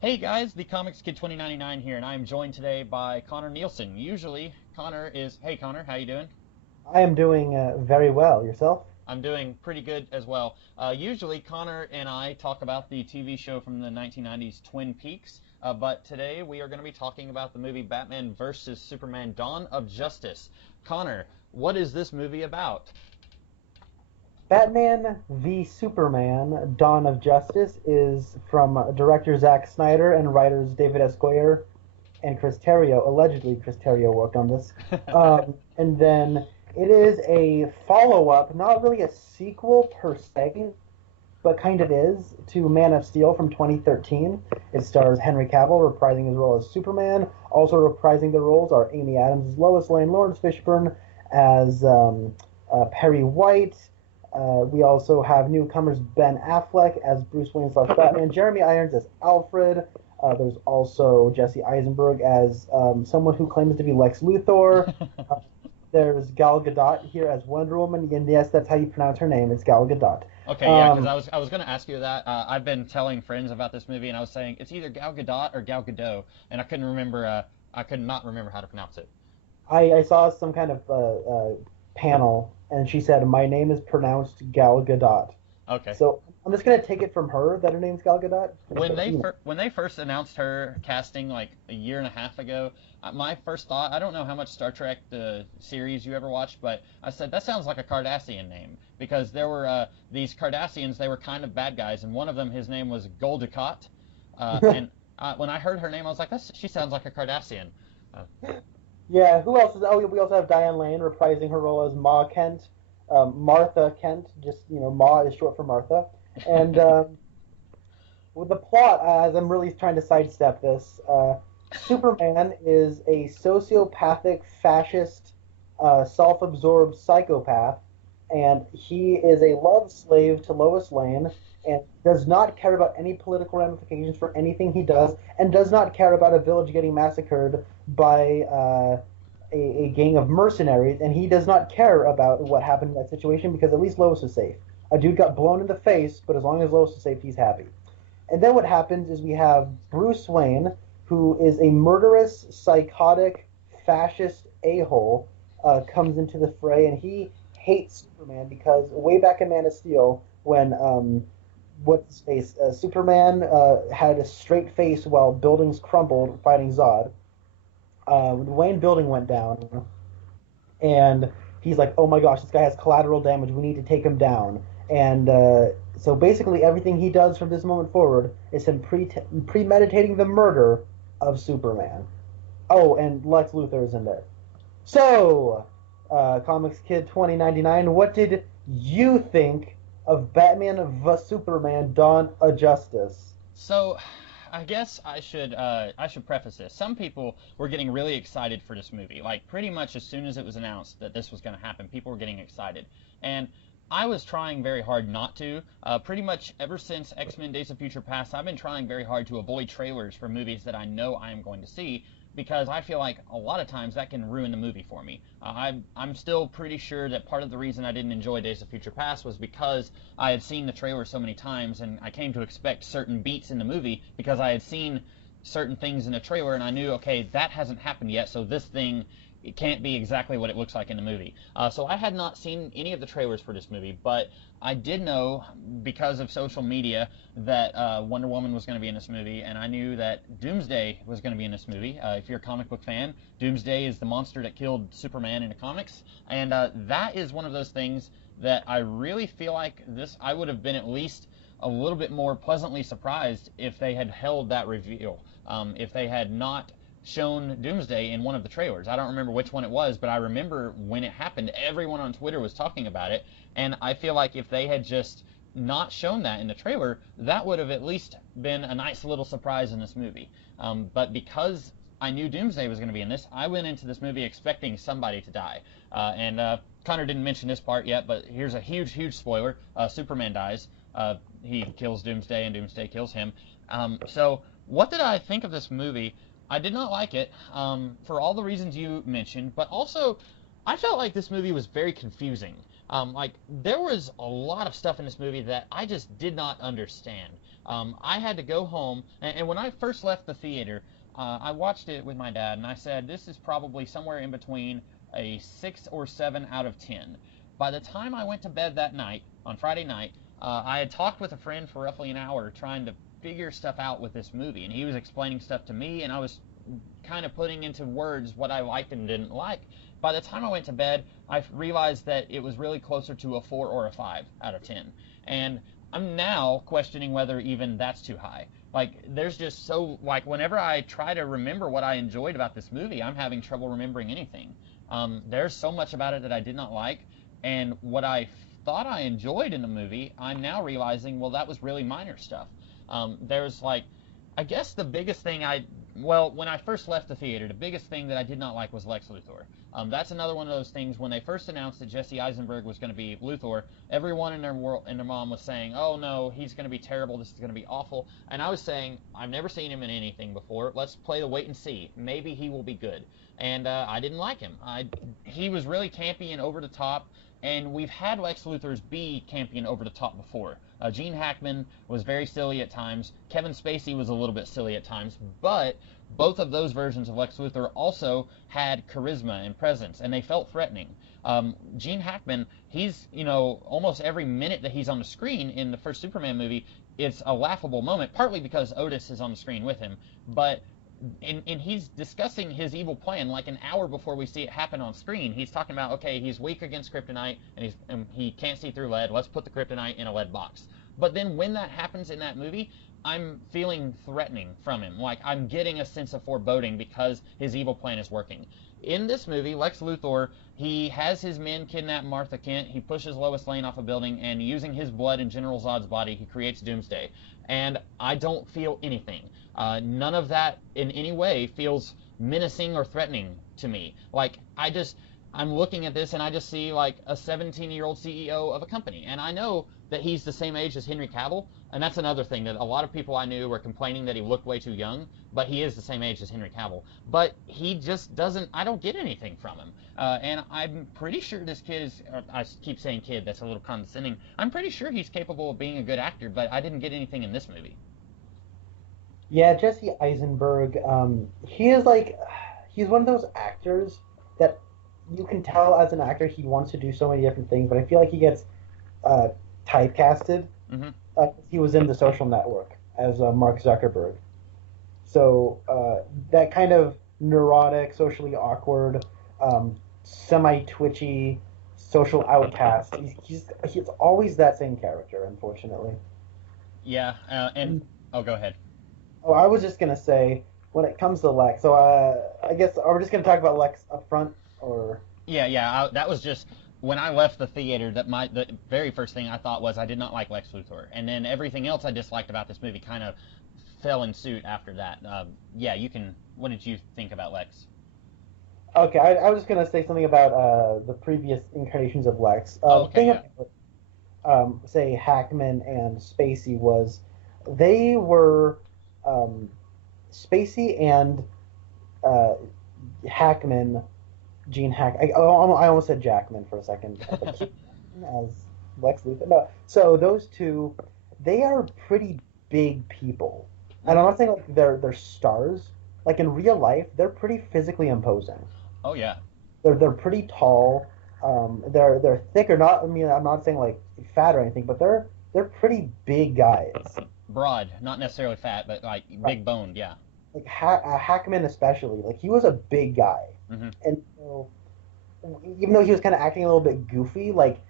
Hey guys, the Comics Kid 2099 here, and I am joined today by Connor Nielsen. Usually, Hey Connor, how you doing? I am doing very well. Yourself? I'm doing pretty good as well. Usually, Connor and I talk about the TV show from the 1990s, Twin Peaks, but today we are going to be talking about the movie Batman vs. Superman: Dawn of Justice. Connor, what is this movie about? Batman v Superman: Dawn of Justice is from director Zack Snyder and writers David S. Goyer and Chris Terrio. Allegedly, Chris Terrio worked on this. And then it is a follow-up, not really a sequel per se, but kind of is, to Man of Steel from 2013. It stars Henry Cavill reprising his role as Superman. Also reprising the roles are Amy Adams as Lois Lane, Lawrence Fishburne as Perry White. We also have newcomers Ben Affleck as Bruce Wayne slash Batman, Jeremy Irons as Alfred. There's also Jesse Eisenberg as someone who claims to be Lex Luthor. Uh, there's Gal Gadot here as Wonder Woman, and yes, that's how you pronounce her name. It's Gal Gadot. Okay, yeah, because Um, I was going to ask you that. I've been telling friends about this movie, and I was saying it's either Gal Gadot or Gal Gadot, and I couldn't remember. I could not remember how to pronounce it. I saw some kind of panel, and she said, "My name is pronounced Gal Gadot." Okay. So I'm just gonna take it from her that her name's Gal Gadot. When they first announced her casting like a year and a half ago, my first thought, I don't know how much Star Trek the series you ever watched, but I said that sounds like a Cardassian name because there were these Cardassians. They were kind of bad guys, and one of them, his name was Gul Dukat, and when I heard her name, I was like, she sounds like a Cardassian. Uh, Yeah, who else is? Oh, we also have Diane Lane reprising her role as Ma Kent, Martha Kent. Just Ma is short for Martha. And with the plot, as I'm really trying to sidestep this, Superman is a sociopathic, fascist, self-absorbed psychopath, and he is a love slave to Lois Lane, and does not care about any political ramifications for anything he does, and does not care about a village getting massacred by a gang of mercenaries, and he does not care about what happened in that situation because at least Lois is safe. A dude got blown in the face, but as long as Lois is safe, he's happy. And then what happens is we have Bruce Wayne, who is a murderous, psychotic, fascist a-hole, comes into the fray, and he hates Superman because way back in Man of Steel, when what's his face, Superman had a straight face while buildings crumbled fighting Zod. The Wayne building went down, and he's like, "Oh my gosh, this guy has collateral damage. We need to take him down." And so basically, everything he does from this moment forward is him premeditating the murder of Superman. Oh, and Lex Luthor is in there. So, Comics Kid 2099, what did you think of Batman vs Superman: Dawn of Justice? So, I guess I should preface this. Some people were getting really excited for this movie. Like pretty much as soon as it was announced that this was going to happen, people were getting excited. And I was trying very hard not to. Pretty much ever since X-Men: Days of Future Past, I've been trying very hard to avoid trailers for movies that I know I am going to see because I feel like a lot of times that can ruin the movie for me. I'm still pretty sure that part of the reason I didn't enjoy Days of Future Past was because I had seen the trailer so many times and I came to expect certain beats in the movie because I had seen certain things in the trailer and I knew, okay, that hasn't happened yet, so this thing it can't be exactly what it looks like in the movie. So I had not seen any of the trailers for this movie, but I did know because of social media that Wonder Woman was going to be in this movie, and I knew that Doomsday was going to be in this movie. If you're a comic book fan, Doomsday is the monster that killed Superman in the comics, and that is one of those things that I really feel like this. I would have been at least a little bit more pleasantly surprised if they had held that reveal. If they had not shown Doomsday in one of the trailers. I don't remember which one it was, but I remember when it happened, everyone on Twitter was talking about it, and I feel like if they had just not shown that in the trailer, that would have at least been a nice little surprise in this movie. But because I knew Doomsday was going to be in this, I went into this movie expecting somebody to die. And Connor didn't mention this part yet, but here's a huge, huge spoiler. Superman dies. He kills Doomsday, and Doomsday kills him. So what did I think of this movie? I did not like it for all the reasons you mentioned, but also I felt like this movie was very confusing. Like there was a lot of stuff in this movie that I just did not understand. I had to go home, and when I first left the theater, I watched it with my dad, and I said, this is probably somewhere in between a 6 or 7 out of 10. By the time I went to bed that night, on Friday night, I had talked with a friend for roughly an hour trying to figure stuff out with this movie, and he was explaining stuff to me, and I was kind of putting into words what I liked and didn't like. By the time I went to bed, I realized that it was really closer to a 4 or a 5 out of 10. And I'm now questioning whether even that's too high. Like, there's just so, like, whenever I try to remember what I enjoyed about this movie, I'm having trouble remembering anything. There's so much about it that I did not like, and what I thought I enjoyed in the movie, I'm now realizing, well, that was really minor stuff. There's, like, I guess the biggest thing when I first left the theater, the biggest thing that I did not like was Lex Luthor. That's another one of those things. When they first announced that Jesse Eisenberg was going to be Luthor, everyone in their mom was saying, "Oh no, he's going to be terrible. This is going to be awful." And I was saying, "I've never seen him in anything before. Let's play the wait and see. Maybe he will be good." And I didn't like him. He was really campy and over the top. And we've had Lex Luthor's be campy and over the top before. Gene Hackman was very silly at times. Kevin Spacey was a little bit silly at times. But both of those versions of Lex Luthor also had charisma and presence, and they felt threatening. Gene Hackman, he's, almost every minute that he's on the screen in the first Superman movie, it's a laughable moment, partly because Otis is on the screen with him. But and he's discussing his evil plan like an hour before we see it happen on screen. He's talking about, okay, he's weak against kryptonite, and he can't see through lead. Let's put the kryptonite in a lead box. But then when that happens in that movie, I'm feeling threatening from him. Like, I'm getting a sense of foreboding because his evil plan is working. In this movie, Lex Luthor, he has his men kidnap Martha Kent. He pushes Lois Lane off a building, and using his blood in General Zod's body, he creates Doomsday. And I don't feel anything. None of that in any way feels menacing or threatening to me. Like, I'm looking at this and I just see like a 17-year-old CEO of a company. And I know that he's the same age as Henry Cavill. And that's another thing, that a lot of people I knew were complaining that he looked way too young, but he is the same age as Henry Cavill. But he just I don't get anything from him. And I'm pretty sure this kid is, I keep saying kid, that's a little condescending. I'm pretty sure he's capable of being a good actor, but I didn't get anything in this movie. Yeah, Jesse Eisenberg, he's one of those actors that you can tell as an actor he wants to do so many different things, but I feel like he gets typecasted. Mm-hmm. He was in The Social Network as Mark Zuckerberg. So that kind of neurotic, socially awkward, semi-twitchy, social outcast, he's always that same character, unfortunately. Yeah, oh, go ahead. Oh, I was just gonna say, when it comes to Lex, so I guess are we just gonna talk about Lex up front, or? Yeah. That was just when I left the theater. The very first thing I thought was I did not like Lex Luthor, and then everything else I disliked about this movie kind of fell in suit after that. Yeah, you can. What did you think about Lex? Okay, I was just gonna say something about the previous incarnations of Lex. Okay, thing yeah. about, say Hackman and Spacey was they were Spacey and Hackman, Gene Hack. I almost said Jackman for a second. As Lex Luthor. No, so those two, they are pretty big people, and I'm not saying like they're stars. Like in real life, they're pretty physically imposing. Oh yeah. They're pretty tall. They're thick or not. I mean, I'm not saying like fat or anything, but they're pretty big guys. Broad, not necessarily fat, but like big boned. Yeah. Like Hackman especially, like he was a big guy, Mm-hmm. and so, even though he was kind of acting a little bit goofy, like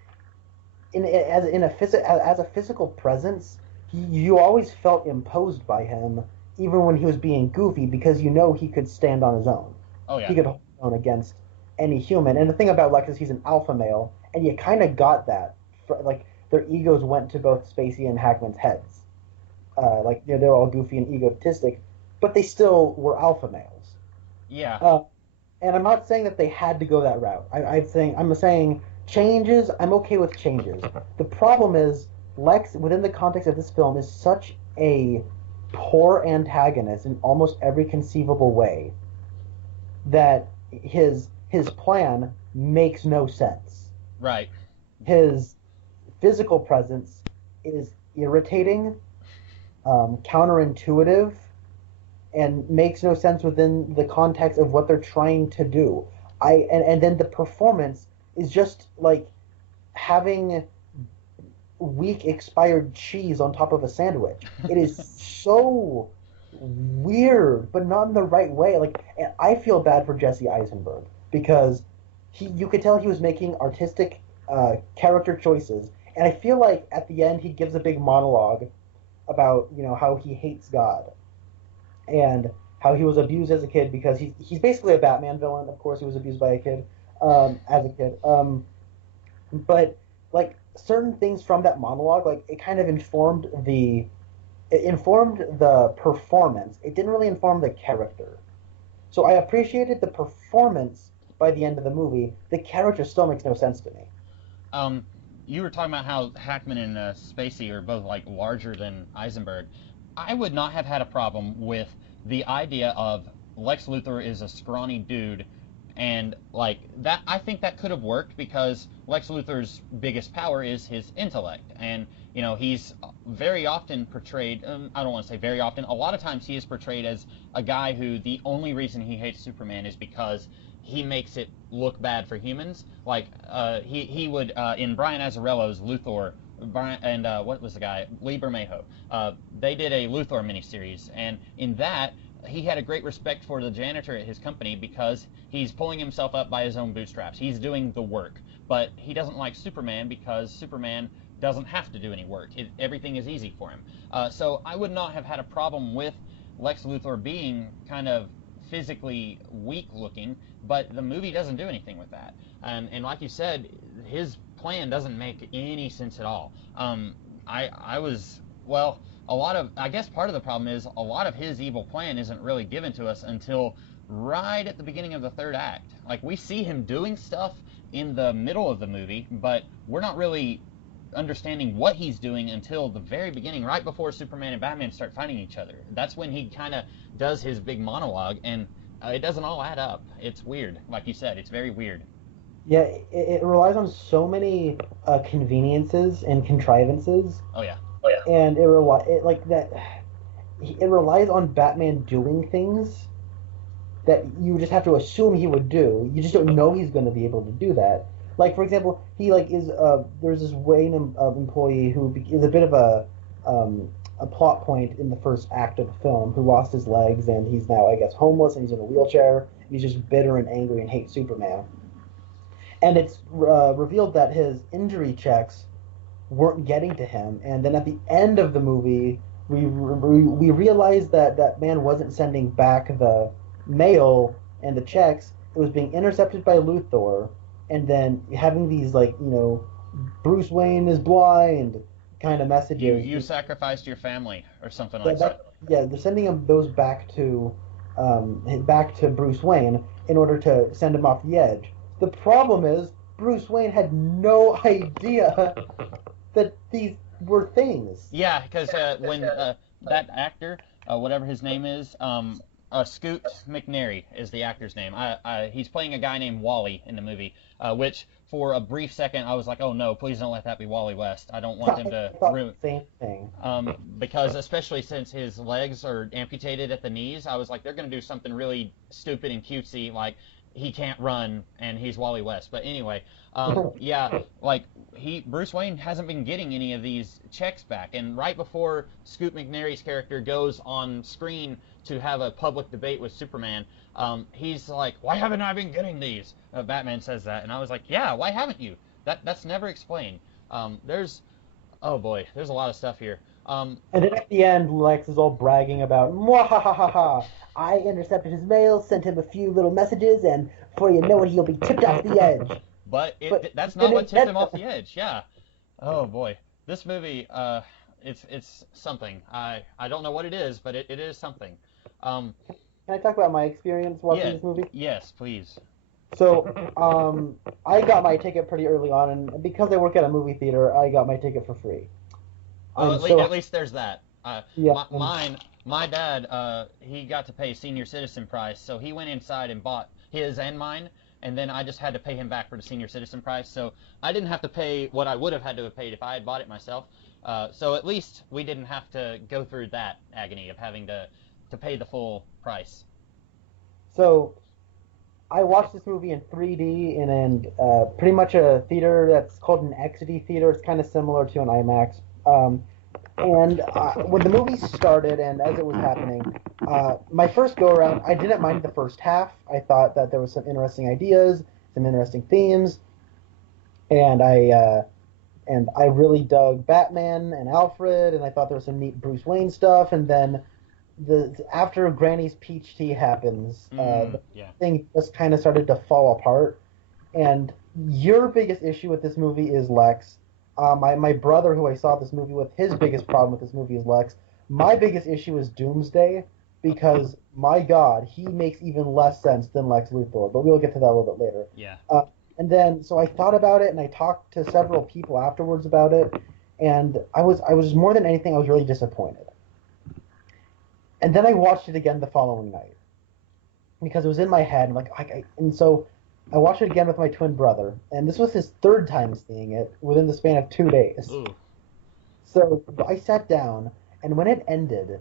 as a physical presence, you always felt imposed by him, even when he was being goofy, because you know he could stand on his own. Oh yeah. He could hold his own against any human. And the thing about Lex is he's an alpha male, and you kind of got that. Like their egos went to both Spacey and Hackman's heads. Like they're all goofy and egotistic, but they still were alpha males. Yeah. And I'm not saying that they had to go that route. I'm saying changes. I'm okay with changes. The problem is Lex, within the context of this film, is such a poor antagonist in almost every conceivable way that his plan makes no sense. Right. His physical presence is irritating. counterintuitive and makes no sense within the context of what they're trying to do. And then the performance is just like having weak expired cheese on top of a sandwich. It is so weird, but not in the right way. Like, and I feel bad for Jesse Eisenberg because you could tell he was making artistic character choices, and I feel like at the end he gives a big monologue about how he hates God and how he was abused as a kid because he's basically a Batman villain. Of course, he was abused by a kid as a kid. But like certain things from that monologue, like it kind of informed the performance. It didn't really inform the character. So I appreciated the performance by the end of the movie. The character still makes no sense to me. Um, you were talking about how Hackman and Spacey are both like larger than Eisenberg. I would not have had a problem with the idea of Lex Luthor is a scrawny dude, and like that. I think that could have worked because Lex Luthor's biggest power is his intellect, and he's very often portrayed. I don't want to say very often. A lot of times he is portrayed as a guy who the only reason he hates Superman is because he makes it look bad for humans. Like he would in Brian Azzarello's Luthor. Brian, and what was the guy? Lee Bermejo. They did a Luthor miniseries, and in that he had a great respect for the janitor at his company because he's pulling himself up by his own bootstraps. He's doing the work, but he doesn't like Superman because Superman doesn't have to do any work. Everything is easy for him. So I would not have had a problem with Lex Luthor being kind of physically weak looking, but the movie doesn't do anything with that. And like you said, his plan doesn't make any sense at all. I was, well, I guess part of the problem is a lot of his evil plan isn't really given to us until right at the beginning of the third act. Like, we see him doing stuff in the middle of the movie, but we're not really understanding what he's doing until the very beginning, right before Superman and Batman start fighting each other. That's when he kind of does his big monologue, and it doesn't all add up. It's weird. Like you said, it's very weird. Yeah, it relies on so many conveniences and contrivances, Oh, yeah. and it relies on Batman doing things that you just have to assume he would do. You just don't know he's going to be able to do that. Like, for example, he is there's this Wayne employee who is a bit of a plot point in the first act of the film, who lost his legs, and he's now, I guess, homeless, and he's in a wheelchair, and he's just bitter and angry and hates Superman. And it's revealed that his injury checks weren't getting to him, and then at the end of the movie, we realized that that man wasn't sending back the mail and the checks. It was being intercepted by Luthor, and then having these Bruce Wayne is blind kind of messages. You sacrificed your family or something like that. Yeah, they're sending him those back to Bruce Wayne in order to send him off the edge. The problem is Bruce Wayne had no idea that these were things. Yeah, because when that actor, whatever his name is, Scoot McNairy is the actor's name. He's playing a guy named Wally in the movie, which for a brief second I was like, oh no, please don't let that be Wally West. I don't want them to ruin. Same thing. Because especially since his legs are amputated at the knees, I was like, they're going to do something really stupid and cutesy, like he can't run and he's Wally West. But anyway, yeah, like Bruce Wayne hasn't been getting any of these checks back, and right before Scoot McNairy's character goes on screen to have a public debate with Superman, he's like, why haven't I been getting these? Batman says that, and I was like, yeah, why haven't you? That's never explained. Oh boy, there's a lot of stuff here. And then at the end, Lex is all bragging about, "Mwahahaha! I intercepted his mail, sent him a few little messages, and before you know it, he'll be tipped off the edge." But that's not what tipped him off the edge. Yeah. Oh boy, this movie, it's something. I don't know what it is, but it is something. Can I talk about my experience watching this movie? Yes, please. So, I got my ticket pretty early on, and because I work at a movie theater, I got my ticket for free. At least there's that. Yeah. My dad, he got to pay senior citizen price, so he went inside and bought his and mine, and then I just had to pay him back for the senior citizen price, so I didn't have to pay what I would have had to have paid if I had bought it myself. So at least we didn't have to go through that agony of having to pay the full price. So I watched this movie in 3D in pretty much a theater that's called an XD theater. It's kind of similar to an IMAX. And when the movie started and as it was happening, my first go around, I didn't mind the first half. I thought that there was some interesting ideas, some interesting themes, and I really dug Batman and Alfred, and I thought there was some neat Bruce Wayne stuff. And then after Granny's peach tea happens, the Yeah. thing just kind of started to fall apart. And your biggest issue with this movie is Lex. My brother, who I saw this movie with, his biggest problem with this movie is Lex. My biggest issue is Doomsday, because, my God, he makes even less sense than Lex Luthor. But we'll get to that a little bit later. Yeah. And then, so I thought about it, and I talked to several people afterwards about it, and I was more than anything, I was really disappointed. And then I watched it again the following night, because it was in my head, and so I watched it again with my twin brother, and this was his third time seeing it within the span of 2 days. Ooh. So I sat down, and when it ended,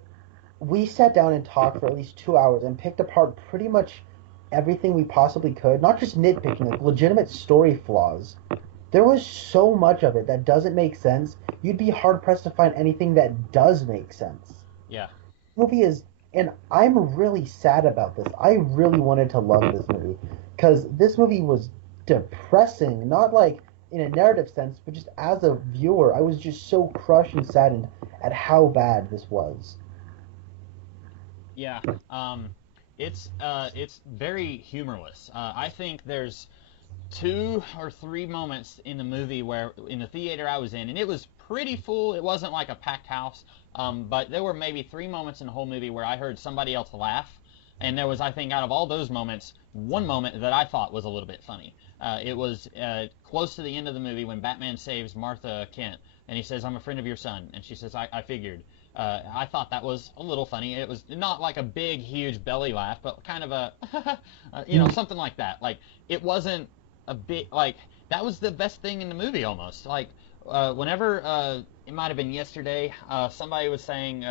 we sat down and talked for at least 2 hours and picked apart pretty much everything we possibly could, not just nitpicking, like legitimate story flaws. There was so much of it that doesn't make sense. You'd be hard pressed to find anything that does make sense. Yeah. The movie is, and I'm really sad about this. I really wanted to love this movie because this movie was depressing, not like in a narrative sense, but just as a viewer, I was just so crushed and saddened at how bad this was. Yeah. It's very humorless. I think there's 2 or 3 moments in the movie where in the theater I was in, and it was pretty full. It wasn't like a packed house, but there were maybe 3 moments in the whole movie where I heard somebody else laugh, and there was, I think, out of all those moments, one moment that I thought was a little bit funny. It was close to the end of the movie when Batman saves Martha Kent, and he says, "I'm a friend of your son," and she says, "I figured." I thought that was a little funny. It was not like a big, huge belly laugh, but kind of a, something like that. Like, it wasn't a bit, like, that was the best thing in the movie almost. Like, whenever, it might have been yesterday, somebody was saying,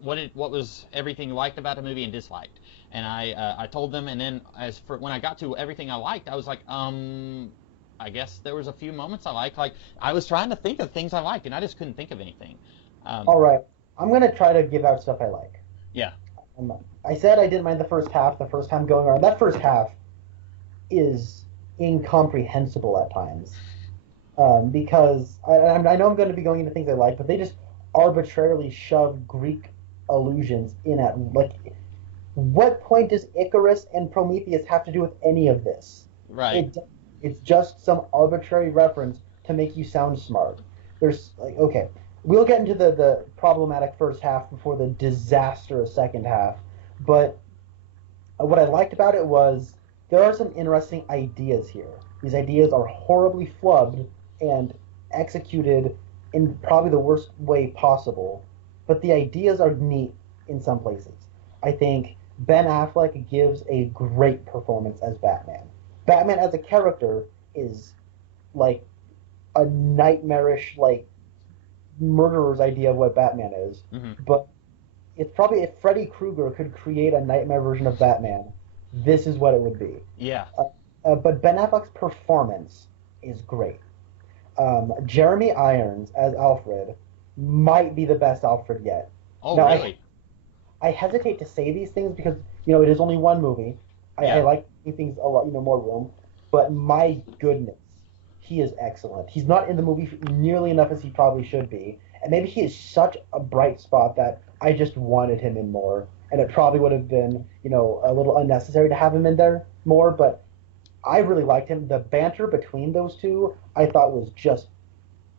what was everything you liked about the movie and disliked. And I told them, and then as for when I got to everything I liked, I was like, I guess there was a few moments I liked. Like, I was trying to think of things I liked, and I just couldn't think of anything. All right, I'm going to try to give out stuff I like. Yeah. I said I didn't mind the first half, the first time going around. That first half is incomprehensible at times. Because I know I'm going to be going into things I like, but they just arbitrarily shove Greek allusions in at, like, what point does Icarus and Prometheus have to do with any of this? Right. It's just some arbitrary reference to make you sound smart. There's, like, okay, we'll get into the problematic first half before the disastrous second half, but what I liked about it was there are some interesting ideas here. These ideas are horribly flubbed and executed in probably the worst way possible, but the ideas are neat in some places. I think Ben Affleck gives a great performance as Batman. Batman as a character is like a nightmarish, like, murderer's idea of what Batman is, but it's probably if Freddy Krueger could create a nightmare version of Batman, this is what it would be. Yeah. But Ben Affleck's performance is great. Jeremy Irons as Alfred might be the best Alfred yet. Oh, now, really? I hesitate to say these things because it is only one movie. I like things a lot, more room. But my goodness, he is excellent. He's not in the movie nearly enough as he probably should be, and maybe he is such a bright spot that I just wanted him in more. And it probably would have been, a little unnecessary to have him in there more. But I really liked him. The banter between those two, I thought was just,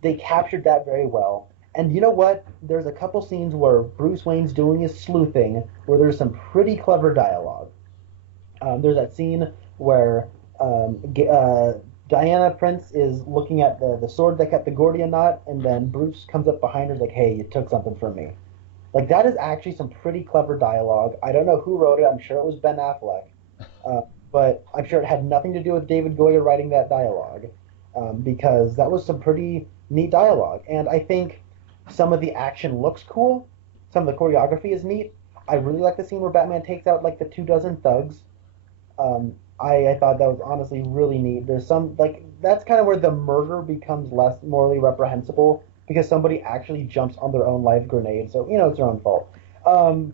they captured that very well. And you know what? There's a couple scenes where Bruce Wayne's doing his sleuthing, where there's some pretty clever dialogue. There's that scene where Diana Prince is looking at the sword that kept the Gordian knot, and then Bruce comes up behind her and is like, "Hey, you took something from me." Like, that is actually some pretty clever dialogue. I don't know who wrote it. I'm sure it was Ben Affleck. But I'm sure it had nothing to do with David Goyer writing that dialogue, because that was some pretty neat dialogue. And I think Some of the action looks cool. Some of the choreography is neat. I really like the scene where Batman takes out like the 2 dozen thugs. I thought that was honestly really neat. There's some like that's kind of where the murder becomes less morally reprehensible because somebody actually jumps on their own life grenade, so it's their own fault. Um,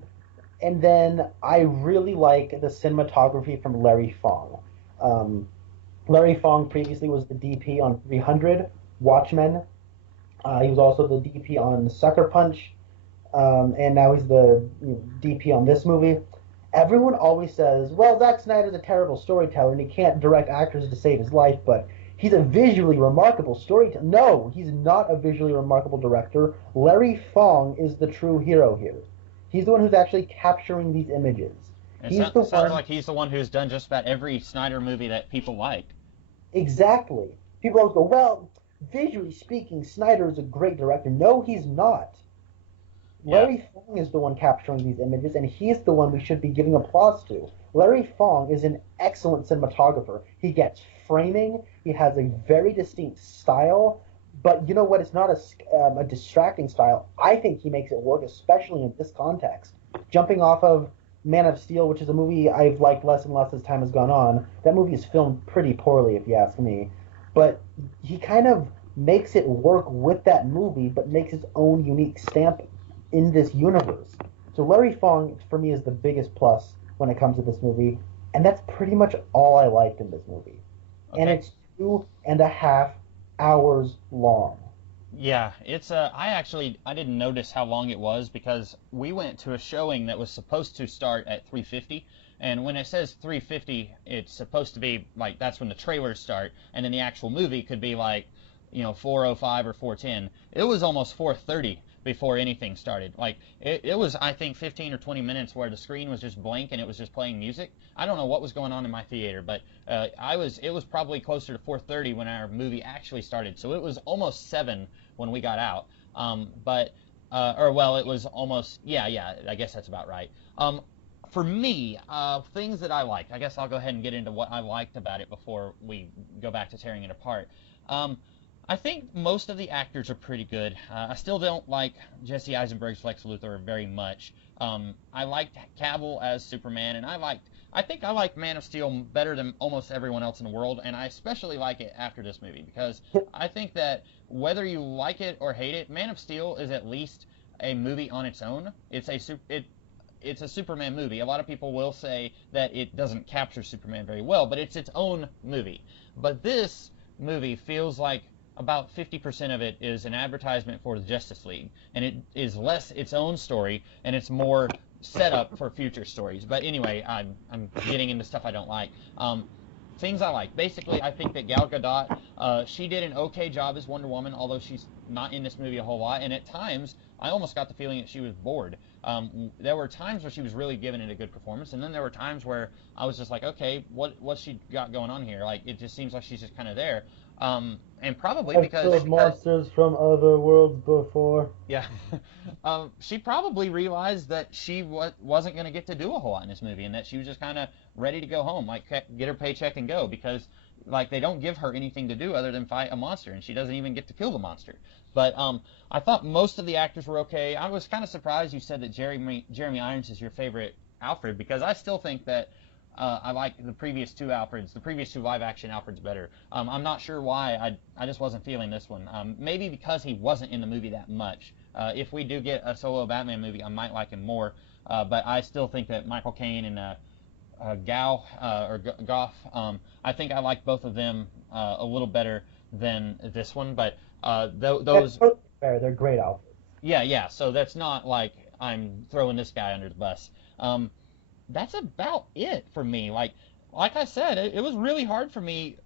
and then I really like the cinematography from Larry Fong. Um, Larry Fong previously was the DP on 300, Watchmen. He was also the DP on Sucker Punch, and now he's the DP on this movie. Everyone always says, well, Zack Snyder's a terrible storyteller and he can't direct actors to save his life, but he's a visually remarkable storyteller. No, he's not a visually remarkable director. Larry Fong is the true hero here. He's the one who's actually capturing these images. It He's the sounds one. like he's the one who's done just about every Snyder movie that people like. Exactly. People always go, well, visually speaking, Snyder is a great director. No, he's not. Yeah. Larry Fong is the one capturing these images, and he's the one we should be giving applause to. Larry Fong is an excellent cinematographer. He gets framing, he has a very distinct style, but you know what? It's not a distracting style. I think he makes it work, especially in this context. Jumping off of Man of Steel, which is a movie I've liked less and less as time has gone on, that movie is filmed pretty poorly, if you ask me. But he kind of makes it work with that movie, but makes his own unique stamp in this universe. So Larry Fong for me is the biggest plus when it comes to this movie, and that's pretty much all I liked in this movie. And Okay. it's 2.5 hours long. Yeah, it's I didn't notice how long it was because we went to a showing that was supposed to start at 3:50, and when it says 3:50, it's supposed to be like that's when the trailers start, and then the actual movie could be like, 4:05 or 4:10. It was almost 4:30 before anything started. Like it was I think 15 or 20 minutes where the screen was just blank and it was just playing music. I don't know what was going on in my theater, but it was probably closer to 4:30 when our movie actually started. So it was almost 7 when we got out. But or well, it was almost yeah. I guess that's about right. For me, things that I liked. I guess I'll go ahead and get into what I liked about it before we go back to tearing it apart. Um, I think most of the actors are pretty good. I still don't like Jesse Eisenberg's Lex Luthor very much. I liked Cavill as Superman, and I think I like Man of Steel better than almost everyone else in the world, and I especially like it after this movie because I think that whether you like it or hate it, Man of Steel is at least a movie on its own. It's a Superman movie. A lot of people will say that it doesn't capture Superman very well, but it's its own movie. But this movie feels like about 50% of it is an advertisement for the Justice League, and it is less its own story and it's more set up for future stories. But anyway, I'm getting into stuff I don't like. Things I like. Basically, I think that Gal Gadot, she did an okay job as Wonder Woman, although she's not in this movie a whole lot. And at times, I almost got the feeling that she was bored. There were times where she was really giving it a good performance, and then there were times where I was just like, okay, what's she got going on here? Like, it just seems like she's just kind of there. And probably I've because killed monsters from other worlds before. yeah. She probably realized that she wasn't going to get to do a whole lot in this movie and that she was just kind of ready to go home, like get her paycheck and go because like they don't give her anything to do other than fight a monster and she doesn't even get to kill the monster. But I thought most of the actors were okay. I was kind of surprised you said that Jeremy Irons is your favorite Alfred because I still think that I like the previous two Alfreds, the previous two live action Alfreds better. I'm not sure why. I just wasn't feeling this one. Maybe because he wasn't in the movie that much. If we do get a solo Batman movie, I might like him more. But I still think that Michael Caine and Goff, I think I like both of them a little better than this one. But That's those, totally fair. They're great outfits. yeah. So that's not like I'm throwing this guy under the bus. That's about it for me. Like I said, it was really hard for me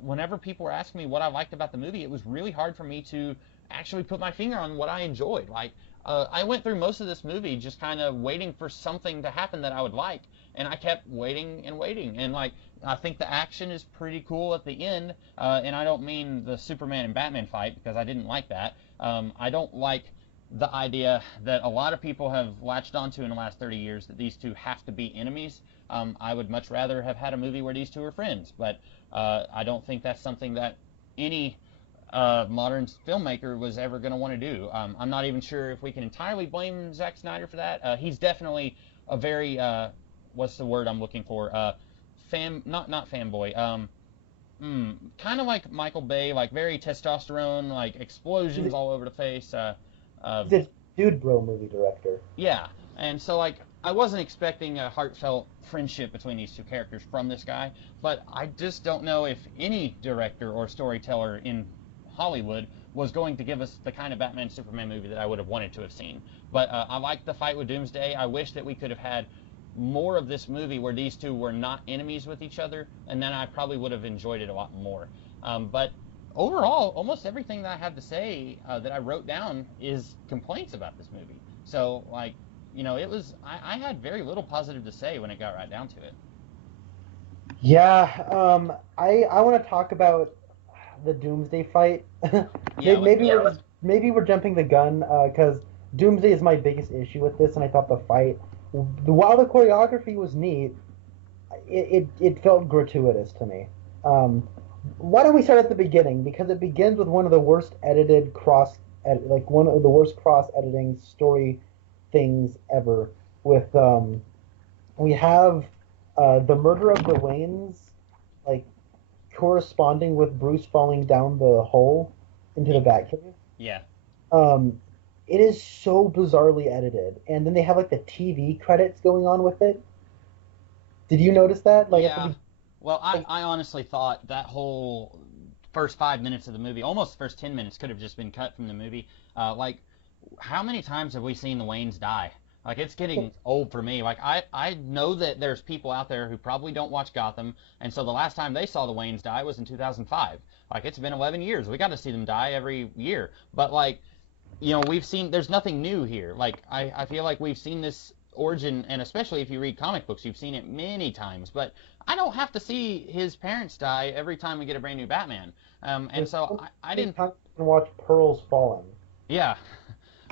whenever people were asking me what I liked about the movie. It was really hard for me to actually put my finger on what I enjoyed. Like I went through most of this movie just kind of waiting for something to happen that I would like, and I kept waiting and waiting. And like I think the action is pretty cool at the end, and I don't mean the Superman and Batman fight because I didn't like that. I don't like the idea that a lot of people have latched onto in the last 30 years that these two have to be enemies. I would much rather have had a movie where these two are friends, but I don't think that's something that any modern filmmaker was ever going to want to do. I'm not even sure if we can entirely blame Zack Snyder for that. He's definitely a very what's the word I'm looking for? Not fanboy. Kind of like Michael Bay, like very testosterone, like explosions all over the face. He's a dude bro movie director. Yeah, and so like I wasn't expecting a heartfelt friendship between these two characters from this guy, but I just don't know if any director or storyteller in Hollywood was going to give us the kind of Batman Superman movie that I would have wanted to have seen. But I liked the fight with Doomsday. I wish that we could have had more of this movie where these two were not enemies with each other, and then I probably would have enjoyed it a lot more. But overall, almost everything that I have to say that I wrote down is complaints about this movie. So, like, it was, I had very little positive to say when it got right down to it. Yeah, I want to talk about the Doomsday fight. Yeah, Maybe we're jumping the gun because Doomsday is my biggest issue with this, and I thought the fight, while the choreography was neat, it felt gratuitous to me. Why don't we start at the beginning? Because it begins with one of the worst edited one of the worst cross editing story things ever. With we have the murder of the Waynes, like corresponding with Bruce falling down the hole into the Batcave. Yeah. Um, it is so bizarrely edited, and then they have like the TV credits going on with it. Did you notice that? Like, Yeah. Well, I honestly thought that whole first 5 minutes of the movie, almost the first 10 minutes, could have just been cut from the movie. Like, how many times have we seen the Waynes die? Like, it's getting old for me. Like, I know that there's people out there who probably don't watch Gotham, and so the last time they saw the Waynes die was in 2005. Like, it's been 11 years. We got to see them die every year. But, like, we've seen, there's nothing new here. Like, I feel like we've seen this origin, and especially if you read comic books, you've seen it many times. But I don't have to see his parents die every time we get a brand new Batman. And so I didn't. Watch Pearls Falling. Yeah.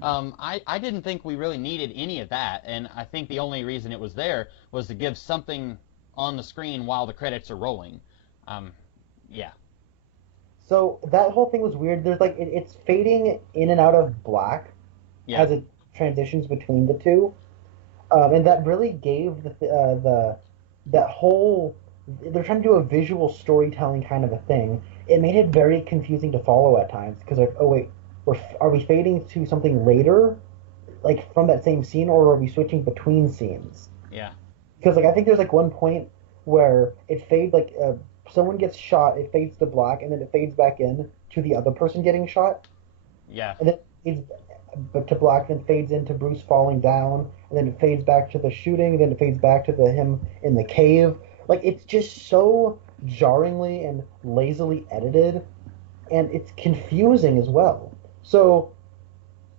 I didn't think we really needed any of that, and I think the only reason it was there was to give something on the screen while the credits are rolling. Yeah. So that whole thing was weird. There's like it's fading in and out of black as it transitions between the two, and that really gave that whole. They're trying to do a visual storytelling kind of a thing. It made it very confusing to follow at times because like, oh wait, are we fading to something later, like from that same scene, or are we switching between scenes? Yeah. Because like I think there's like one point where it fades like someone gets shot, it fades to black, and then it fades back in to the other person getting shot. Yeah. And then it's to black, then fades into Bruce falling down, and then it fades back to the shooting, then it fades back to him in the cave. Like it's just so jarringly and lazily edited, and it's confusing as well. So,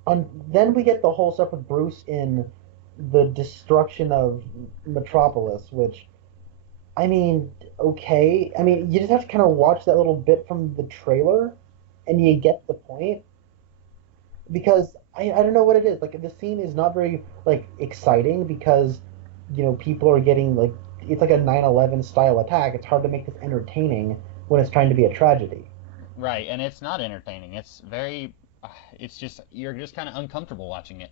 then we get the whole stuff with Bruce in the destruction of Metropolis, which, I mean, okay. I mean, you just have to kind of watch that little bit from the trailer, and you get the point. Because I don't know what it is. Like the scene is not very like exciting because people are getting like it's like a 9/11 style attack. It's hard to make this entertaining when it's trying to be a tragedy. Right, and it's not entertaining. It's very it's just you're just kind of uncomfortable watching it.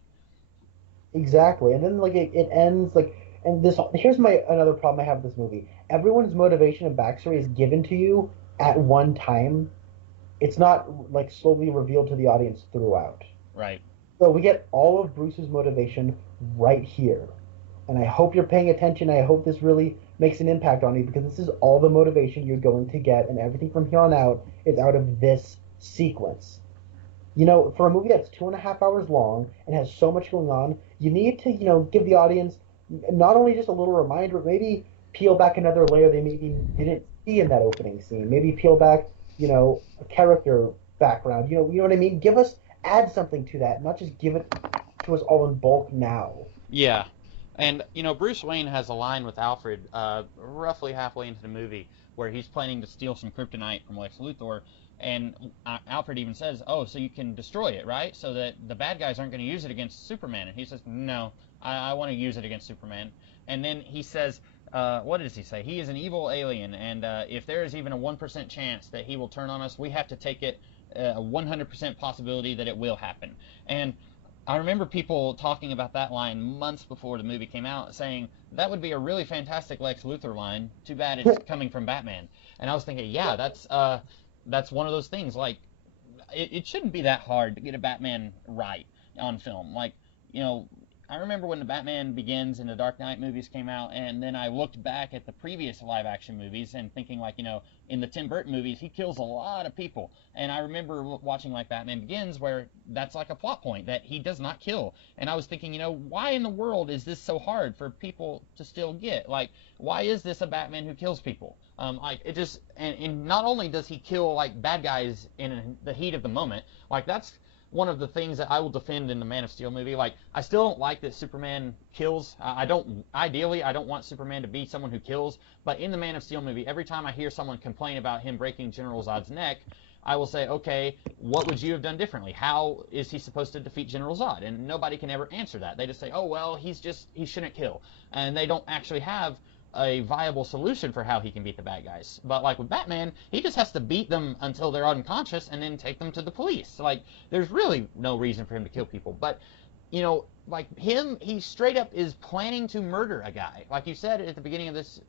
Exactly, and then like it ends like, and this here's my another problem I have with this movie. Everyone's motivation and backstory is given to you at one time. It's not like slowly revealed to the audience throughout. Right. So we get all of Bruce's motivation right here, and I hope you're paying attention. I hope this really makes an impact on you because this is all the motivation you're going to get, and everything from here on out is out of this sequence. For a movie that's 2.5 hours long and has so much going on, you need to, give the audience not only just a little reminder, but maybe peel back another layer they maybe didn't see in that opening scene. Maybe peel back, a character background. You know what I mean? Add something to that, not just give it to us all in bulk now. Yeah. And, Bruce Wayne has a line with Alfred roughly halfway into the movie where he's planning to steal some kryptonite from Lex Luthor. And Alfred even says, oh, so you can destroy it, right? So that the bad guys aren't going to use it against Superman. And he says, no, I want to use it against Superman. And then he says, what does he say? He is an evil alien, and if there is even a 1% chance that he will turn on us, we have to take it a 100% possibility that it will happen. And I remember people talking about that line months before the movie came out, saying that would be a really fantastic Lex Luthor line. Too bad it's coming from Batman. And I was thinking, yeah, that's one of those things. Like, it shouldn't be that hard to get a Batman right on film. Like, you know, I remember when the Batman Begins and the Dark Knight movies came out, and then I looked back at the previous live action movies and thinking, like, you know, in the Tim Burton movies, he kills a lot of people. And I remember watching, like, Batman Begins, where that's like a plot point, that he does not kill. And I was thinking, you know, why in the world is this so hard for people to still get? Like, why is this a Batman who kills people? Like, it just, and not only does he kill, like, bad guys in the heat of the moment, like, that's one of the things that I will defend in the Man of Steel movie. Like, I still don't like that Superman kills. Ideally, I don't want Superman to be someone who kills, but in the Man of Steel movie, every time I hear someone complain about him breaking General Zod's neck, I will say, okay, what would you have done differently? How is he supposed to defeat General Zod? And nobody can ever answer that. They just say, oh, well, he shouldn't kill. And they don't actually have a viable solution for how he can beat the bad guys. But like with Batman, he just has to beat them until they're unconscious and then take them to the police. Like, there's really no reason for him to kill people. But, you know, like him, he straight up is planning to murder a guy. Like you said at the beginning of this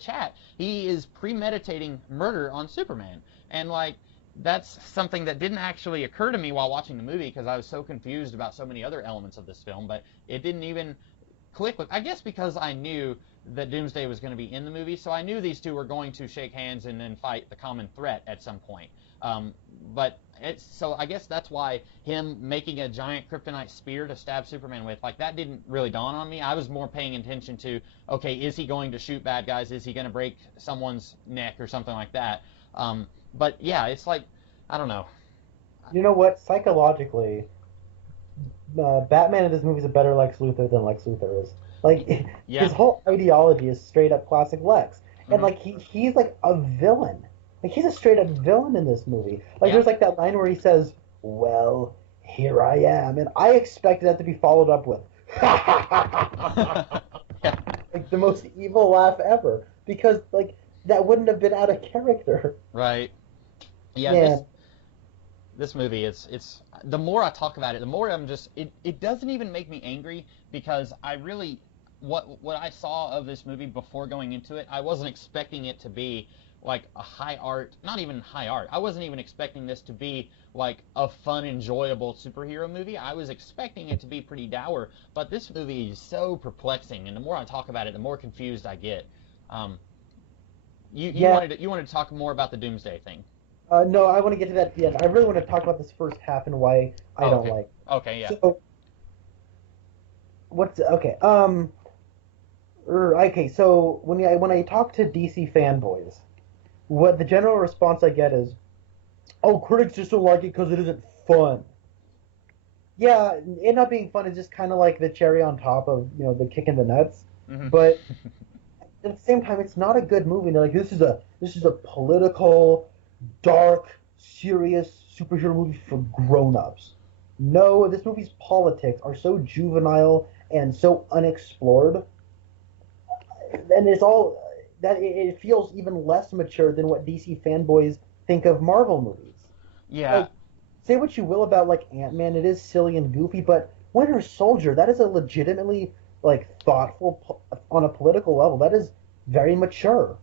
chat, he is premeditating murder on Superman. And like, that's something that didn't actually occur to me while watching the movie because I was so confused about so many other elements of this film, but it didn't even click with, I guess because I knew that Doomsday was going to be in the movie, so I knew these two were going to shake hands and then fight the common threat at some point. So I guess that's why him making a giant kryptonite spear to stab Superman with, like, that didn't really dawn on me. I was more paying attention to, okay, is he going to shoot bad guys? Is he going to break someone's neck or something like that? But yeah, it's like, I don't know. You know what? Psychologically, Batman in this movie is a better Lex Luthor than Lex Luthor is. Like, Yeah. his whole ideology is straight up classic Lex. And, Mhm. like, he's like a villain. Like, he's a straight up villain in this movie. Like, Yeah. there's like that line where he says, well, here I am. And I expected that to be followed up with, Yeah. like, the most evil laugh ever. Because, like, that wouldn't have been out of character. Right. Yeah, Yeah. this movie, it's the more I talk about it, the more I'm just, it doesn't even make me angry because I really, what I saw of this movie before going into it, I wasn't expecting it to be like a high art, not even high art. I wasn't even expecting this to be like a fun, enjoyable superhero movie. I was expecting it to be pretty dour, but this movie is so perplexing, and the more I talk about it, the more confused I get. You wanted to talk more about the Doomsday thing. No, I want to get to that at the end. I really want to talk about this first half and why I don't Okay. like it. Okay, yeah. So, okay? Okay. So when I talk to DC fanboys, what the general response I get is, "Oh, critics just don't like it because it isn't fun." Yeah, it not being fun is just kind of like the cherry on top of the kick in the nuts. Mhm. But at the same time, it's not a good movie. They're like, this is a political, dark, serious superhero movie for grown-ups. No, this movie's politics are so juvenile and so unexplored, and it's all that it feels even less mature than what DC fanboys think of Marvel movies. Yeah. Like, say what you will about like Ant-Man, it is silly and goofy, but Winter Soldier, that is a legitimately like thoughtful on a political level. That is very mature,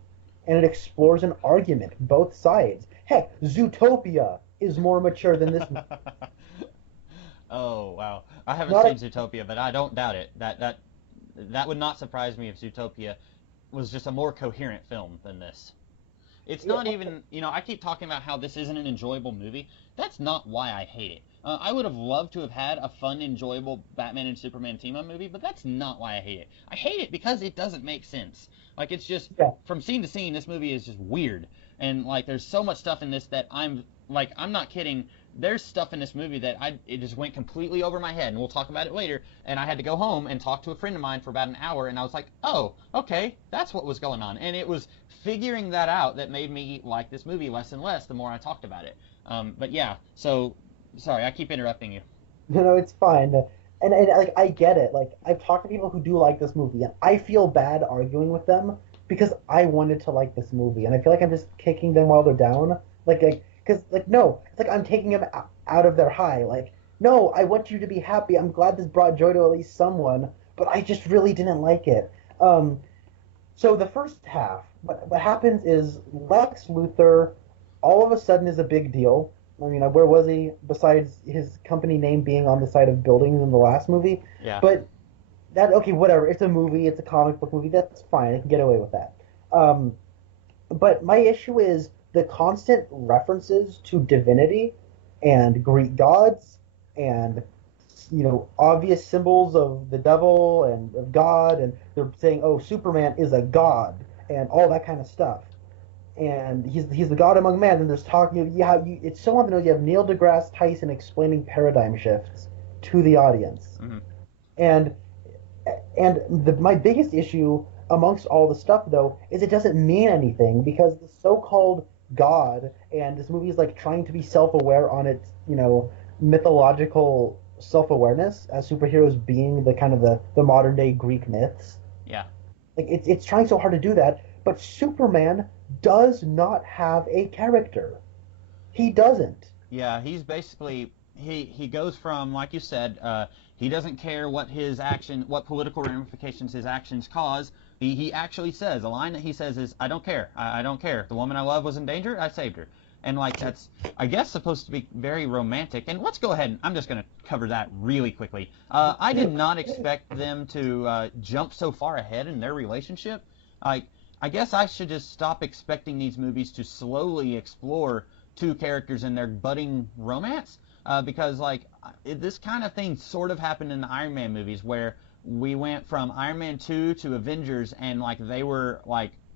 and it explores an argument, both sides. Heck, Zootopia is more mature than this movie. Oh, wow. I haven't Not seen Zootopia, but I don't doubt it. That would not surprise me if Zootopia was just a more coherent film than this. It's not even, I keep talking about how this isn't an enjoyable movie. That's not why I hate it. I would have loved to have had a fun, enjoyable Batman and Superman team-up movie, but that's not why I hate it. I hate it because it doesn't make sense. Like, it's just, from scene to scene, this movie is just weird. And, like, there's so much stuff in this that I'm not kidding. There's stuff in this movie that it just went completely over my head, and we'll talk about it later. And I had to go home and talk to a friend of mine for about an hour, and I was like, oh, okay, that's what was going on. And it was figuring that out that made me like this movie less and less the more I talked about it. But yeah, so, sorry, I keep interrupting you. No, it's fine. And like I get it. Like I've talked to people who do like this movie, and I feel bad arguing with them because I wanted to like this movie, and I feel like I'm just kicking them while they're down. Like Because, like, no, it's like I'm taking them out of their high. Like, no, I want you to be happy. I'm glad this brought joy to at least someone, but I just really didn't like it. So the first half, what happens is Lex Luthor all of a sudden is a big deal. I mean, where was he besides his company name being on the side of buildings in the last movie? Yeah. But that, okay, whatever. It's a movie. It's a comic book movie. That's fine. I can get away with that. Um, but my issue is the constant references to divinity and Greek gods and obvious symbols of the devil and of God, and they're saying, oh, Superman is a god and all that kind of stuff, and he's the god among men. And there's talking, it's so on the nose. You have Neil deGrasse Tyson explaining paradigm shifts to the audience, Mm-hmm. and my biggest issue amongst all the stuff, though, is it doesn't mean anything because the so-called God, and this movie is like trying to be self-aware on its, mythological self-awareness as superheroes being the kind of the modern day Greek myths. Yeah. Like it's trying so hard to do that, but Superman does not have a character. He doesn't. Yeah, he's basically he goes from, like you said, he doesn't care what what political ramifications his actions cause. He actually says, a line that he says is, "I don't care. I don't care. The woman I love was in danger. I saved her." And like that's, I guess, supposed to be very romantic. And let's go ahead and I'm just going to cover that really quickly. I did not expect them to jump so far ahead in their relationship. I guess I should just stop expecting these movies to slowly explore two characters in their budding romance, because this kind of thing sort of happened in the Iron Man movies where we went from Iron Man 2 to Avengers and they were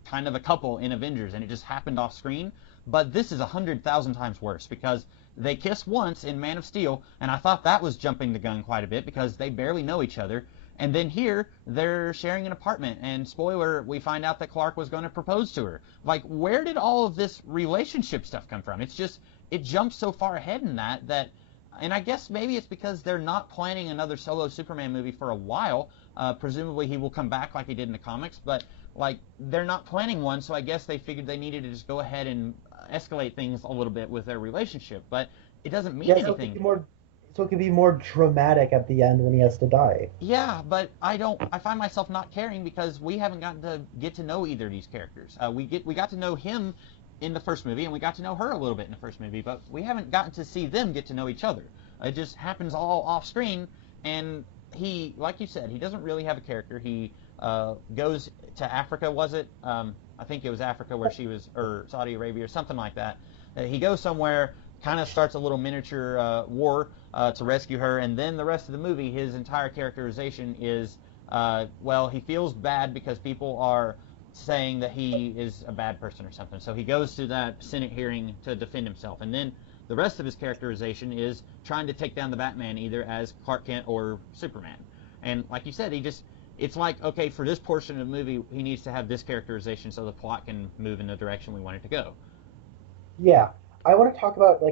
kind of a couple in Avengers and it just happened off screen. But this is 100,000 times worse because they kiss once in Man of Steel, and I thought that was jumping the gun quite a bit because they barely know each other. And then here, they're sharing an apartment, and spoiler, we find out that Clark was going to propose to her. Where did all of this relationship stuff come from? It's just, it jumps so far ahead in that, and I guess maybe it's because they're not planning another solo Superman movie for a while. Presumably he will come back like he did in the comics, but they're not planning one, so I guess they figured they needed to just go ahead and escalate things a little bit with their relationship. But it doesn't mean anything. So it could be more dramatic at the end when he has to die. Yeah, but I find myself not caring because we haven't gotten to get to know either of these characters. We got to know him in the first movie, and we got to know her a little bit in the first movie, but we haven't gotten to see them get to know each other. It just happens all off screen, and he, like you said, he doesn't really have a character. He goes to Africa, was it? I think it was Africa where she was, or Saudi Arabia or something like that. He goes somewhere, kind of starts a little miniature war to rescue her, and then the rest of the movie, his entire characterization is, he feels bad because people are saying that he is a bad person or something. So he goes to that Senate hearing to defend himself, and then the rest of his characterization is trying to take down the Batman either as Clark Kent or Superman. And like you said, it's like, okay, for this portion of the movie, he needs to have this characterization so the plot can move in the direction we want it to go. Yeah, I want to talk about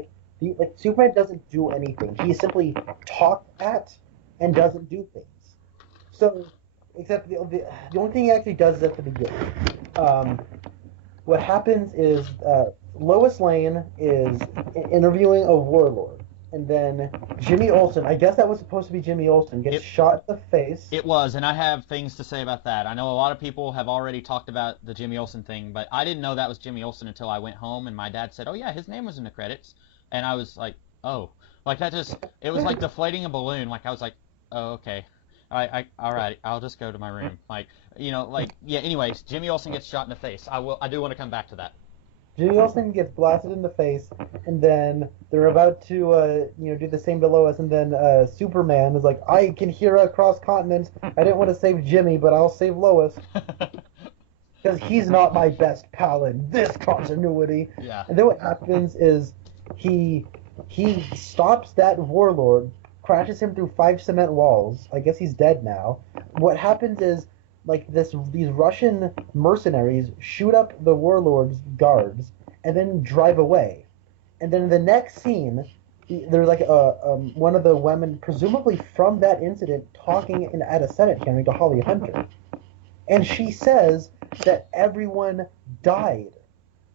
Superman doesn't do anything. He simply talks at and doesn't do things. So, except the only thing he actually does is at the beginning. What happens is Lois Lane is interviewing a warlord, and then Jimmy Olsen, I guess that was supposed to be Jimmy Olsen, gets shot in the face. It was, and I have things to say about that. I know a lot of people have already talked about the Jimmy Olsen thing, but I didn't know that was Jimmy Olsen until I went home, and my dad said, "Oh yeah, his name was in the credits," and I was like, "Oh," it was like deflating a balloon. I was like, "Oh, okay." All right, I'll just go to my room. Yeah, anyways, Jimmy Olsen gets shot in the face. I do want to come back to that. Jimmy Olsen gets blasted in the face, and then they're about to, do the same to Lois, and then Superman is like, I can hear across continents. I didn't want to save Jimmy, but I'll save Lois. Because he's not my best pal in this continuity. Yeah. And then what happens is he stops that warlord, crashes him through 5 cement walls. I guess he's dead now. What happens is, these Russian mercenaries shoot up the warlord's guards and then drive away. And then in the next scene, there's one of the women, presumably from that incident, talking at a Senate hearing to Holly Hunter. And she says that everyone died.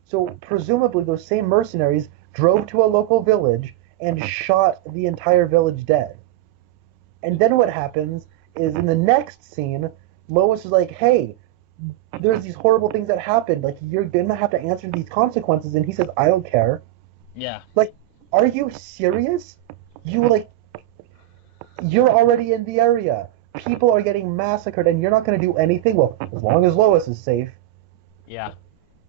So presumably those same mercenaries drove to a local village, and shot the entire village dead. And then what happens is in the next scene, Lois is like, hey, there's these horrible things that happened. Like, you're going to have to answer these consequences. And he says, I don't care. Yeah. Like, are you serious? You're already in the area. People are getting massacred, and you're not going to do anything? Well, as long as Lois is safe. Yeah.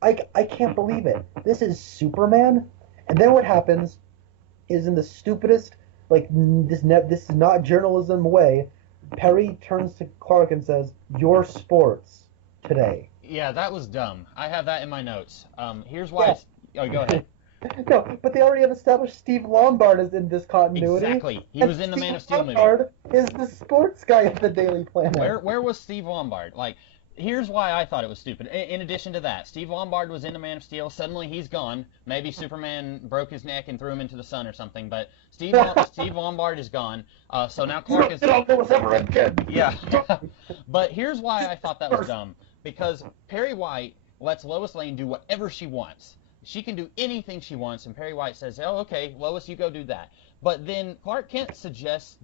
I can't believe it. This is Superman? And then what happens is in the stupidest, like, this is not journalism way, Perry turns to Clark and says, your sports today. Yeah, that was dumb. I have that in my notes. Here's why. Yeah. Oh, go ahead. No, but they already have established Steve Lombard is in this continuity. Exactly. He was in the Man of Steel movie. Lombard is the sports guy at the Daily Planet. Where was Steve Lombard? Like, here's why I thought it was stupid. In addition to that, Steve Lombard was in the Man of Steel. Suddenly he's gone. Maybe Superman broke his neck and threw him into the sun or something. But Steve Lombard is gone. So now Clark is. Yeah. But here's why I thought that was dumb. Because Perry White lets Lois Lane do whatever she wants. She can do anything she wants, and Perry White says, oh, okay, Lois, you go do that. But then Clark Kent suggests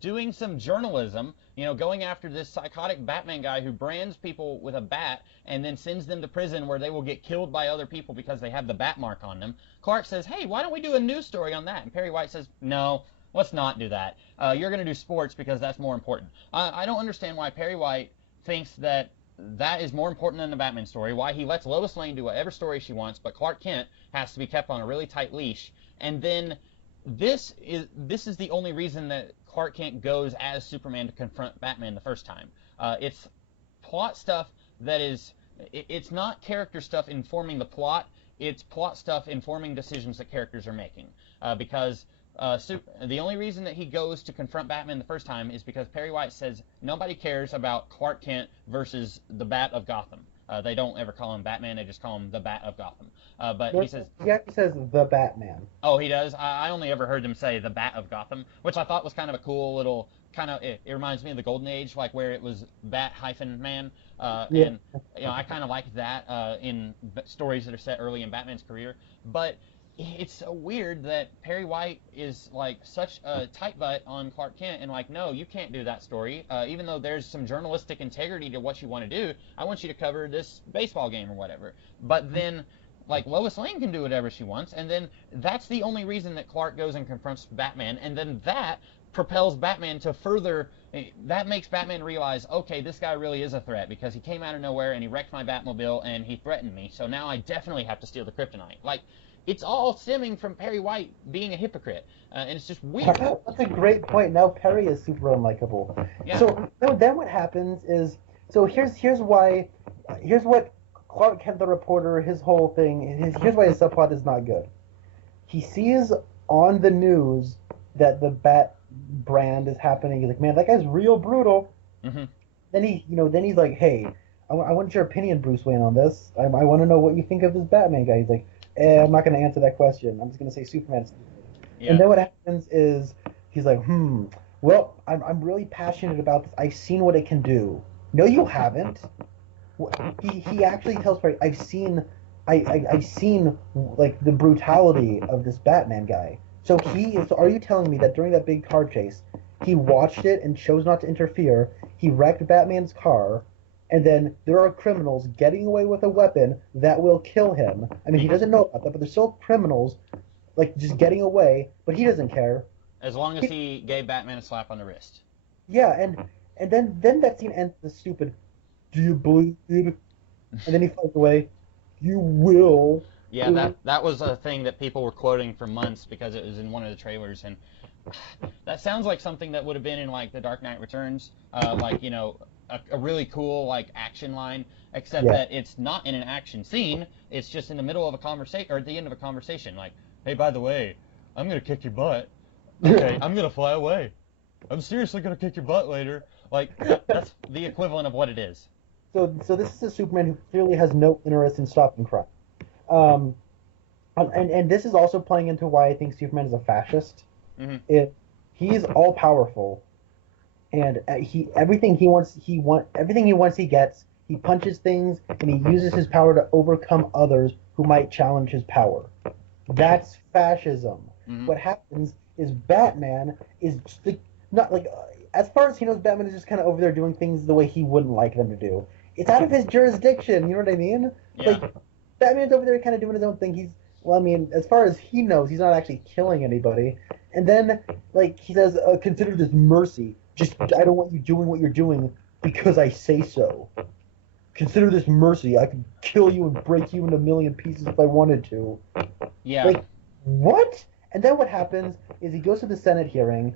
doing some journalism, going after this psychotic Batman guy who brands people with a bat and then sends them to prison where they will get killed by other people because they have the bat mark on them. Clark says, hey, why don't we do a news story on that? And Perry White says, no, let's not do that. You're going to do sports because that's more important. I don't understand why Perry White thinks that is more important than the Batman story, why he lets Lois Lane do whatever story she wants, but Clark Kent has to be kept on a really tight leash. And then this is the only reason that Clark Kent goes as Superman to confront Batman the first time. It's plot stuff that it's not character stuff informing the plot, it's plot stuff informing decisions that characters are making. Because the only reason that he goes to confront Batman the first time is because Perry White says nobody cares about Clark Kent versus the Bat of Gotham. They don't ever call him Batman, they just call him the Bat of Gotham. But he says... He actually says the Batman. Oh, he does? I only ever heard him say the Bat of Gotham, which I thought was kind of a cool little... It reminds me of the Golden Age, like where it was Bat-Man. Yeah. And, I kind of like that in stories that are set early in Batman's career. But... it's so weird that Perry White is like such a tight butt on Clark Kent and like, no, you can't do that story. Even though there's some journalistic integrity to what you want to do, I want you to cover this baseball game or whatever. But then, like, Lois Lane can do whatever she wants, and then that's the only reason that Clark goes and confronts Batman, and then that propels Batman to further... that makes Batman realize, okay, this guy really is a threat because he came out of nowhere and he wrecked my Batmobile and he threatened me, so now I definitely have to steal the kryptonite. Like... it's all stemming from Perry White being a hypocrite, and it's just weird. That's a great point. Now Perry is super unlikable. Yeah. So then what happens is, here's what Clark Kent the reporter, his whole thing, here's why his subplot is not good. He sees on the news that the Bat brand is happening. He's like, man, that guy's real brutal. Mm-hmm. Then he's like, hey, I want your opinion, Bruce Wayne, on this. I want to know what you think of this Batman guy. He's like, I'm not going to answer that question. I'm just going to say Superman. Yeah. And then what happens is he's like, well, I'm really passionate about this. I've seen what it can do. No, you haven't. He actually tells Perry, I've seen like the brutality of this Batman guy. So are you telling me that during that big car chase, he watched it and chose not to interfere? He wrecked Batman's car. And then there are criminals getting away with a weapon that will kill him. I mean, he doesn't know about that, but there's still criminals, like, just getting away, but he doesn't care. As long as he gave Batman a slap on the wrist. Yeah, and then that scene ends with the stupid, do you believe? And then he flies away. You will. Yeah, that was a thing that people were quoting for months because it was in one of the trailers, and that sounds like something that would have been in, like, The Dark Knight Returns, like, a really cool, like, action line, except that it's not in an action scene. It's just in the middle of a conversation, or at the end of a conversation. Like, hey, by the way, I'm going to kick your butt. Okay, I'm going to fly away. I'm seriously going to kick your butt later. Like, that's the equivalent of what it is. So this is a Superman who clearly has no interest in stopping crime. And this is also playing into why I think Superman is a fascist. Mm-hmm. He's all-powerful. And everything he wants, he gets. He punches things, and he uses his power to overcome others who might challenge his power. That's fascism. Hmm. What happens is Batman is just not like as far as he knows, Batman is just kind of over there doing things the way he wouldn't like them to do. It's out of his jurisdiction. You know what I mean? Yeah. Like Batman's over there kind of doing his own thing. He's well, I mean, as far as he knows, he's not actually killing anybody. And then like he says, consider this mercy. Just I don't want you doing what you're doing because I say so. Consider this mercy. I could kill you and break you into a million pieces if I wanted to. Yeah. Like, what? And then what happens is he goes to the Senate hearing,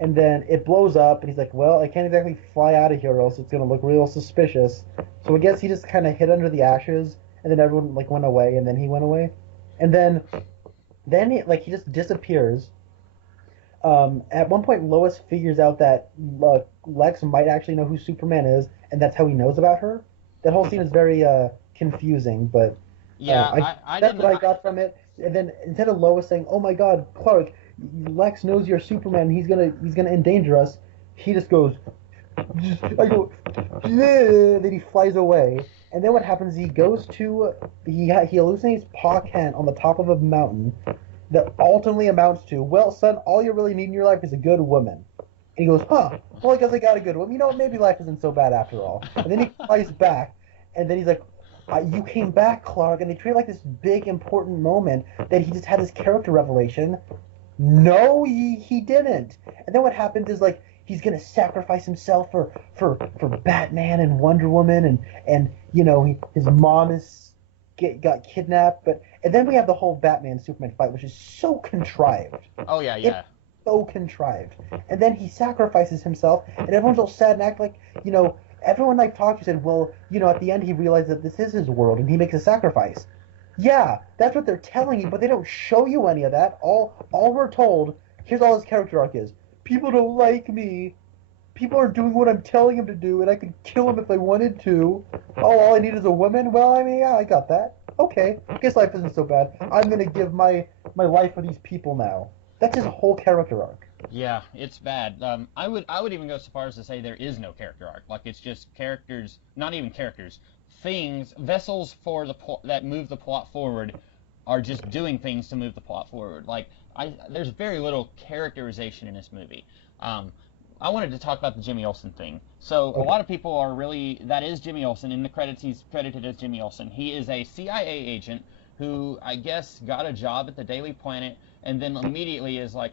and then it blows up, and he's like, well, I can't exactly fly out of here, or else it's going to look real suspicious. So I guess he just kind of hid under the ashes, and then everyone, like, went away, and then he went away. And then he just disappears. At one point, Lois figures out that Lex might actually know who Superman is, and that's how he knows about her. That whole scene is very confusing, but Yeah. I that's didn't. what I got from it. And then instead of Lois saying, "Oh my God, Clark, Lex knows you're Superman. He's gonna endanger us," he just goes, "I go," then he flies away. And then what happens? He goes to he hallucinates Pa Kent on the top of a mountain that ultimately amounts to, "Well, son, all you really need in your life is a good woman." And he goes, "Huh? Well, I guess I got a good one. You know, maybe life isn't so bad after all." And then he flies back, and then he's like, "You came back, Clark," and they treat it like this big important moment that he just had this character revelation. No, he didn't. And then what happens is like he's gonna sacrifice himself for Batman and Wonder Woman, and his mom got kidnapped, but and then we have the whole Batman Superman fight, which is so contrived. Oh yeah. It's Yeah. so contrived. And then he sacrifices himself, and everyone's all sad and act like, everyone I've talked to said, well, at the end he realized that this is his world, and he makes a sacrifice. Yeah, that's what they're telling you, but they don't show you any of that. All we're told, here's all his character arc is. People don't like me. People are doing what I'm telling them to do, and I could kill him if I wanted to. Oh, all I need is a woman? Well, I mean, yeah, I got that. Okay, I guess life isn't so bad. I'm gonna give my life for these people now. That's his whole character arc. Yeah, it's bad. I would even go so far as to say there is no character arc. Like it's just characters, not even characters, things, vessels for that move the plot forward, are just doing things to move the plot forward. Like there's very little characterization in this movie. Um, I wanted to talk about the Jimmy Olsen thing. So a Okay. lot of people are really that is Jimmy Olsen in the credits. He's credited as Jimmy Olsen. He is a CIA agent who I guess got a job at the Daily Planet and then immediately is like,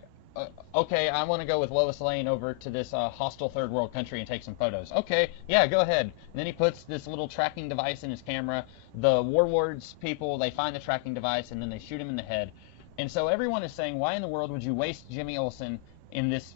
okay, I want to go with Lois Lane over to this hostile third world country and take some photos. Okay, yeah, go ahead. And then he puts this little tracking device in his camera. The warlords people, they find the tracking device and then they shoot him in the head. And so everyone is saying, why in the world would you waste Jimmy Olsen in this,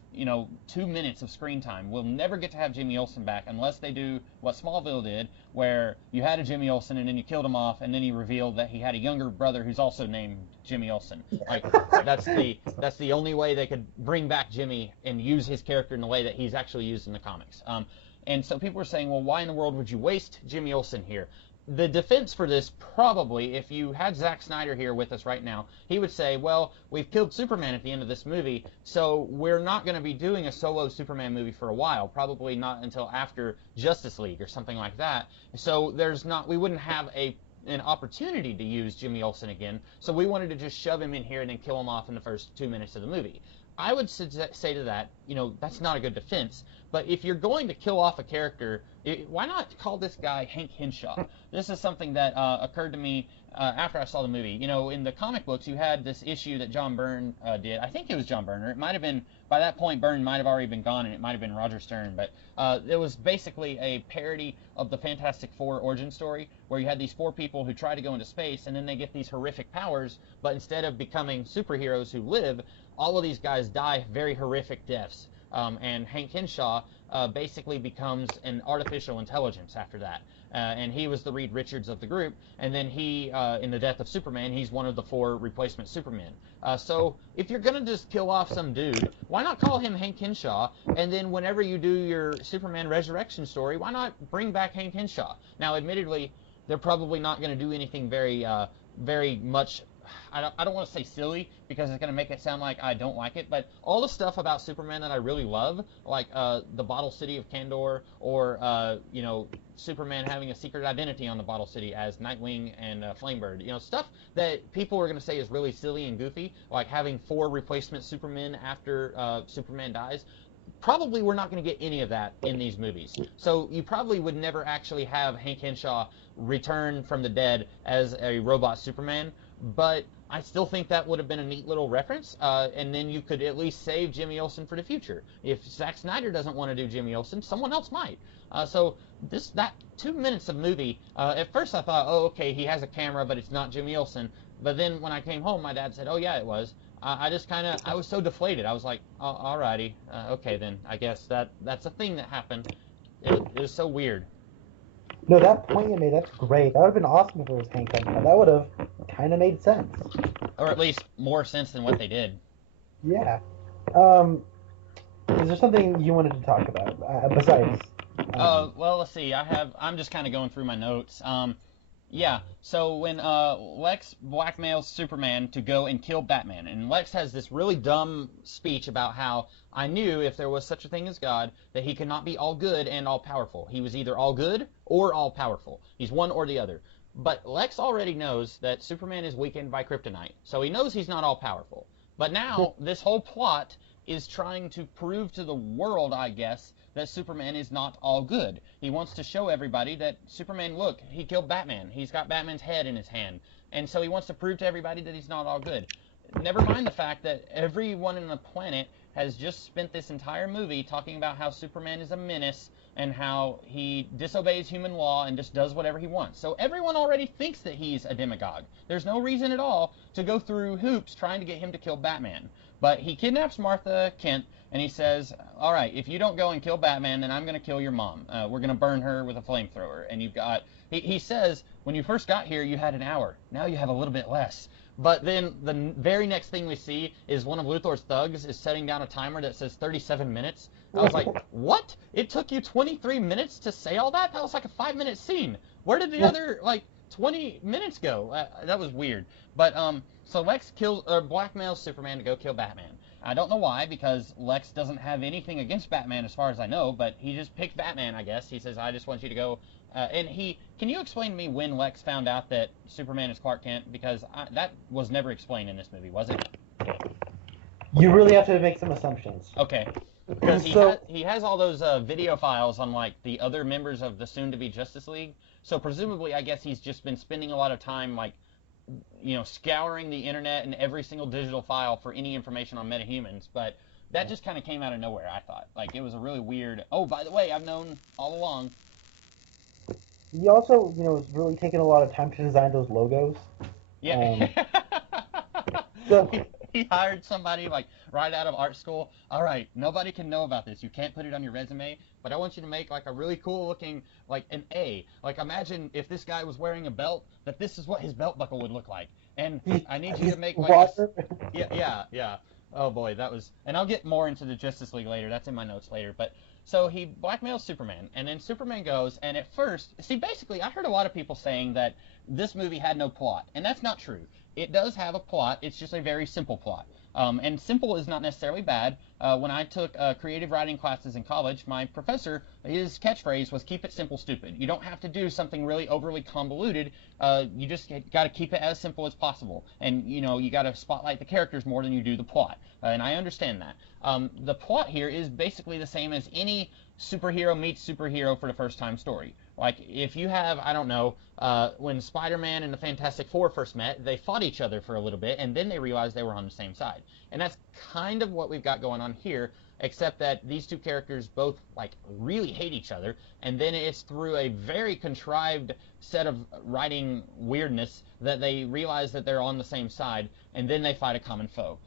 2 minutes of screen time? We'll never get to have Jimmy Olsen back unless they do what Smallville did, where you had a Jimmy Olsen and then you killed him off, and then he revealed that he had a younger brother who's also named Jimmy Olsen. Like that's the only way they could bring back Jimmy and use his character in the way that he's actually used in the comics. And so people were saying, well, why in the world would you waste Jimmy Olsen here? The defense for this probably, if you had Zack Snyder here with us right now, he would say, well, we've killed Superman at the end of this movie, so we're not going to be doing a solo Superman movie for a while, probably not until after Justice League or something like that. So we wouldn't have an opportunity to use Jimmy Olsen again, so we wanted to just shove him in here and then kill him off in the first 2 minutes of the movie. I would say to that, that's not a good defense. But if you're going to kill off a character, why not call this guy Hank Henshaw? This is something that occurred to me after I saw the movie. In the comic books, you had this issue that John Byrne did. I think it was John Byrne. Or it might have been, by that point, Byrne might have already been gone, and it might have been Roger Stern. But it was basically a parody of the Fantastic Four origin story, where you had these four people who try to go into space, and then they get these horrific powers, but instead of becoming superheroes who live, all of these guys die very horrific deaths. And Hank Henshaw basically becomes an artificial intelligence after that. And he was the Reed Richards of the group. And then he, in the death of Superman, he's one of the four replacement Supermen. So if you're going to just kill off some dude, why not call him Hank Henshaw? And then whenever you do your Superman resurrection story, why not bring back Hank Henshaw? Now, admittedly, they're probably not going to do anything very much I don't want to say silly because it's going to make it sound like I don't like it, but all the stuff about Superman that I really love, like the Bottle City of Kandor, or Superman having a secret identity on the Bottle City as Nightwing and Flamebird, stuff that people are going to say is really silly and goofy, like having 4 replacement Supermen after Superman dies. Probably we're not going to get any of that in these movies. So you probably would never actually have Hank Henshaw return from the dead as a robot Superman, but I still think that would have been a neat little reference, and then you could at least save Jimmy Olsen for the future. If Zack Snyder doesn't want to do Jimmy Olsen, someone else might. So that 2 minutes of movie, at first I thought, oh, okay, he has a camera, but it's not Jimmy Olsen. But then when I came home, my dad said, oh, yeah, it was. I just I was so deflated. I was like, oh, alrighty, okay then. I guess that's a thing that happened. It was so weird. No, that point you made, that's great. That would have been awesome if it was Hank Henshaw. That would have kind of made sense. Or at least more sense than what they did. Yeah. Is there something you wanted to talk about besides? Well, let's see. I'm just kind of going through my notes. Yeah, so when Lex blackmails Superman to go and kill Batman, and Lex has this really dumb speech about how I knew if there was such a thing as God that he could not be all good and all powerful. He was either all good or all powerful. He's one or the other. But Lex already knows that Superman is weakened by kryptonite, so he knows he's not all powerful. But now this whole plot is trying to prove to the world, I guess, that Superman is not all good. He wants to show everybody that Superman, look, he killed Batman. He's got Batman's head in his hand. And so he wants to prove to everybody that he's not all good. Never mind the fact that everyone on the planet has just spent this entire movie talking about how Superman is a menace and how he disobeys human law and just does whatever he wants. So everyone already thinks that he's a demagogue. There's no reason at all to go through hoops trying to get him to kill Batman. But he kidnaps Martha Kent, and he says, all right, if you don't go and kill Batman, then I'm going to kill your mom. We're going to burn her with a flamethrower. And you've got, he says, when you first got here, you had an hour. Now you have a little bit less. But then the very next thing we see is one of Luthor's thugs is setting down a timer that says 37 minutes. I was like, what? It took you 23 minutes to say all that? That was like a 5-minute scene. Where did the other, 20 minutes go? That was weird. But, so Lex blackmails Superman to go kill Batman. I don't know why, because Lex doesn't have anything against Batman as far as I know, but he just picked Batman, I guess. He says, I just want you to go. Can you explain to me when Lex found out that Superman is Clark Kent? Because that was never explained in this movie, was it? You really have to make some assumptions. Okay. Because he has all those video files on, the other members of the soon-to-be Justice League. So presumably, I guess he's just been spending a lot of time, scouring the internet and every single digital file for any information on metahumans. But that just kind of came out of nowhere, I thought. It was a really weird, oh, by the way, I've known all along. He also, is really taking a lot of time to design those logos. Yeah. So he hired somebody right out of art school. All right, nobody can know about this. You can't put it on your resume, but I want you to make a really cool looking an A. Imagine if this guy was wearing a belt, that this is what his belt buckle would look like. And I need you to make yeah. Oh boy, that was, and I'll get more into the Justice League later. That's in my notes later. But so he blackmails Superman, and then Superman goes, and at first, basically, I heard a lot of people saying that this movie had no plot, and that's not true. It does have a plot. It's just a very simple plot. And simple is not necessarily bad. When I took creative writing classes in college, my professor, his catchphrase was keep it simple, stupid. You don't have to do something really overly convoluted. You just got to keep it as simple as possible. And, you got to spotlight the characters more than you do the plot. And I understand that. The plot here is basically the same as any superhero meets superhero for the first time story. If you have, I don't know, when Spider-Man and the Fantastic Four first met, they fought each other for a little bit, and then they realized they were on the same side. And that's kind of what we've got going on here, except that these two characters both, really hate each other, and then it's through a very contrived set of writing weirdness that they realize that they're on the same side, and then they fight a common foe.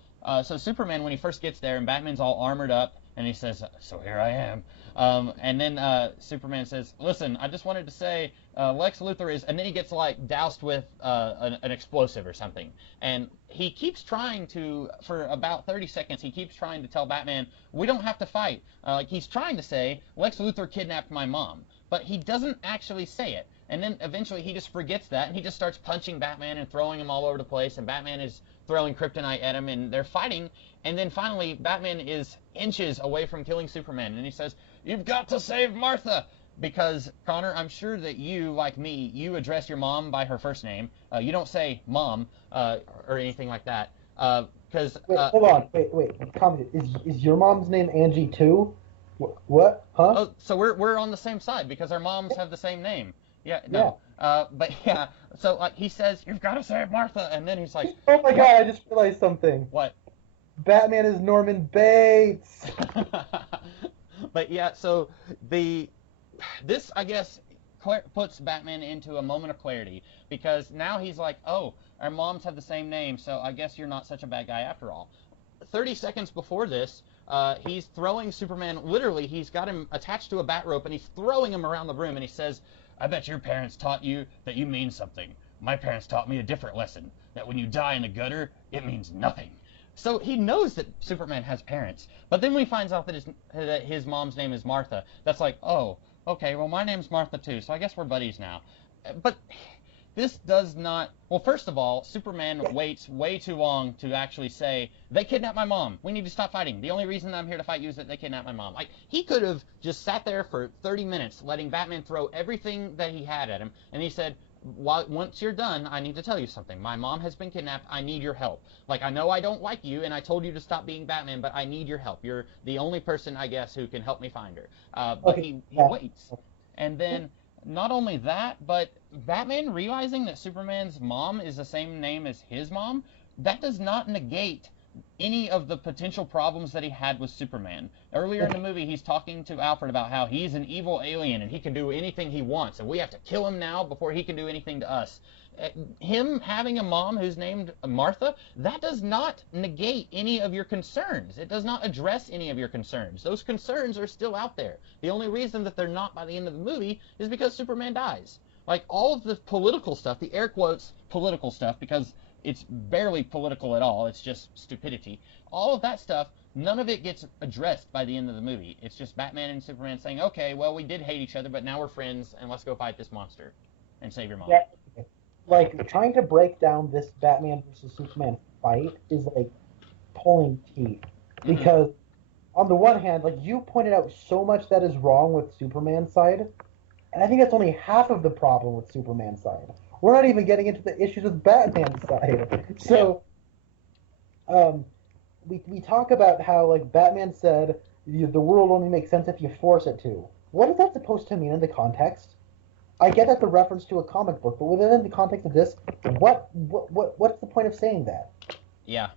So Superman, when he first gets there, and Batman's all armored up, and he says, so here I am. And then Superman says, listen, I just wanted to say Lex Luthor is, and then he gets doused with an explosive or something. And he keeps trying to, for about 30 seconds, he keeps trying to tell Batman, we don't have to fight. He's trying to say, Lex Luthor kidnapped my mom. But he doesn't actually say it. And then eventually he just forgets that, and he just starts punching Batman and throwing him all over the place, and Batman is throwing kryptonite at him, and they're fighting, and then finally Batman is inches away from killing Superman, and he says, "You've got to save Martha!" Because, Connor, I'm sure that you, like me, you address your mom by her first name. You don't say mom or anything like that. Because Wait, hold on. Wait. Comment. Is your mom's name Angie too? What? Huh? Oh, so we're on the same side because our moms have the same name. Yeah, no. Yeah. But yeah, so like he says, "You've got to save Martha," and then he's like, Oh my God! I just realized something. "What?" Batman is Norman Bates. But yeah, so this I guess puts Batman into a moment of clarity because now he's like, "Oh, our moms have the same name, so I guess you're not such a bad guy after all." 30 seconds before this, he's throwing Superman, literally, he's got him attached to a bat rope, and he's throwing him around the room, and he says, "I bet your parents taught you that you mean something. My parents taught me a different lesson, that when you die in the gutter, it means nothing." So he knows that Superman has parents, but then when he finds out that his mom's name is Martha, that's like, oh, okay, well, my name's Martha too, so I guess we're buddies now. But this does not... Well, first of all, Superman waits way too long to actually say, "They kidnapped my mom. We need to stop fighting. The only reason I'm here to fight you is that they kidnapped my mom." Like, he could have just sat there for 30 minutes letting Batman throw everything that he had at him, and he said, "Once you're done, I need to tell you something. My mom has been kidnapped. I need your help. Like, I know I don't like you, and I told you to stop being Batman, but I need your help. You're the only person, I guess, who can help me find her." But he waits. And then... Not only that, but Batman realizing that Superman's mom is the same name as his mom, that does not negate any of the potential problems that he had with Superman. Earlier in the movie, he's talking to Alfred about how he's an evil alien and he can do anything he wants, and we have to kill him now before he can do anything to us. Him having a mom who's named Martha, that does not negate any of your concerns. It does not address any of your concerns. Those concerns are still out there. The only reason that they're not by the end of the movie is because Superman dies. Like, all of the political stuff, the air quotes political stuff, because it's barely political at all, it's just stupidity. All of that stuff, none of it gets addressed by the end of the movie. It's just Batman and Superman saying, "Okay, well, we did hate each other, but now we're friends, and let's go fight this monster and save your mom." Yeah. Like, trying to break down this Batman versus Superman fight is like pulling teeth. Because on the one hand, like, you pointed out so much that is wrong with Superman's side, and I think that's only half of the problem with Superman's side. We're not even getting into the issues with Batman's side. So, we talk about how, like, Batman said, the world only makes sense if you force it to. What is that supposed to mean in the context? I get that the reference to a comic book, but within the context of this, what's the point of saying that? Yeah.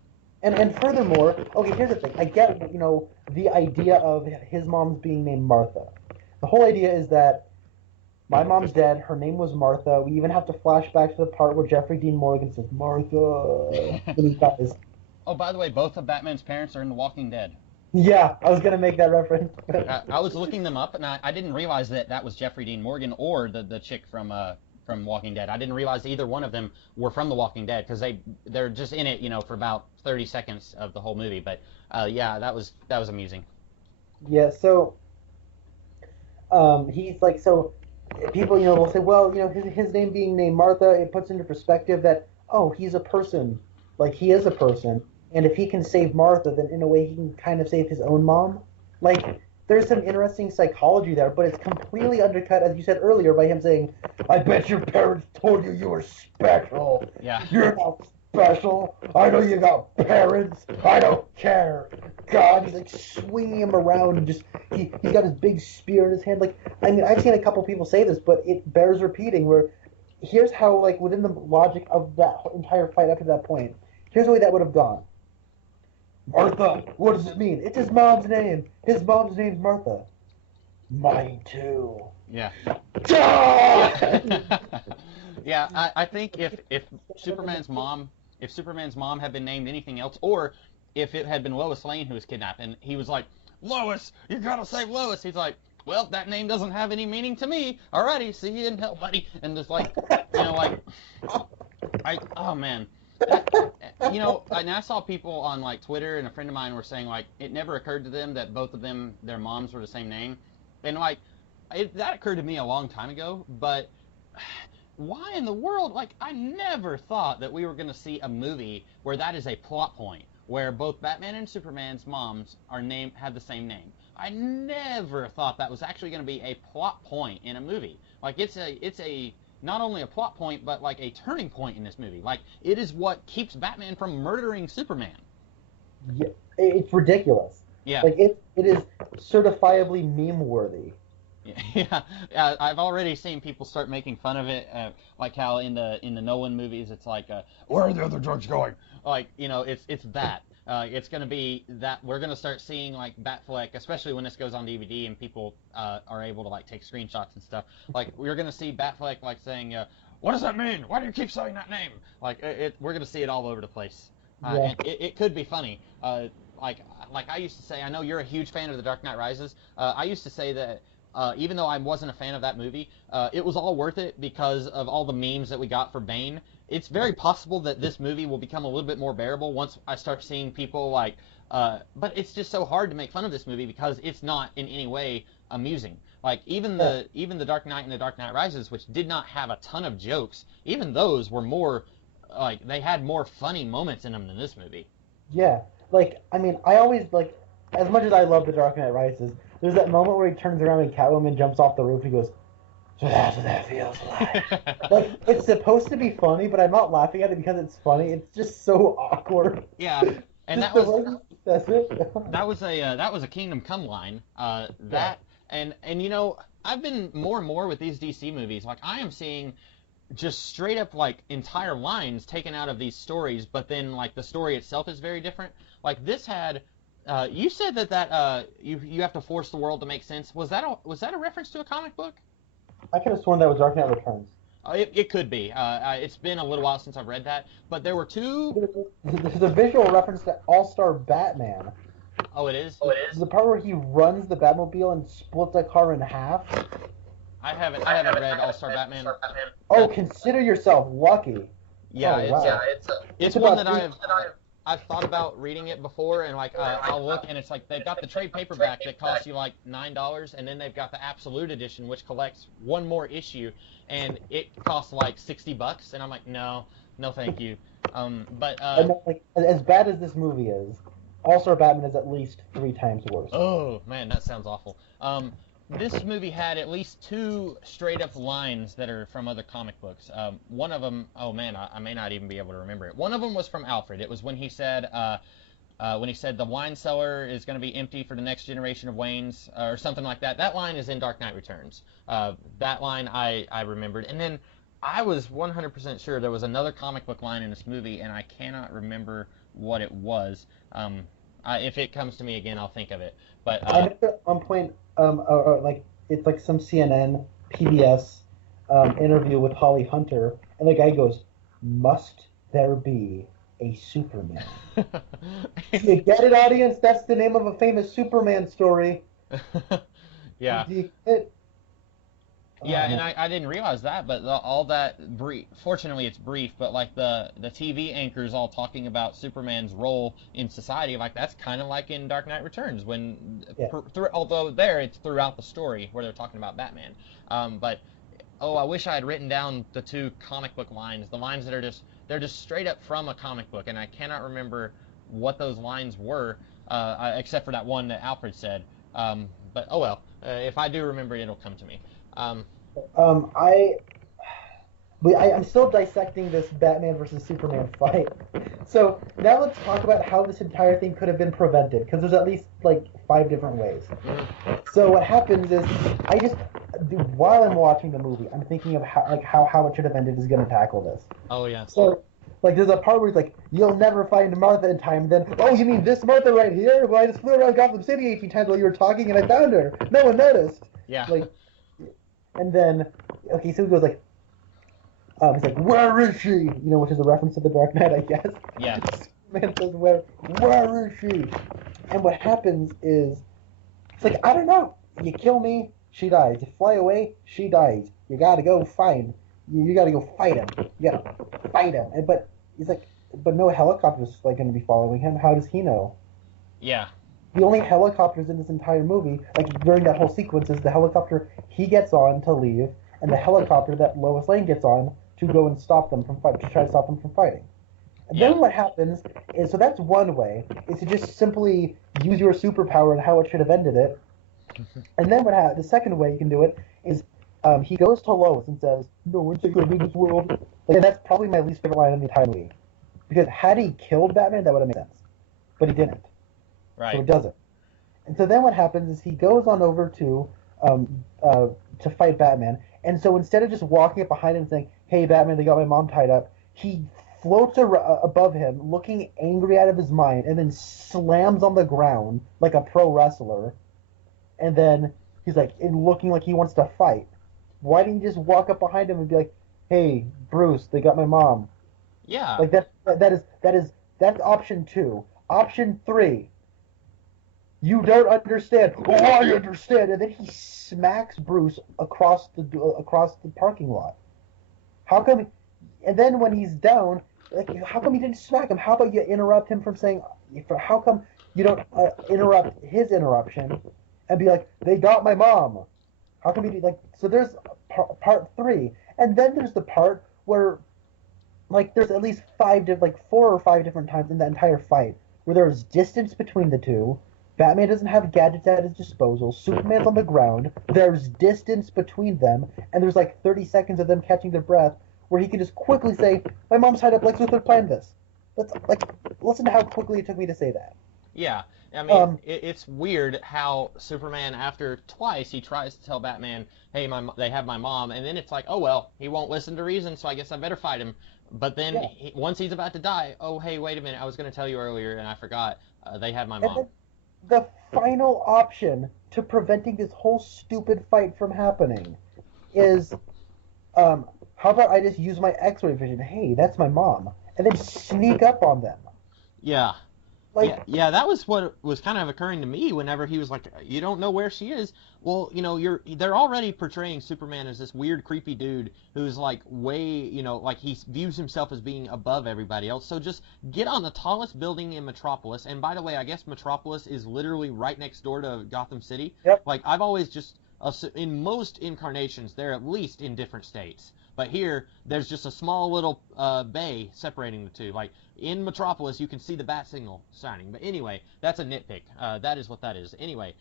And furthermore, okay, here's the thing. I get, the idea of his mom's being named Martha. The whole idea is that my mom's dead, her name was Martha. We even have to flash back to the part where Jeffrey Dean Morgan says, "Martha," when he dies. Oh, by the way, both of Batman's parents are in The Walking Dead. Yeah, I was going to make that reference. I was looking them up, and I didn't realize that was Jeffrey Dean Morgan or the chick from Walking Dead. I didn't realize either one of them were from The Walking Dead, because they're just in it, for about 30 seconds of the whole movie. But yeah, that was amusing. Yeah, so he's like, so people, will say, well, his name being named Martha, it puts into perspective that, oh, he's a person. Like, he is a person. And if he can save Martha, then in a way he can kind of save his own mom. Like, there's some interesting psychology there, but it's completely undercut, as you said earlier, by him saying, "I bet your parents told you were special. Yeah. You're not special. I know you got parents. I don't care." God, he's like swinging him around, and just he's got his big spear in his hand. Like, I mean, I've seen a couple people say this, but it bears repeating. Where here's how, like, within the logic of that entire fight up to that point, here's the way that would have gone. Martha, what does it mean? It's his mom's name. His mom's name's Martha. Mine too. Yeah. Yeah. Yeah, I think if Superman's mom had been named anything else, or if it had been Lois Lane who was kidnapped, and he was like, "Lois, you gotta save Lois," he's like, "Well, that name doesn't have any meaning to me. Alrighty, see you in hell, buddy." And just like, oh man. And I saw people on, like, Twitter, and a friend of mine were saying, like, it never occurred to them that both of them, their moms were the same name. And, like, that occurred to me a long time ago, but why in the world? Like, I never thought that we were going to see a movie where that is a plot point, where both Batman and Superman's moms have the same name. I never thought that was actually going to be a plot point in a movie. Like, it's a not only a plot point, but like a turning point in this movie. Like, it is what keeps Batman from murdering Superman. Yeah, it's ridiculous. Yeah. Like it is certifiably meme worthy. Yeah, I've already seen people start making fun of it, like how in the Nolan movies it's like, where are the other drugs going? Like, it's that. It's gonna be that we're gonna start seeing like Batfleck, especially when this goes on DVD and people are able to like take screenshots and stuff. Like, we're gonna see Batfleck like saying, what does that mean? Why do you keep saying that name? Like, we're gonna see it all over the place. Yeah. And it could be funny. Like I used to say, I know you're a huge fan of The Dark Knight Rises. I used to say that. Even though I wasn't a fan of that movie, it was all worth it because of all the memes that we got for Bane. It's very possible that this movie will become a little bit more bearable once I start seeing people like... but it's just so hard to make fun of this movie because it's not in any way amusing. Like, even the Dark Knight and The Dark Knight Rises, which did not have a ton of jokes, even those were more... Like, they had more funny moments in them than this movie. Yeah. Like, I mean, I always, like... As much as I love The Dark Knight Rises, there's that moment where he turns around and Catwoman jumps off the roof and he goes, so that's what that feels like. Like, it's supposed to be funny, but I'm not laughing at it because it's funny. It's just so awkward. Yeah, and that was a Kingdom Come line. And I've been more and more with these DC movies. Like, I am seeing just straight up like entire lines taken out of these stories, but then like the story itself is very different. Like, this had... you said that you have to force the world to make sense. Was that a reference to a comic book? I could have sworn that was Dark Knight Returns. It could be. It's been a little while since I've read that, but there were two. There's a visual reference to All-Star Batman. Oh, it is. The part where he runs the Batmobile and splits a car in half. I haven't read All-Star Batman. Oh, consider yourself lucky. Yeah, wow. It's one that I've thought about reading it before, and like I'll look, and it's like they've got the trade paperback that costs you like $9, and then they've got the Absolute Edition, which collects one more issue, and it costs like $60, and I'm like, no, thank you. But like, as bad as this movie is, All-Star Batman is at least 3 times worse. Oh man, that sounds awful. This movie had at least 2 straight-up lines that are from other comic books. One of them, oh man, I may not even be able to remember it. One of them was from Alfred. It was when he said the wine cellar is going to be empty for the next generation of Waynes, or something like that. That line is in Dark Knight Returns. That line I remembered. And then I was 100% sure there was another comic book line in this movie, and I cannot remember what it was. If it comes to me again, I'll think of it. But I remember at one point, like it's like some CNN, PBS interview with Holly Hunter, and the guy goes, "Must there be a Superman?" You get it, audience? That's the name of a famous Superman story. Yeah. Do you get it? Yeah, and I didn't realize that, but all that brief. Fortunately, it's brief, but like the TV anchors all talking about Superman's role in society, like that's kind of like in Dark Knight Returns, when although there it's throughout the story where they're talking about Batman. But I wish I had written down the 2 comic book lines, the lines that are just straight up from a comic book, and I cannot remember what those lines were, except for that one that Alfred said. But oh well, if I do remember it, it'll come to me. I'm still dissecting this Batman versus Superman fight. So now let's talk about how this entire thing could have been prevented, because there's at least like 5 different ways. So what happens is, while I'm watching the movie, I'm thinking of how it should have ended is going to tackle this. Oh yeah. So like there's a part where he's like, "You'll never find Martha in time." Then, "Oh, you mean this Martha right here? Well, I just flew around Gotham City 18 times while you were talking, and I found her. No one noticed." Yeah. Like. And then, okay, so he goes like, he's like, "Where is she?" You know, which is a reference to the Dark Knight, I guess. Yeah. Man says, "Where is she?" And what happens is, it's like, I don't know. You kill me, she dies. You fly away, she dies. You gotta go find. You gotta go fight him. You gotta fight him. But he's like, but no helicopter's like going to be following him. How does he know? Yeah. The only helicopters in this entire movie, like during that whole sequence, is the helicopter he gets on to leave, and the helicopter that Lois Lane gets on to go and stop them from fight to try to stop them from fighting. And Yeah. then what happens is, so that's one way, is to just simply use your superpower and how it should have ended it. And then the second way you can do it is he goes to Lois and says, "No one's good in this world." Like, and that's probably my least favorite line in the entire movie. Because had he killed Batman, that would have made sense. But he didn't. Right. So he doesn't. And so then what happens is he goes on over to fight Batman. And so instead of just walking up behind him and saying, "Hey, Batman, they got my mom tied up," he floats above him, looking angry out of his mind, and then slams on the ground like a pro wrestler. And then he's like, looking like he wants to fight. Why didn't you just walk up behind him and be like, "Hey, Bruce, they got my mom"? Yeah. Like that's option 2. Option 3. You don't understand. Oh, I understand. And then he smacks Bruce across the parking lot. How come? And then when he's down, like, how come you didn't smack him? How about you interrupt him from saying? How come you don't interrupt his interruption and be like, "They got my mom"? How come you do, like? So there's part 3, and then there's the part where, like, there's at least 4 or 5 different times in the entire fight where there's distance between the two. Batman doesn't have gadgets at his disposal. Superman's on the ground. There's distance between them, and there's like 30 seconds of them catching their breath where he can just quickly say, "My mom's tied up. Lex Luthor planned this." Listen to how quickly it took me to say that. Yeah. I mean, it's weird how Superman, after twice, he tries to tell Batman, "Hey, they have my mom," and then it's like, "Oh well, he won't listen to reason, so I guess I better fight him." But then once he's about to die, "Oh hey, wait a minute, I was going to tell you earlier, and I forgot. They had my mom." The final option to preventing this whole stupid fight from happening is, how about I just use my X-ray vision? Hey, that's my mom, and then sneak up on them. Yeah. Like, yeah, that was what was kind of occurring to me whenever he was like, "You don't know where she is." Well, they're already portraying Superman as this weird, creepy dude who's like way, like he views himself as being above everybody else. So just get on the tallest building in Metropolis. And by the way, I guess Metropolis is literally right next door to Gotham City. Yep. Like, I've always just, in most incarnations, they're at least in different states. But here, there's just a small little bay separating the two. Like, in Metropolis, you can see the bat signal shining. But anyway, that's a nitpick. That is what that is. Anyway,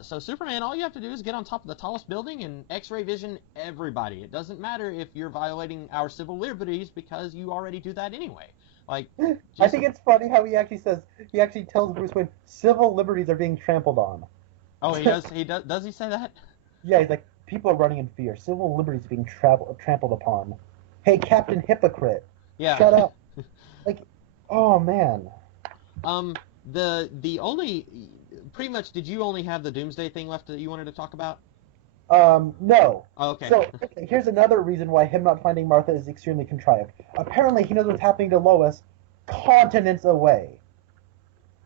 so Superman, all you have to do is get on top of the tallest building and X-ray vision everybody. It doesn't matter if you're violating our civil liberties because you already do that anyway. Like, I think it's funny how he actually tells Bruce Wayne civil liberties are being trampled on. Oh, he does. Does he say that? Yeah, he's like, people are running in fear. Civil liberties are being trampled upon. Hey, Captain Hypocrite. Yeah. Shut up. Like, oh man. The only, pretty much, did you only have the Doomsday thing left that you wanted to talk about? No. Oh, okay. So, here's another reason why him not finding Martha is extremely contrived. Apparently, he knows what's happening to Lois continents away.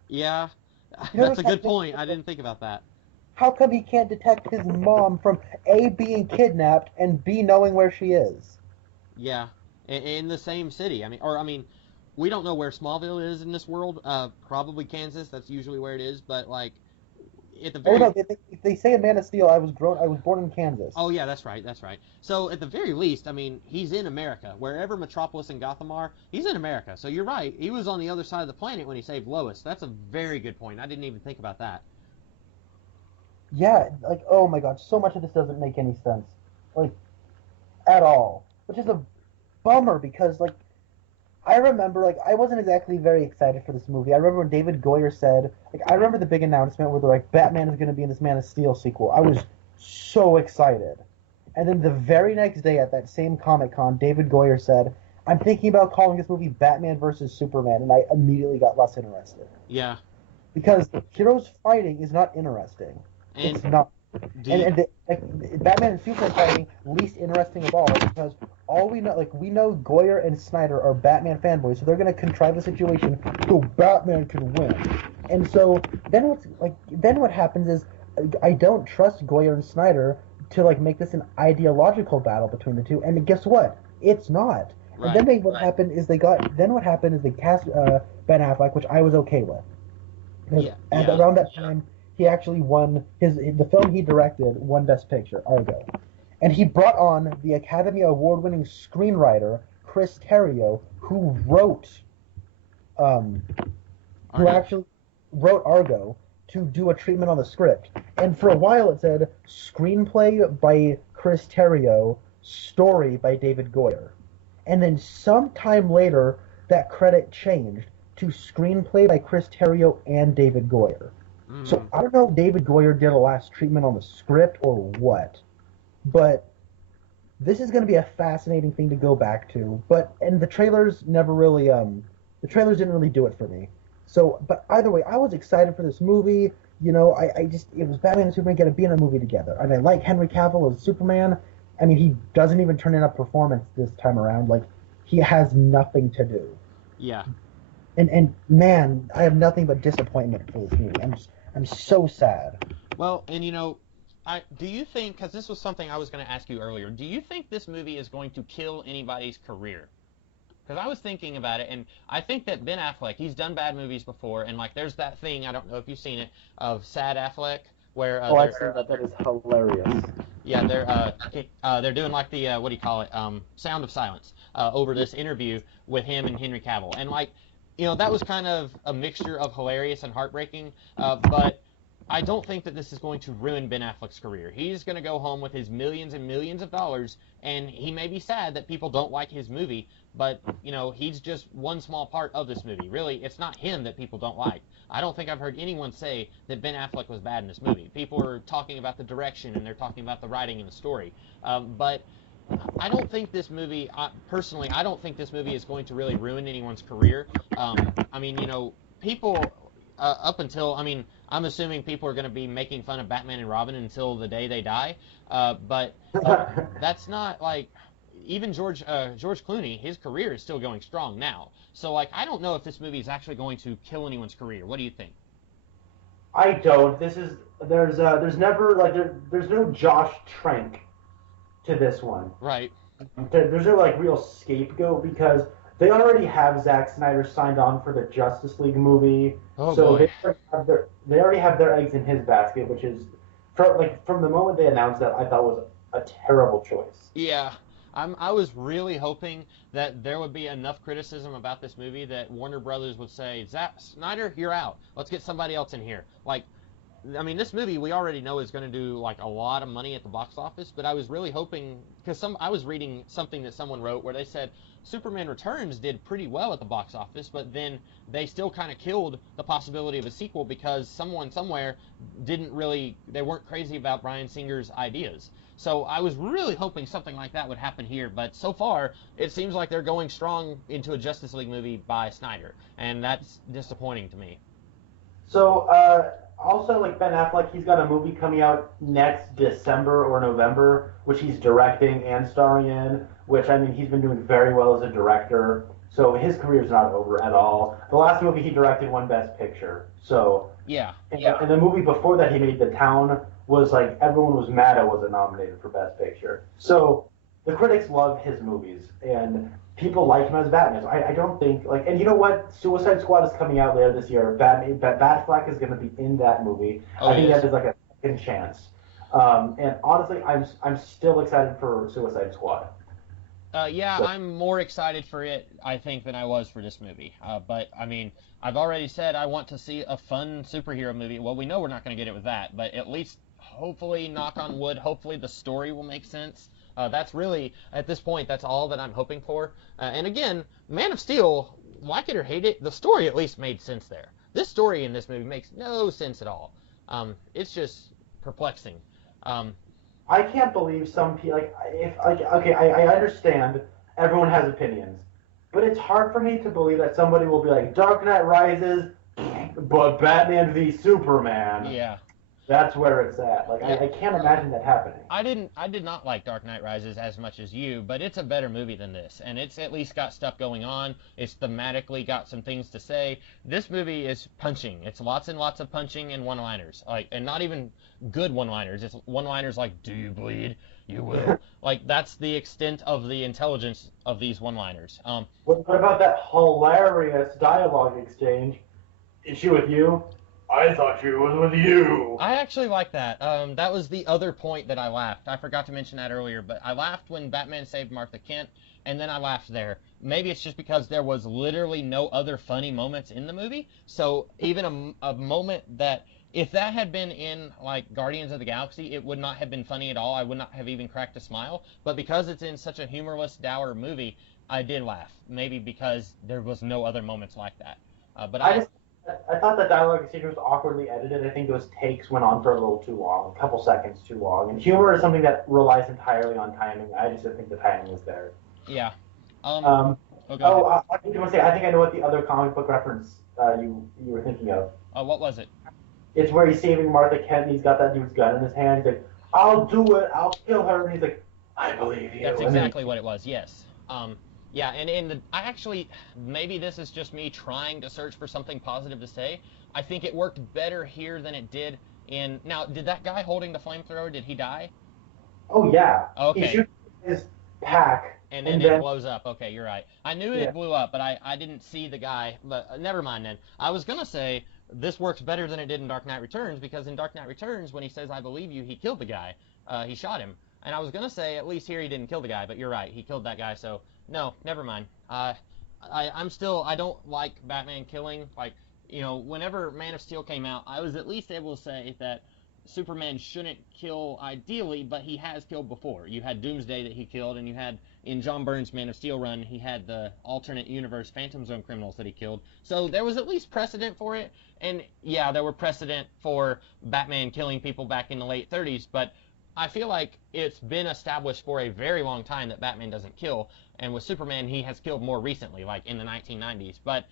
Yeah, that's a good point. I didn't think about that. How come he can't detect his mom from A, being kidnapped, and B, knowing where she is? Yeah, in the same city. I mean, we don't know where Smallville is in this world. Probably Kansas. That's usually where it is. But like, at the very. Oh no, they say in Man of Steel, I was born in Kansas. Oh yeah, that's right. So at the very least, I mean, he's in America. Wherever Metropolis and Gotham are, he's in America. So you're right. He was on the other side of the planet when he saved Lois. That's a very good point. I didn't even think about that. Yeah, like, oh my god, so much of this doesn't make any sense. Like, at all. Which is a bummer because, like, I remember, like, I wasn't exactly very excited for this movie. I remember when David Goyer said, like, I remember the big announcement where they're like, Batman is going to be in this Man of Steel sequel. I was so excited. And then the very next day at that same Comic-Con, David Goyer said, I'm thinking about calling this movie Batman versus Superman, and I immediately got less interested. Yeah. Because heroes fighting is not interesting. It's not. Batman and Superman fighting, least interesting of all, because all we know, like, we know Goyer and Snyder are Batman fanboys, so they're going to contrive a situation so Batman can win. And so then what happens is, I don't trust Goyer and Snyder to, like, make this an ideological battle between the two, and guess what? It's not. Right. And then what happened is they cast Ben Affleck, which I was okay with. Around that time, he actually won the film he directed won Best Picture, Argo. And he brought on the Academy Award-winning screenwriter Chris Terrio, um, who Argo. actually wrote Argo, to do a treatment on the script. And for a while it said screenplay by Chris Terrio, story by David Goyer. And then sometime later, that credit changed to screenplay by Chris Terrio and David Goyer. So I don't know if David Goyer did a last treatment on the script or what, but this is going to be a fascinating thing to go back to. And the trailers never really the trailers didn't really do it for me. So, but either way, I was excited for this movie. You know, I just it was Batman and Superman going to be in a movie together, and I like Henry Cavill as Superman. I mean, he doesn't even turn in a performance this time around. Like, he has nothing to do. Yeah. And man, I have nothing but disappointment for this movie. I'm so sad. Well, and do you think, because this was something I was going to ask you earlier, do you think this movie is going to kill anybody's career? Because I was thinking about it, and I think that Ben Affleck, he's done bad movies before, and like there's that thing, I don't know if you've seen it, of Sad Affleck, where I've seen that. That is hilarious. yeah, they're doing like the what do you call it, Sound of Silence, over this interview with him and Henry Cavill, and like, that was kind of a mixture of hilarious and heartbreaking, but I don't think that this is going to ruin Ben Affleck's career. He's going to go home with his millions and millions of dollars, and he may be sad that people don't like his movie, but, he's just one small part of this movie. Really, it's not him that people don't like. I don't think I've heard anyone say that Ben Affleck was bad in this movie. People are talking about the direction, and they're talking about the writing and the story. But I don't think this movie, personally, I don't think this movie is going to really ruin anyone's career. I mean, people, up until, I'm assuming people are going to be making fun of Batman and Robin until the day they die. But that's not like, even George Clooney, his career is still going strong now. So like, I don't know if this movie is actually going to kill anyone's career. What do you think? I don't. There's never there's no Josh Trank to this one. Right. There's no like real scapegoat because they already have Zack Snyder signed on for the Justice League movie. Oh, so boy. they already have their eggs in his basket, which is from the moment they announced that, I thought was a terrible choice. Yeah. I was really hoping that there would be enough criticism about this movie that Warner Brothers would say, Zack Snyder, you're out. Let's get somebody else in here. Like, this movie we already know is going to do like a lot of money at the box office, but I was really hoping, because I was reading something that someone wrote where they said Superman Returns did pretty well at the box office, but then they still kind of killed the possibility of a sequel because someone somewhere they weren't crazy about Bryan Singer's ideas. So I was really hoping something like that would happen here, but so far it seems like they're going strong into a Justice League movie by Snyder, and that's disappointing to me. So also, like Ben Affleck, he's got a movie coming out next December or November, which he's directing and starring in. Which, he's been doing very well as a director. So his career's not over at all. The last movie he directed won Best Picture. So Yeah. And the movie before that he made, The Town, was like everyone was mad it wasn't nominated for Best Picture. So the critics love his movies, and people like him as Batman. So I don't think and you know what? Suicide Squad is coming out later this year. Batfleck is going to be in that movie. Oh, I think yes. that is like a second chance. And honestly, I'm still excited for Suicide Squad. Yeah, I'm more excited for it, I think, than I was for this movie. But, I've already said I want to see a fun superhero movie. Well, we know we're not going to get it with that, but at least, hopefully, knock on wood, hopefully the story will make sense. That's really, at this point, that's all that I'm hoping for. And again, Man of Steel, like it or hate it, the story at least made sense there. This story in this movie makes no sense at all. It's just perplexing. I can't believe some people okay, I understand everyone has opinions, but it's hard for me to believe that somebody will be like Dark Knight Rises, but Batman v Superman. Yeah. That's where it's at. I can't imagine that happening. I did not like Dark Knight Rises as much as you, but it's a better movie than this, and it's at least got stuff going on. It's thematically got some things to say. This movie is punching. It's lots and lots of punching and one-liners, and not even good one-liners. It's one-liners like, "Do you bleed? You will." That's the extent of the intelligence of these one-liners. What about that hilarious dialogue exchange? Issue with you? I thought she was with you. I actually like that. That was the other point that I laughed. I forgot to mention that earlier, but I laughed when Batman saved Martha Kent, and then I laughed there. Maybe it's just because there was literally no other funny moments in the movie. So even a moment that, if that had been in like Guardians of the Galaxy, it would not have been funny at all. I would not have even cracked a smile. But because it's in such a humorless, dour movie, I did laugh. Maybe because there was no other moments like that. But I just I thought the dialogue scene was awkwardly edited. I think those takes went on for a little too long, a couple seconds too long. And humor is something that relies entirely on timing. I just didn't think the timing was there. yeah. Um, Oh, go oh, ahead. I think want to say I think I know what the other comic book reference you were thinking of. What was it? It's where he's saving Martha Kent and he's got that dude's gun in his hand. He's like, "I'll do it. I'll kill her." And he's like, "I believe you." That's And then- exactly what it was. Yes. Yeah, and I actually, maybe this is just me trying to search for something positive to say. I think it worked better here than it did in. Now, did that guy holding the flamethrower, did he die? Oh yeah. Okay. He shoots his pack And then it blows up. Okay, you're right. I knew Yeah. it blew up, but I didn't see the guy. But never mind then. I was going to say this works better than it did in Dark Knight Returns, because in Dark Knight Returns, when he says, "I believe you," he killed the guy. He shot him. And I was going to say, at least here he didn't kill the guy, but you're right. He killed that guy, so no, never mind. I don't like Batman killing. Like, whenever Man of Steel came out, I was at least able to say that Superman shouldn't kill ideally, but he has killed before. You had Doomsday that he killed, and you had, in John Byrne's Man of Steel run, he had the alternate universe Phantom Zone criminals that he killed. So there was at least precedent for it, and yeah, there were precedent for Batman killing people back in the late 30s, but I feel like it's been established for a very long time that Batman doesn't kill, and with Superman, he has killed more recently, like in the 1990s, but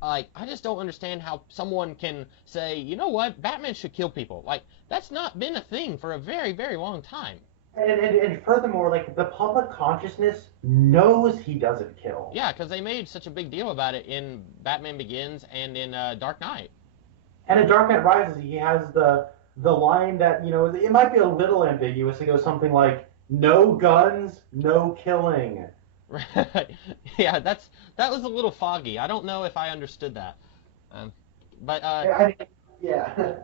like, I just don't understand how someone can say, you know what, Batman should kill people. Like, that's not been a thing for a very, very long time. And furthermore, like the public consciousness knows he doesn't kill. Yeah, because they made such a big deal about it in Batman Begins and in Dark Knight. And in Dark Knight Rises, he has the line that it might be a little ambiguous. It goes something like, "No guns, no killing." Right. Yeah, that was a little foggy. I don't know if I understood that. But Yeah.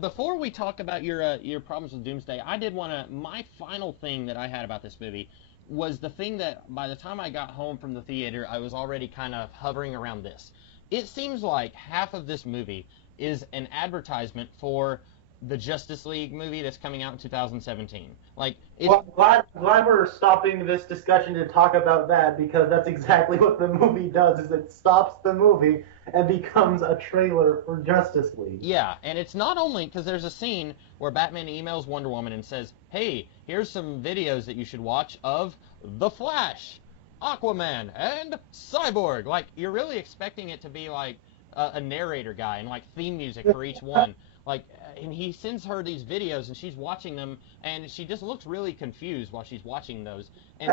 before we talk about your problems with Doomsday, I did want to. My final thing that I had about this movie was the thing that by the time I got home from the theater, I was already kind of hovering around this. It seems like half of this movie is an advertisement for the Justice League movie that's coming out in 2017. Like, Well, glad we're stopping this discussion to talk about that, because that's exactly what the movie does. Is it stops the movie and becomes a trailer for Justice League. yeah, and it's not only because there's a scene where Batman emails Wonder Woman and says, "Hey, here's some videos that you should watch of The Flash, Aquaman, and Cyborg." Like, you're really expecting it to be like a narrator guy and like theme music for each one. Like, and he sends her these videos and she's watching them and she just looks really confused while she's watching those. And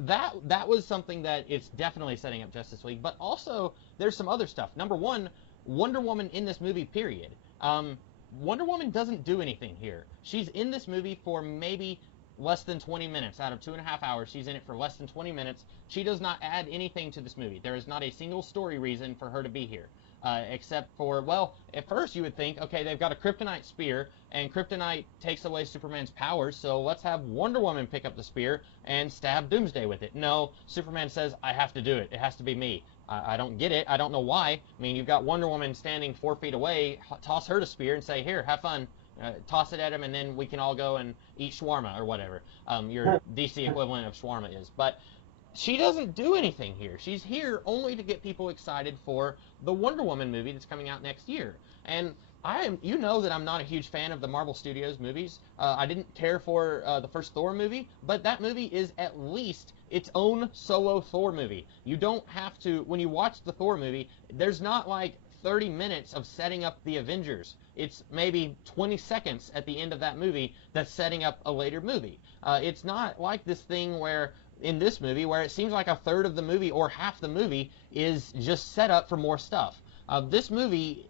that was something that it's definitely setting up Justice League. But also, there's some other stuff. Number one, Wonder Woman in this movie, period. Wonder Woman doesn't do anything here. She's in this movie for maybe less than 20 minutes. Out of 2.5 hours, she's in it for less than 20 minutes. She does not add anything to this movie. There is not a single story reason for her to be here. Except for, well, at first you would think, okay, they've got a kryptonite spear, and kryptonite takes away Superman's powers, so let's have Wonder Woman pick up the spear and stab Doomsday with it. No, Superman says, I have to do it. It has to be me. I don't get it. I don't know why. I mean, you've got Wonder Woman standing 4 feet away, toss her the spear and say, here, have fun. Toss it at him, and then we can all go and eat shawarma or whatever your DC equivalent of shawarma is. But she doesn't do anything here. She's here only to get people excited for the Wonder Woman movie that's coming out next year. And you know that I'm not a huge fan of the Marvel Studios movies. I didn't care for the first Thor movie, but that movie is at least its own solo Thor movie. You don't have to, when you watch the Thor movie, there's not like 30 minutes of setting up the Avengers. It's maybe 20 seconds at the end of that movie that's setting up a later movie. It's not like this thing where in this movie where it seems like a third of the movie or half the movie is just set up for more stuff. This movie,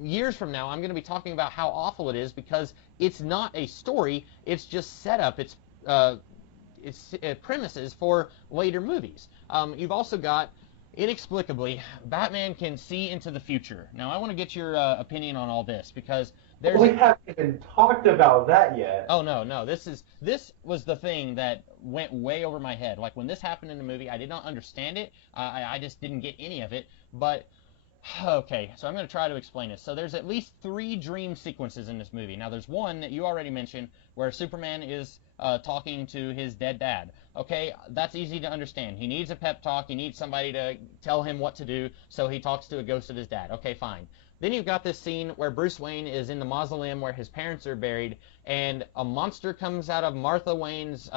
years from now, I'm going to be talking about how awful it is because it's not a story, it's just set up, it's premises for later movies. You've also got inexplicably, Batman can see into the future. Now, I want to get your opinion on all this because We haven't even talked about that yet. Oh no. This was the thing that went way over my head. Like when this happened in the movie, I did not understand it. I just didn't get any of it. But okay, so I'm going to try to explain this. So there's at least 3 dream sequences in this movie. Now there's one that you already mentioned where Superman is talking to his dead dad. Okay, that's easy to understand. He needs a pep talk. He needs somebody to tell him what to do, so he talks to a ghost of his dad. Okay, fine. Then you've got this scene where Bruce Wayne is in the mausoleum where his parents are buried, and a monster comes out of Martha Wayne's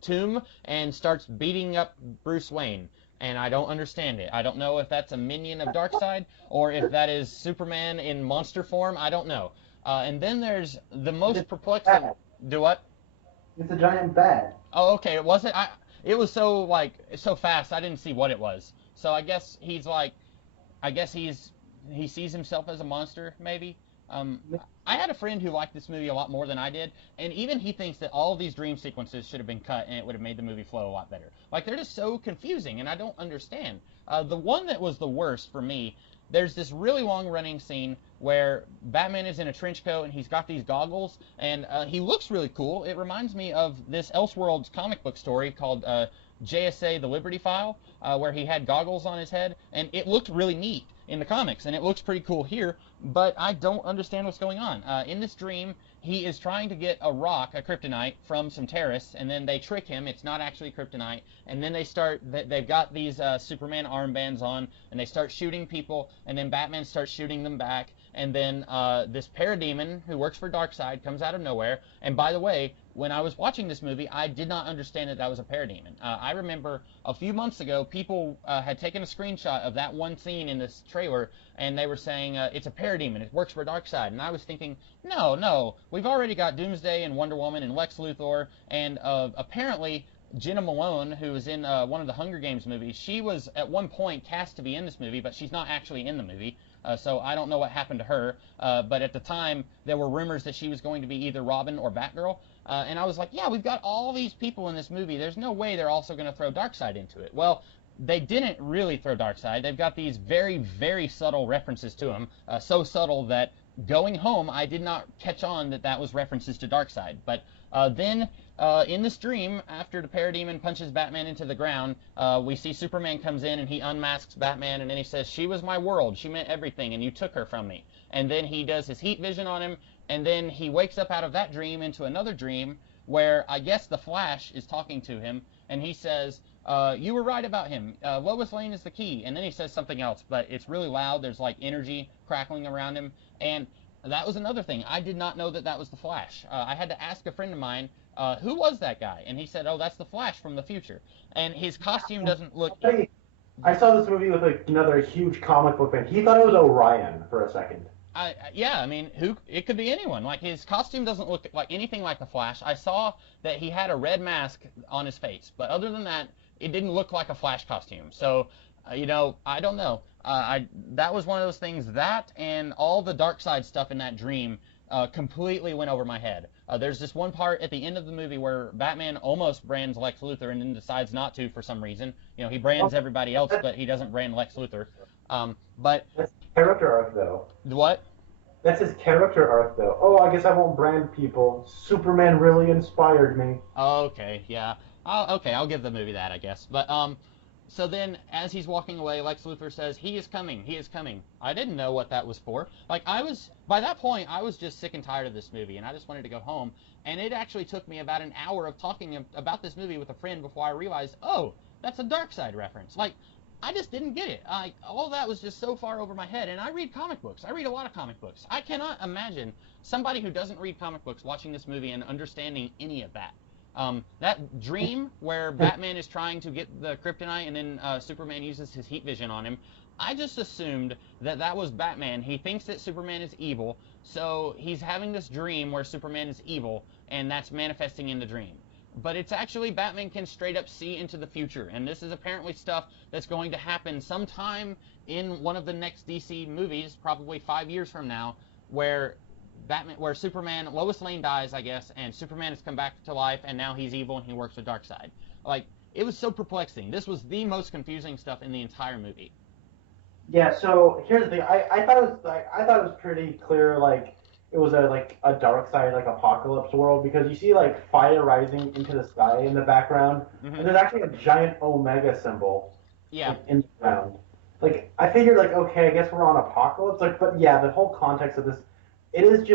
tomb and starts beating up Bruce Wayne. And I don't understand it. I don't know if that's a minion of Darkseid or if that is Superman in monster form. I don't know. And then there's the most perplexing. Do what? It's a giant bat. Oh, okay. It wasn't. It was so fast. I didn't see what it was. So I guess he sees himself as a monster, maybe. I had a friend who liked this movie a lot more than I did, and even he thinks that all of these dream sequences should have been cut, and it would have made the movie flow a lot better. Like, they're just so confusing, and I don't understand. The one that was the worst for me, there's this really long-running scene where Batman is in a trench coat, and he's got these goggles, and he looks really cool. It reminds me of this Elseworlds comic book story called JSA The Liberty File, where he had goggles on his head, and it looked really neat in the comics, and it looks pretty cool here, but I don't understand what's going on. In this dream, he is trying to get a rock, a kryptonite, from some terrorists, and then they trick him. It's not actually kryptonite, and then they've got these Superman armbands on, and they start shooting people, and then Batman starts shooting them back, and then this parademon who works for Darkseid comes out of nowhere. And by the way, when I was watching this movie, I did not understand that was a parademon. I remember a few months ago, people had taken a screenshot of that one scene in this trailer, and they were saying, it's a parademon, it works for Darkseid. And I was thinking, no, we've already got Doomsday and Wonder Woman and Lex Luthor, and apparently Jenna Malone, who was in one of the Hunger Games movies, she was at one point cast to be in this movie, but she's not actually in the movie. So I don't know what happened to her, but at the time there were rumors that she was going to be either Robin or Batgirl, and I was like, yeah, we've got all these people in this movie, there's no way they're also going to throw Darkseid into it. Well, they didn't really throw Darkseid. They've got these very, very subtle references to him, so subtle that going home I did not catch on that was references to Darkseid. But then in this dream, after the parademon punches Batman into the ground, we see Superman comes in and he unmasks Batman, and then he says, she was my world, she meant everything, and you took her from me. And then he does his heat vision on him, and then he wakes up out of that dream into another dream where I guess the Flash is talking to him, and he says, you were right about him. Lois Lane is the key. And then he says something else, but it's really loud. There's like energy crackling around him. And that was another thing. I did not know that was the Flash. I had to ask a friend of mine, who was that guy? And he said, oh, that's the Flash from the future. And his costume doesn't look... I saw this movie with another huge comic book fan. He thought it was Orion for a second. Yeah, I mean, it could be anyone. Like, his costume doesn't look like anything like the Flash. I saw that he had a red mask on his face, but other than that, it didn't look like a Flash costume. So, I don't know. That was one of those things, that and all the Darkseid stuff in that dream completely went over my head. There's this one part at the end of the movie where Batman almost brands Lex Luthor and then decides not to for some reason. He brands everybody else, but he doesn't brand Lex Luthor. But that's character arc, though. What? That's his character arc, though. Oh, I guess I won't brand people. Superman really inspired me. Okay, yeah. I'll give the movie that, I guess. But so then, as he's walking away, Lex Luthor says, he is coming, he is coming. I didn't know what that was for. Like, by that point, I was just sick and tired of this movie, and I just wanted to go home. And it actually took me about an hour of talking about this movie with a friend before I realized, oh, that's a Darkseid reference. Like, I just didn't get it. All that was just so far over my head. And I read comic books. I read a lot of comic books. I cannot imagine somebody who doesn't read comic books watching this movie and understanding any of that. That dream where Batman is trying to get the kryptonite and then Superman uses his heat vision on him, I just assumed that was Batman. He thinks that Superman is evil, so he's having this dream where Superman is evil, and that's manifesting in the dream. But it's actually Batman can straight up see into the future, and this is apparently stuff that's going to happen sometime in one of the next DC movies, probably 5 years from now, where Superman, Lois Lane dies, I guess, and Superman has come back to life, and now he's evil and he works with Darkseid. Like, it was so perplexing. This was the most confusing stuff in the entire movie. Yeah, so here's the thing. I thought it was pretty clear, like it was a dark side, like apocalypse world, because you see like fire rising into the sky in the background, Hmm. and there's actually a giant omega symbol Yeah. like in the ground. Like I figured, like okay, I guess we're on apocalypse. Like, but yeah, the whole context of this, it is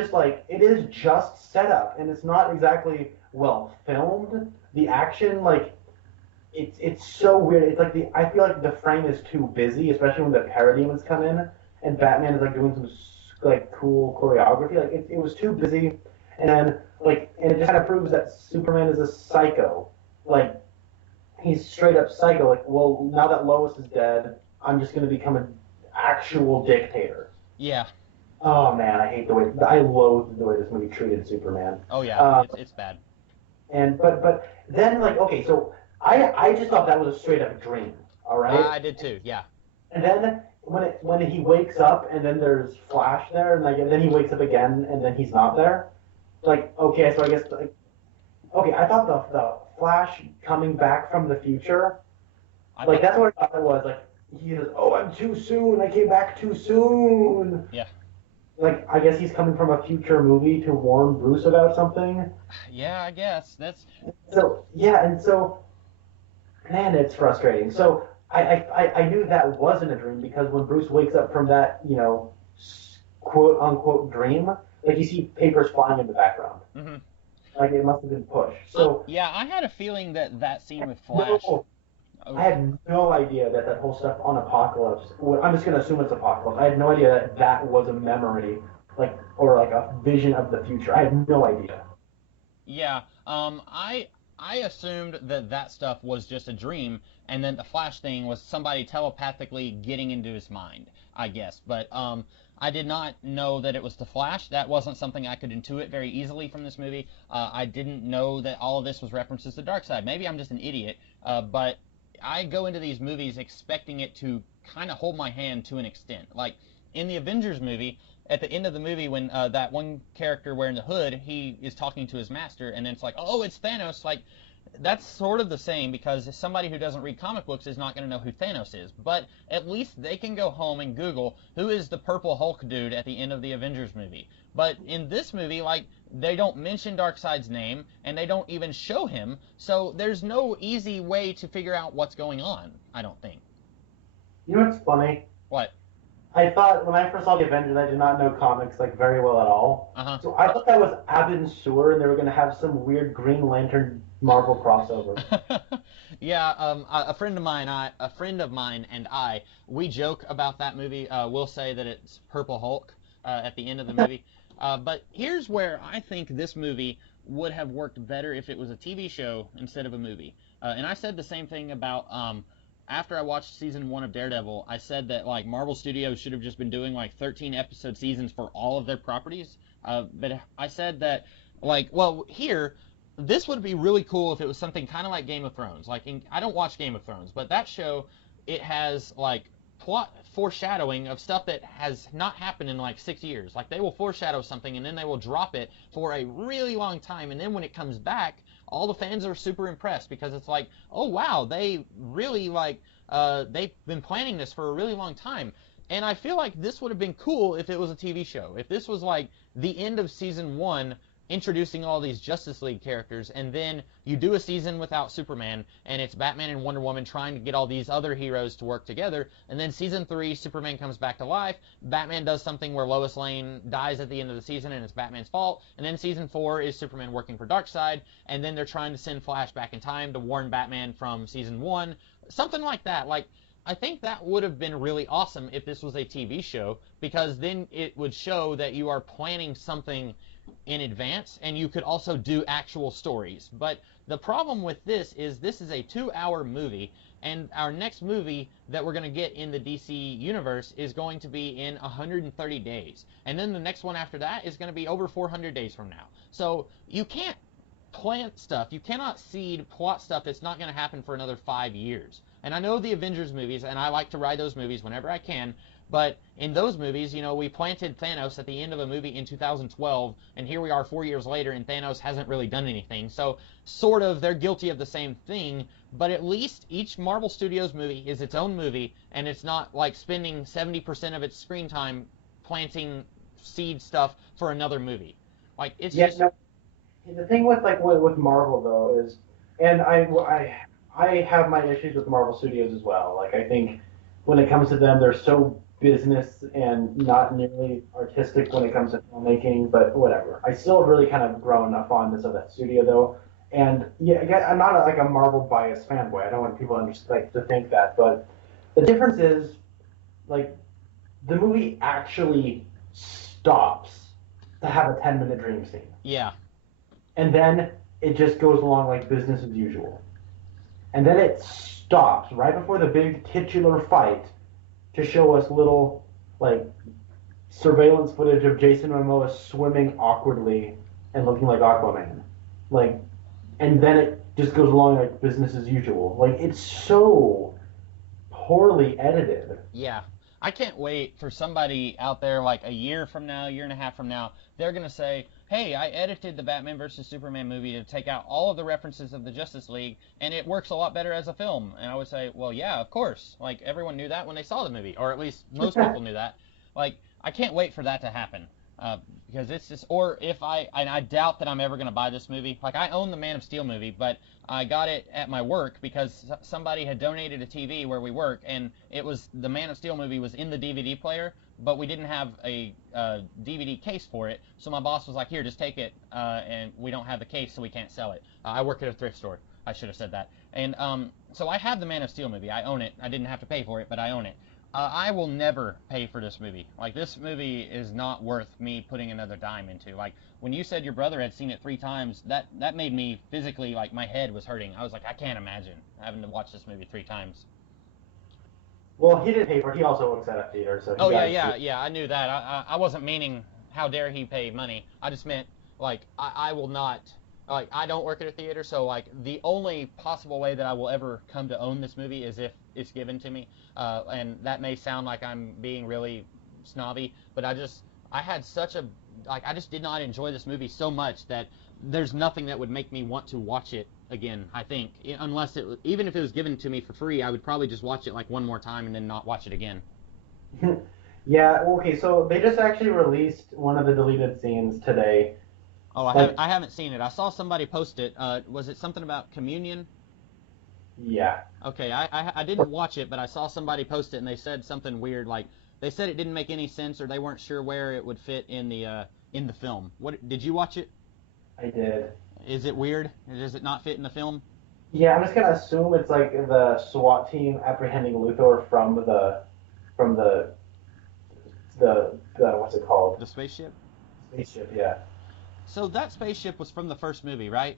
just setup, and it's not exactly well filmed. The action, like it's so weird. It's like I feel like the frame is too busy, especially when the parademons come in and Batman is like doing some like cool choreography. Like it was too busy, and then and it just kind of proves that Superman is a psycho. Like he's straight up psycho. Like, well, now that Lois is dead, I'm just gonna become an actual dictator. Yeah. Oh man, I loathe the way this movie treated Superman. Oh yeah. It's bad. And but then like okay, so I just thought that was a straight up dream. All right. I did too. Yeah. And then when he wakes up and then there's Flash there and then he wakes up again and then he's not there. Like okay, so I guess like okay, I thought the Flash coming back from the future, like that's what I thought it was. Like he says, "Oh, I'm too soon. I came back too soon." Yeah. Like I guess he's coming from a future movie to warn Bruce about something. Yeah, I guess that's. So yeah, and so man, it's frustrating. So I knew that wasn't a dream because when Bruce wakes up from that, quote unquote dream, like you see papers flying in the background. Hmm. Like it must have been pushed. So Yeah, I had a feeling that scene with Flash. no, Oh, I had no idea that whole stuff on Apocalypse. I'm just gonna assume it's Apocalypse. I had no idea that was a memory, or like a vision of the future. I had no idea. yeah. I assumed that stuff was just a dream, and then the Flash thing was somebody telepathically getting into his mind, I guess. But I did not know that it was the Flash. That wasn't something I could intuit very easily from this movie. I didn't know that all of this was references to Darkseid. Maybe I'm just an idiot, but I go into these movies expecting it to kind of hold my hand to an extent. Like in the Avengers movie, at the end of the movie, when that one character wearing the hood, he is talking to his master, and then it's like, oh, it's Thanos. Like that's sort of the same because somebody who doesn't read comic books is not going to know who Thanos is. But at least they can go home and Google who is the Purple Hulk dude at the end of the Avengers movie. But in this movie, like they don't mention Darkseid's name and they don't even show him, so there's no easy way to figure out what's going on. I don't think. You know what's funny? What? I thought when I first saw the Avengers, I did not know comics like very well at all. Uh-huh. So I thought that was Abin Sur, and they were going to have some weird Green Lantern Marvel crossover. Yeah, a friend of mine, and I, we joke about that movie. We'll say that it's Purple Hulk at the end of the movie. But here's where I think this movie would have worked better if it was a TV show instead of a movie. And I said the same thing about after I watched season 1 of Daredevil. I said that like Marvel Studios should have just been doing like 13 episode seasons for all of their properties. But I said that like, well, here this would be really cool if it was something kind of like Game of Thrones. Like, I don't watch Game of Thrones, but that show, it has like plot foreshadowing of stuff that has not happened in like 6 years. Like they will foreshadow something and then they will drop it for a really long time, and then when it comes back, all the fans are super impressed because it's like, oh wow, they really like they've been planning this for a really long time. And I feel like this would have been cool if it was a TV show. If this was like the end of season 1, introducing all these Justice League characters, and then you do a season without Superman, and it's Batman and Wonder Woman trying to get all these other heroes to work together, and then season 3, Superman comes back to life, Batman does something where Lois Lane dies at the end of the season, and it's Batman's fault, and then season 4 is Superman working for Darkseid, and then they're trying to send Flash back in time to warn Batman from season 1, something like that. Like, I think that would have been really awesome if this was a TV show, because then it would show that you are planning something in advance, and you could also do actual stories. But the problem with this is a 2-hour movie, and our next movie that we're going to get in the DC universe is going to be in 130 days. And then the next one after that is going to be over 400 days from now. So you can't plant stuff. You cannot seed plot stuff that's not going to happen for another 5 years. And I know the Avengers movies, and I like to ride those movies whenever I can. But in those movies, we planted Thanos at the end of a movie in 2012, and here we are 4 years later, and Thanos hasn't really done anything. So, sort of, they're guilty of the same thing, but at least each Marvel Studios movie is its own movie, and it's not like spending 70% of its screen time planting seed stuff for another movie. Like, it's just... No, the thing with Marvel, though, is, and I have my issues with Marvel Studios as well. Like, I think when it comes to them, they're so business and not nearly artistic when it comes to filmmaking, but whatever. I still have really kind of grown a fondness of that studio, though. And yeah, I'm not like a Marvel biased fanboy. I don't want people to think that, but the difference is, like, the movie actually stops to have a 10-minute dream scene. Yeah. And then it just goes along like business as usual. And then it stops right before the big titular fight to show us little, like, surveillance footage of Jason Momoa swimming awkwardly and looking like Aquaman. Like, and then it just goes along like business as usual. Like, it's so poorly edited. Yeah. I can't wait for somebody out there like a year from now, year and a half from now, they're going to say, hey, I edited the Batman vs. Superman movie to take out all of the references of the Justice League, and it works a lot better as a film. And I would say, well, yeah, of course. Like, everyone knew that when they saw the movie, or at least most people knew that. Like, I can't wait for that to happen. Because it's just, or if I doubt that I'm ever going to buy this movie. Like, I own the Man of Steel movie, but I got it at my work because somebody had donated a TV where we work, and it was, the Man of Steel movie was in the DVD player, but we didn't have a DVD case for it, so my boss was like, here, just take it, and we don't have the case, so we can't sell it. I work at a thrift store. I should have said that. And so I have the Man of Steel movie. I own it. I didn't have to pay for it, but I own it. I will never pay for this movie. Like, this movie is not worth me putting another dime into. Like, when you said your brother had seen it 3 times, that made me physically, like, my head was hurting. I was like, I can't imagine having to watch this movie 3 times. Well, he didn't pay for it. He also works at a theater, so. Yeah. I knew that. I wasn't meaning how dare he pay money. I just meant, like, I will not. Like, I don't work at a theater, so, like, the only possible way that I will ever come to own this movie is if it's given to me. And that may sound like I'm being really snobby, but I had such a, like, I just did not enjoy this movie so much that there's nothing that would make me want to watch it again, I think. Unless even if it was given to me for free, I would probably just watch it, like, one more time and then not watch it again. Yeah, okay, so they just actually released one of the deleted scenes today. Oh, I haven't seen it. I saw somebody post it. Was it something about communion? Yeah. Okay, I didn't watch it, but I saw somebody post it, and they said something weird, like they said it didn't make any sense, or they weren't sure where it would fit in the film. What did you watch it? I did. Is it weird? Does it not fit in the film? Yeah, I'm just gonna assume it's like the SWAT team apprehending Luthor from the what's it called? The spaceship? Spaceship, yeah. So that spaceship was from the first movie, right?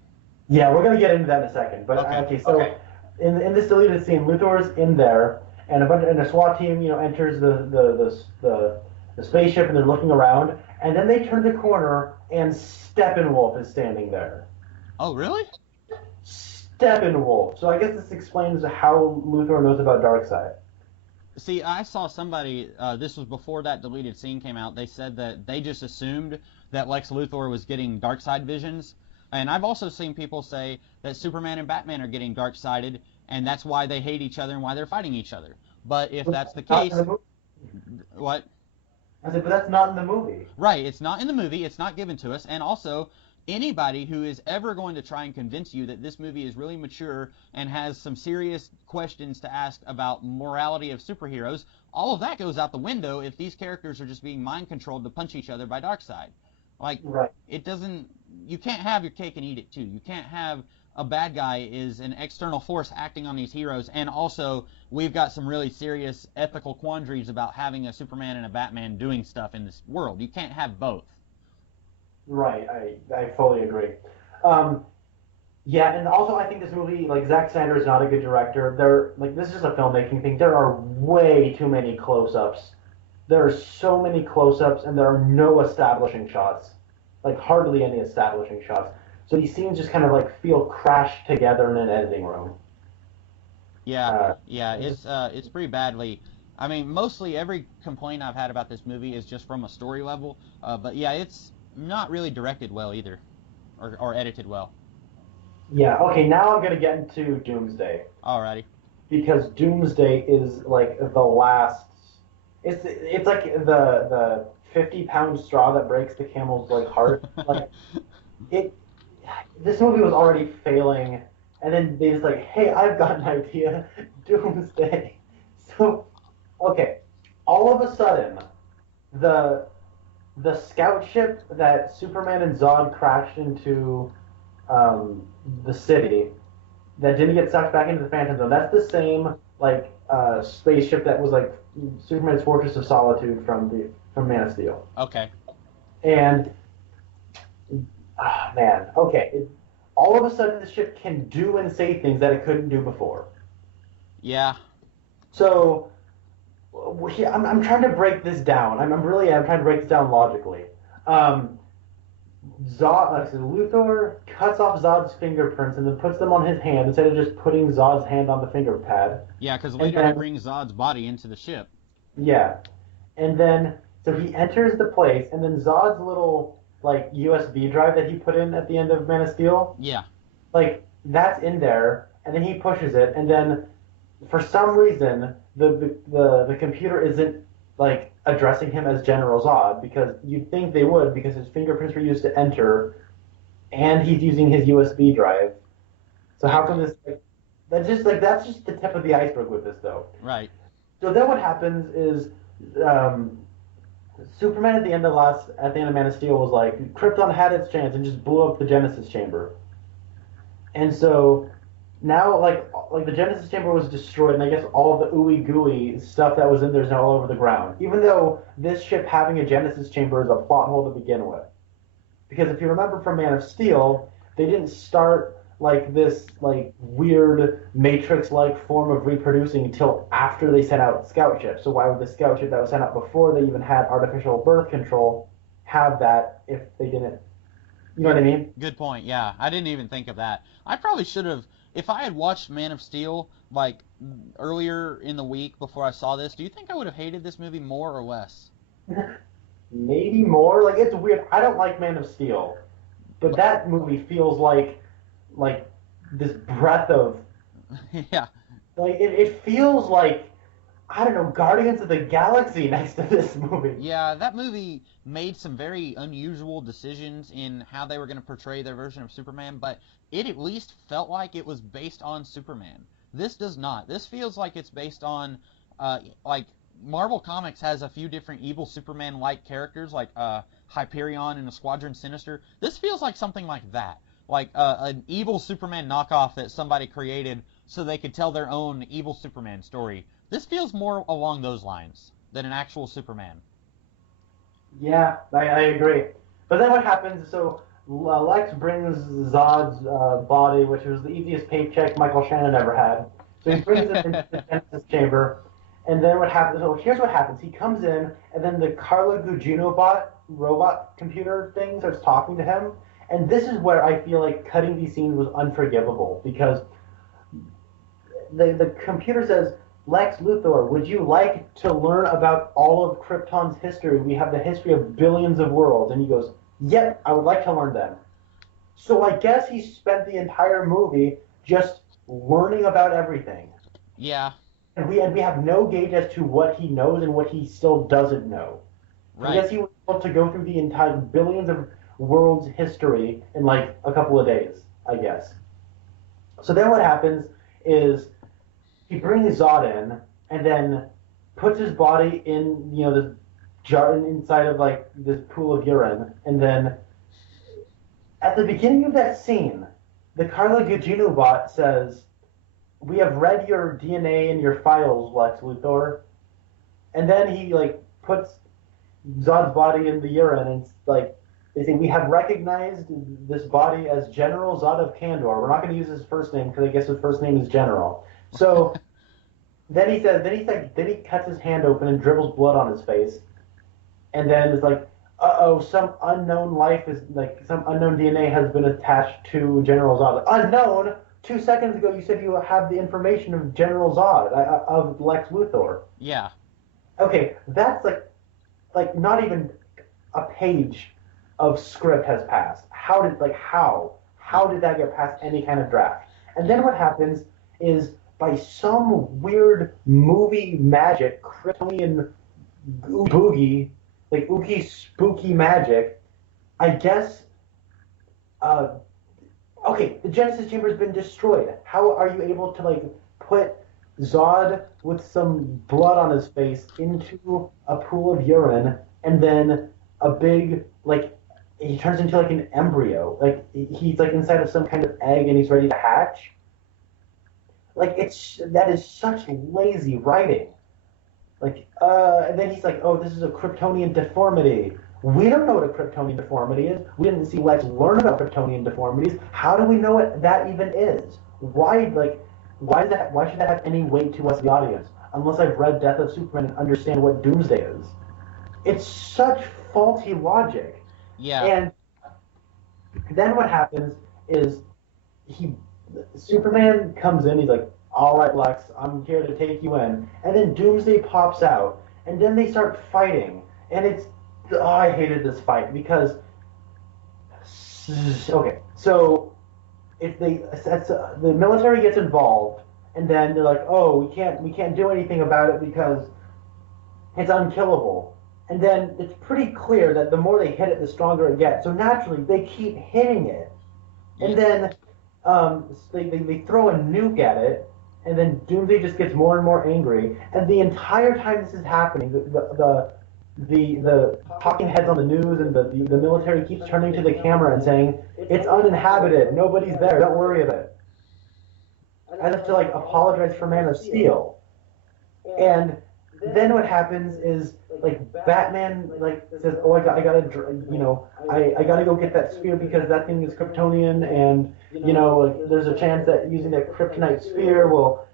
Yeah, we're gonna get into that in a second. But okay, so in this deleted scene, Luthor's in there, and a SWAT team, enters the spaceship, and they're looking around, and then they turn the corner, and Steppenwolf is standing there. Oh, really? Steppenwolf. So I guess this explains how Luthor knows about Darkseid. See, I saw somebody, this was before that deleted scene came out, they said that they just assumed that Lex Luthor was getting Darkseid visions. And I've also seen people say that Superman and Batman are getting dark-sided, and that's why they hate each other and why they're fighting each other. But if that's the case... What? I said, but that's not in the movie. Right, it's not in the movie, it's not given to us, and also... Anybody who is ever going to try and convince you that this movie is really mature and has some serious questions to ask about morality of superheroes, all of that goes out the window if these characters are just being mind-controlled to punch each other by Darkseid. Like, right. It doesn't... You can't have your cake and eat it, too. You can't have a bad guy is an external force acting on these heroes, and also we've got some really serious ethical quandaries about having a Superman and a Batman doing stuff in this world. You can't have both. Right, I fully agree. Yeah, and also I think this movie, like, Zack Snyder is not a good director. This is a filmmaking thing. There are way too many close-ups. There are so many close-ups, and there are no establishing shots. Like, hardly any establishing shots. So these scenes just kind of, like, feel crashed together in an editing room. Yeah, Uh, yeah, it's pretty badly. I mean, mostly every complaint I've had about this movie is just from a story level. But yeah, it's not really directed well either, or edited well. yeah. Okay. Now I'm gonna get into Doomsday Alrighty. because Doomsday is like the last. It's like the 50-pound straw that breaks the camel's like heart. Like it. This movie was already failing, and then they just like, hey, I've got an idea, Doomsday. So okay, all of a sudden, the the scout ship that Superman and Zod crashed into the city that didn't get sucked back into the Phantom Zone. That's the same like spaceship that was like Superman's Fortress of Solitude from Man of Steel. Okay. And man, okay, all of a sudden the ship can do and say things that it couldn't do before. Yeah. So I'm trying to break this down. I'm trying to break this down logically. Um, Luthor cuts off Zod's fingerprints and then puts them on his hand instead of just putting Zod's hand on the finger pad. Yeah, because And later he then, brings Zod's body into the ship. yeah, and then so he enters the place, and then Zod's little like USB drive that he put in at the end of Man of Steel, Yeah. like that's in there, and then he pushes it, and then for some reason the computer isn't like addressing him as General Zod because you'd think they would because his fingerprints were used to enter, and he's using his USB drive. So how come this like that's just the tip of the iceberg with this though. Right. So then what happens is um, Superman at the end of Man of Steel was like Krypton had its chance and just blew up the Genesis chamber. And so now like the Genesis chamber was destroyed, and I guess all the ooey gooey stuff that was in there is now all over the ground. Even though this ship having a Genesis chamber is a plot hole to begin with, because if you remember from Man of Steel, they didn't start like this like weird Matrix-like form of reproducing until after they sent out scout ships. So why would the scout ship that was sent out before they even had artificial birth control have that if they didn't? You know what I mean? Good point. Yeah, I didn't even think of that. I probably should have. If I had watched Man of Steel like earlier in the week before I saw this, do you think I would have hated this movie more or less? Maybe more. Like it's weird. I don't like Man of Steel, but that movie feels like this breath of Yeah. like it feels like I don't know Guardians of the Galaxy next to this movie. Yeah, that movie made some very unusual decisions in how they were going to portray their version of Superman, but it at least felt like it was based on Superman. This does not. This feels like it's based on, like, Marvel Comics has a few different evil Superman-like characters, like Hyperion and the Squadron Sinister. This feels like something like that. Like an evil Superman knockoff that somebody created so they could tell their own evil Superman story. This feels more along those lines than an actual Superman. Yeah, I agree. But then what happens? So Lex brings Zod's body, which was the easiest paycheck Michael Shannon ever had. So he brings it into the Genesis chamber, and then what happens? So here's what happens. He comes in, and then the Carla Gugino robot computer thing starts talking to him, and this is where I feel like cutting these scenes was unforgivable because the computer says, Lex Luthor, would you like to learn about all of Krypton's history? We have the history of billions of worlds. And he goes, yep, I would like to learn them. So I guess he spent the entire movie just learning about everything. Yeah. And we have no gauge as to what he knows and what he still doesn't know. Right. I guess he was able to go through the entire billions of worlds history in like a couple of days, I guess. So then what happens is he brings Zod in and then puts his body in, this jar inside of like this pool of urine. And then at the beginning of that scene, the Carla Gugino bot says, "We have read your DNA and your files, Lex Luthor." And then he like puts Zod's body in the urine and like they say, "We have recognized this body as General Zod of Kandor." We're not going to use his first name because I guess his first name is General. So then he cuts his hand open and dribbles blood on his face, and then it's like, some unknown life is like some unknown DNA has been attached to General Zod. Like, unknown 2 seconds ago you said you have the information of General Zod, of Lex Luthor. Yeah. Okay, that's like not even a page of script has passed. How did that get past any kind of draft? And then what happens is, by some weird movie magic, Kryptonian boogie, like ookie spooky magic, I guess. Okay, the Genesis Chamber's been destroyed. How are you able to like put Zod with some blood on his face into a pool of urine, and then a big, like, he turns into like an embryo, like he's like inside of some kind of egg and he's ready to hatch? Like, that is such lazy writing. Like, and then he's like, oh, this is a Kryptonian deformity. We don't know what a Kryptonian deformity is. We didn't see Lex learn about Kryptonian deformities. How do we know what that even is? Why should that have any weight to us, the audience? Unless I've read Death of Superman and understand what Doomsday is. It's such faulty logic. Yeah. And then what happens is Superman comes in, he's like, all right, Lex, I'm here to take you in. And then Doomsday pops out, and then they start fighting. And I hated this fight because, okay, so the military gets involved, and then they're like, oh, we can't do anything about it because it's unkillable. And then it's pretty clear that the more they hit it, the stronger it gets. So naturally, they keep hitting it. And then they throw a nuke at it, and then Doomsday just gets more and more angry. And the entire time this is happening, the talking heads on the news and the military keeps turning to the camera and saying, it's uninhabited, nobody's there, don't worry about it. As if to like apologize for Man of Steel. And then what happens is, like, Batman like says, oh, I gotta go get that spear because that thing is Kryptonian, and like, there's a chance that using that kryptonite spear will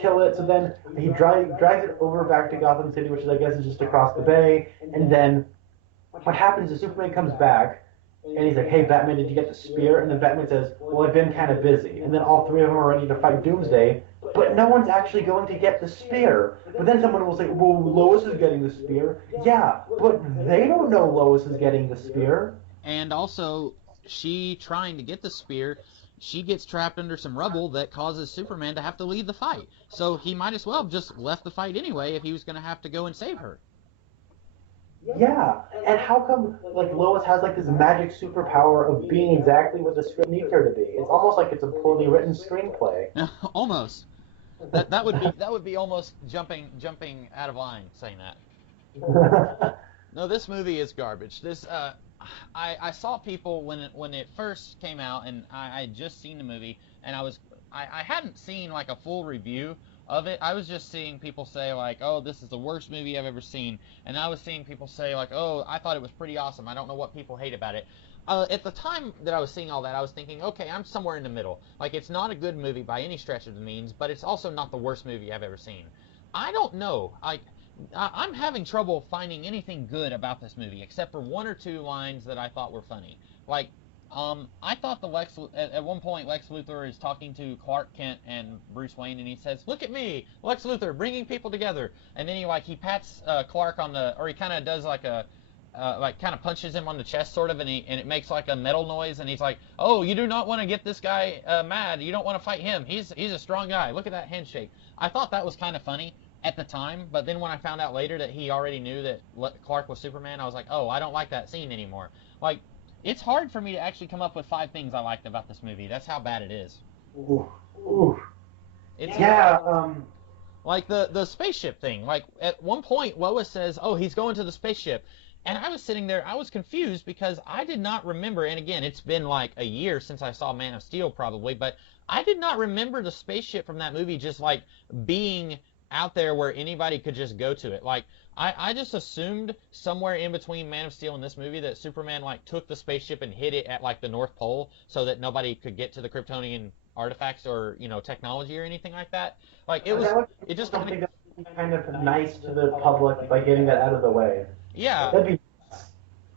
kill it. So then he drags it over back to Gotham City, which I guess is just across the bay. And then what happens is Superman comes back, and he's like, hey, Batman, did you get the spear? And then Batman says, well, I've been kind of busy. And then all three of them are ready to fight Doomsday, but no one's actually going to get the spear. But then someone will say, well, Lois is getting the spear. Yeah, but they don't know Lois is getting the spear. And also, she trying to get the spear, she gets trapped under some rubble that causes Superman to have to leave the fight. So he might as well have just left the fight anyway if he was going to have to go and save her. Yeah, and how come like Lois has like this magic superpower of being exactly what the script needs her to be? It's almost like it's a poorly written screenplay. Almost. That would be almost jumping out of line saying that. No, this movie is garbage. This I saw people when it first came out, and I had just seen the movie, and I hadn't seen like a full review of it. I was just seeing people say like, oh, this is the worst movie I've ever seen, and I was seeing people say like, oh, I thought it was pretty awesome. I don't know what people hate about it. At the time that I was seeing all that, I was thinking, okay, I'm somewhere in the middle. Like, it's not a good movie by any stretch of the means, but it's also not the worst movie I've ever seen. I don't know. I'm having trouble finding anything good about this movie, except for one or two lines that I thought were funny. Like, I thought at one point Lex Luthor is talking to Clark Kent and Bruce Wayne, and he says, "Look at me, Lex Luthor, bringing people together." And then he pats Clark on or he kind of does like a kind of punches him on the chest, sort of, and it makes like a metal noise, and he's like, "Oh, you do not want to get this guy mad. You don't want to fight him. He's a strong guy. Look at that handshake." I thought that was kind of funny at the time, but then when I found out later that he already knew that Clark was Superman, I was like, oh, I don't like that scene anymore. Like, it's hard for me to actually come up with 5 things I liked about this movie. That's how bad it is. Ooh. It's like the spaceship thing. Like, at one point, Lois says, oh, he's going to the spaceship. And I was sitting there, I was confused because I did not remember, and again, it's been like a year since I saw Man of Steel probably, but I did not remember the spaceship from that movie just like being out there where anybody could just go to it. Like, I just assumed somewhere in between Man of Steel and this movie that Superman like took the spaceship and hid it at like the North Pole so that nobody could get to the Kryptonian artifacts or technology or anything like that. Like, it just kind of nice to the public by getting that out of the way. Yeah. That'd be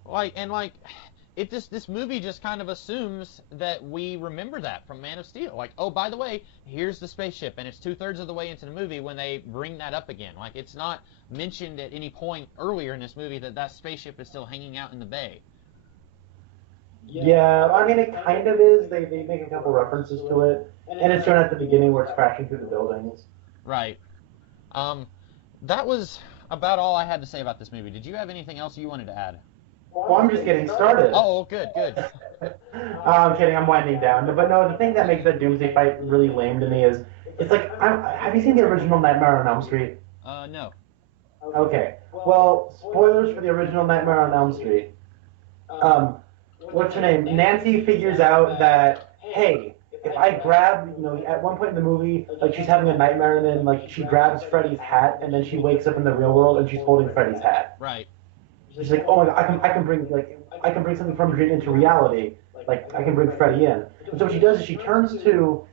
like this movie just kind of assumes that we remember that from Man of Steel. Like, oh, by the way, here's the spaceship, and it's 2/3 of the way into the movie when they bring that up again. Like, it's not mentioned at any point earlier in this movie that spaceship is still hanging out in the bay. Yeah, I mean, it kind of is. They make a couple references to it, and it's shown at the beginning where it's crashing through the buildings. Right. That was about all I had to say about this movie. Did you have anything else you wanted to add? Well, I'm just getting started. Oh, good. I'm kidding. I'm winding down. But no, the thing that makes that Doomsday fight really lame to me is, it's like, have you seen the original Nightmare on Elm Street? No. Okay. Well, spoilers for the original Nightmare on Elm Street. What's her name? Nancy figures out that, hey, if I grab, at one point in the movie, like, she's having a nightmare, and then, like, she grabs Freddy's hat, and then she wakes up in the real world, and she's holding Freddy's hat. Right. She's like, oh my god, I can bring something from a dream into reality. Like, I can bring Freddy in. And so what she does is she turns to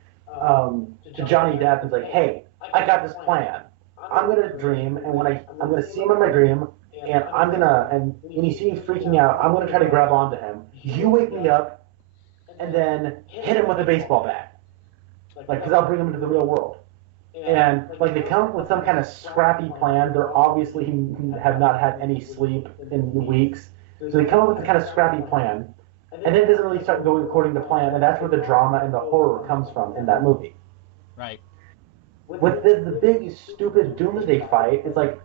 Johnny Depp and is like, hey, I got this plan. I'm gonna dream, and when I'm gonna see him in my dream, and when you see me freaking out, I'm gonna try to grab onto him. You wake me up, and then hit him with a baseball bat. Like, because I'll bring him into the real world. And, like, they come up with some kind of scrappy plan. They're obviously have not had any sleep in weeks. So they come up with a kind of scrappy plan. And then it doesn't really start going according to plan. And that's where the drama and the horror comes from in that movie. Right. With the big, stupid Doomsday fight, it's like,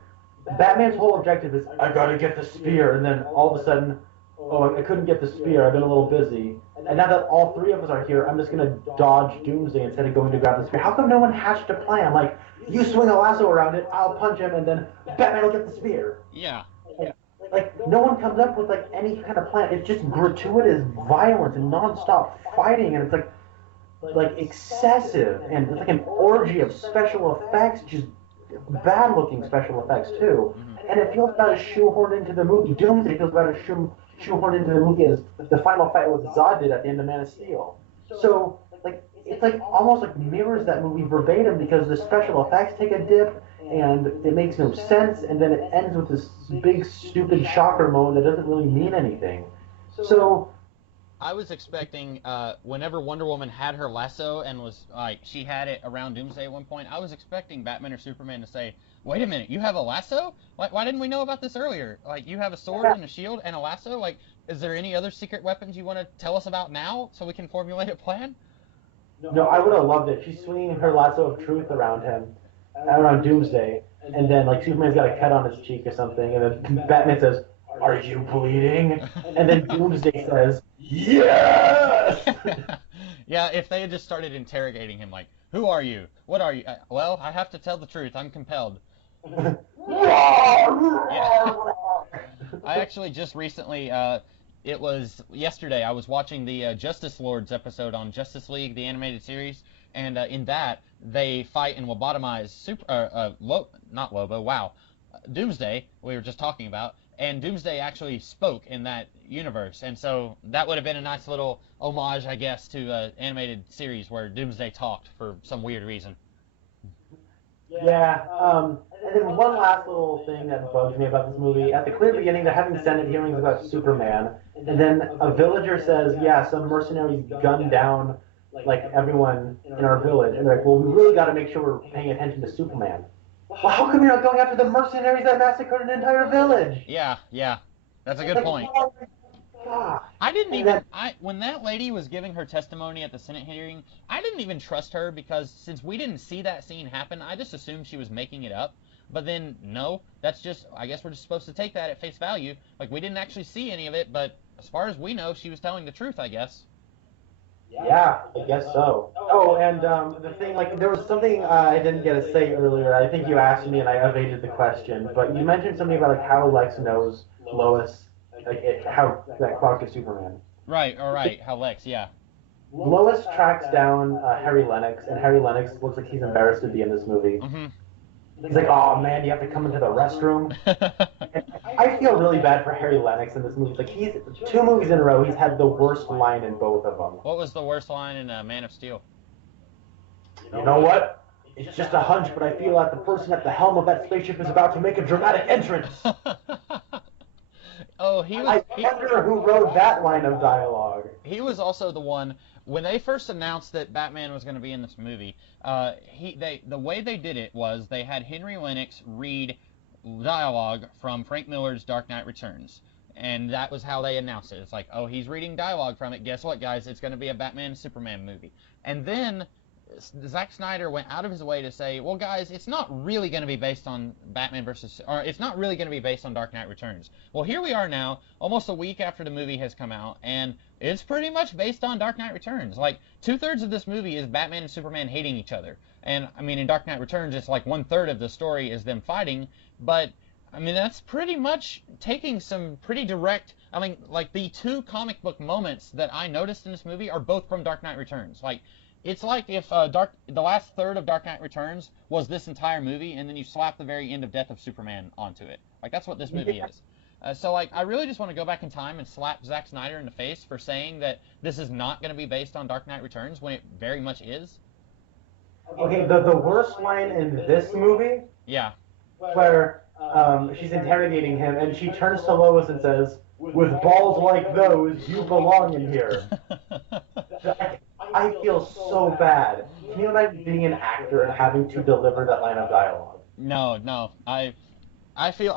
Batman's whole objective is, I gotta get the spear. And then all of a sudden, oh, I couldn't get the spear. I've been a little busy. And now that all three of us are here, I'm just going to dodge Doomsday instead of going to grab the spear. How come no one hatched a plan? Like, you swing a lasso around it, I'll punch him, and then Batman will get the spear. Yeah. Like, no one comes up with, like, any kind of plan. It's just gratuitous violence and nonstop fighting, and it's, like excessive. And it's like an orgy of special effects, just bad-looking special effects, too. Mm-hmm. And it feels about as shoehorned into the movie. Doomsday feels about as shoehorned into the movie as the final fight with Zod did at the end of Man of Steel. So, like, it's like almost like mirrors that movie verbatim because the special effects take a dip and it makes no sense, and then it ends with this big stupid shocker moment that doesn't really mean anything. So I was expecting whenever Wonder Woman had her lasso and was like she had it around Doomsday at one point, I was expecting Batman or Superman to say, wait a minute, you have a lasso? Why didn't we know about this earlier? Like, you have a sword and a shield and a lasso? Like, is there any other secret weapons you want to tell us about now so we can formulate a plan? No, I would have loved it. She's swinging her lasso of truth around him, around Doomsday, and then, like, Superman's got a cut on his cheek or something, and then Batman says, are you bleeding? And then Doomsday says, yes! Yeah, if they had just started interrogating him, like, who are you? What are you? Well, I have to tell the truth. I'm compelled. Yeah. I actually just recently, it was yesterday, I was watching the Justice Lords episode on Justice League, the animated series, and in that, they fight and lobotomize Doomsday, we were just talking about, and Doomsday actually spoke in that universe, and so that would have been a nice little homage, I guess, to an animated series where Doomsday talked for some weird reason. Yeah, and then one last little thing that bugs me about this movie. At the clear beginning, they're having Senate hearings about Superman, and then a villager says, yeah, some mercenaries gunned down, like, everyone in our village. And they're like, well, we really got to make sure we're paying attention to Superman. Well, how come you're not going after the mercenaries that massacred an entire village? Yeah, that's a good point. God. I didn't even, when that lady was giving her testimony at the Senate hearing, I didn't even trust her because since we didn't see that scene happen, I just assumed she was making it up. But then, no, that's just, I guess we're just supposed to take that at face value. Like, we didn't actually see any of it, but as far as we know, she was telling the truth, I guess. Yeah, I guess so. Oh, and the thing, like, there was something I didn't get to say earlier. I think you asked me and I evaded the question, but you mentioned something about, like, how Lex knows Lois, like, how that Clark is Superman. Right, how Lex, yeah. Lois tracks down Harry Lennox, and Harry Lennox looks like he's embarrassed to be in this movie. Mm-hmm. He's like, oh man, you have to come into the restroom. I feel really bad for Harry Lennox in this movie. Like, he's 2 movies in a row, he's had the worst line in both of them. What was the worst line in Man of Steel? You know what? It's just a hunch, but I feel like the person at the helm of that spaceship is about to make a dramatic entrance. Oh, I wonder who wrote that line of dialogue. he was also the one when they first announced that Batman was going to be in this movie. The way they did it was they had Henry Lennox read dialogue from Frank Miller's Dark Knight Returns, and that was how they announced it. It's like, oh, he's reading dialogue from it. Guess what, guys? It's going to be a Batman Superman movie. And then Zack Snyder went out of his way to say, well, guys, it's not really going to be based on it's not really going to be based on Dark Knight Returns. Well, here we are now, almost a week after the movie has come out, and it's pretty much based on Dark Knight Returns. Like, 2/3 of this movie is Batman and Superman hating each other. And, I mean, in Dark Knight Returns, it's like 1/3 of the story is them fighting, but, I mean, that's pretty much taking some pretty direct... I mean, like, the two comic book moments that I noticed in this movie are both from Dark Knight Returns. Like, it's like if the last third of Dark Knight Returns was this entire movie, and then you slap the very end of Death of Superman onto it. Like, that's what this movie is. So, like, I really just want to go back in time and slap Zack Snyder in the face for saying that this is not going to be based on Dark Knight Returns when it very much is. Okay, the worst line in this movie, Yeah. where she's interrogating him, and she turns to Lois and says, "With balls like those, you belong in here." I feel so bad. Can you imagine being an actor and having to deliver that line of dialogue? No. I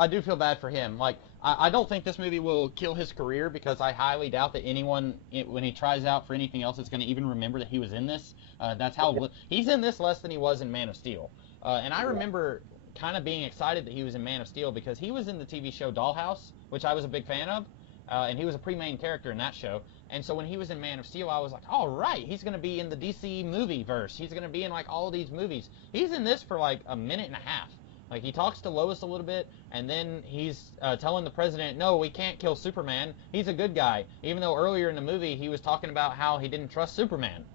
do feel bad for him. Like, I don't think this movie will kill his career because I highly doubt that anyone, when he tries out for anything else, is going to even remember that he was in this. That's how he's in this less than he was in Man of Steel. And I remember kind of being excited that he was in Man of Steel because he was in the TV show Dollhouse, which I was a big fan of, and he was a pre-main character in that show. And so when he was in Man of Steel, I was like, all right, he's going to be in the DC movie verse. He's going to be in, like, all of these movies. He's in this for, like, a minute and a half. Like, he talks to Lois a little bit, and then he's telling the president, no, we can't kill Superman. He's a good guy. Even though earlier in the movie, he was talking about how he didn't trust Superman.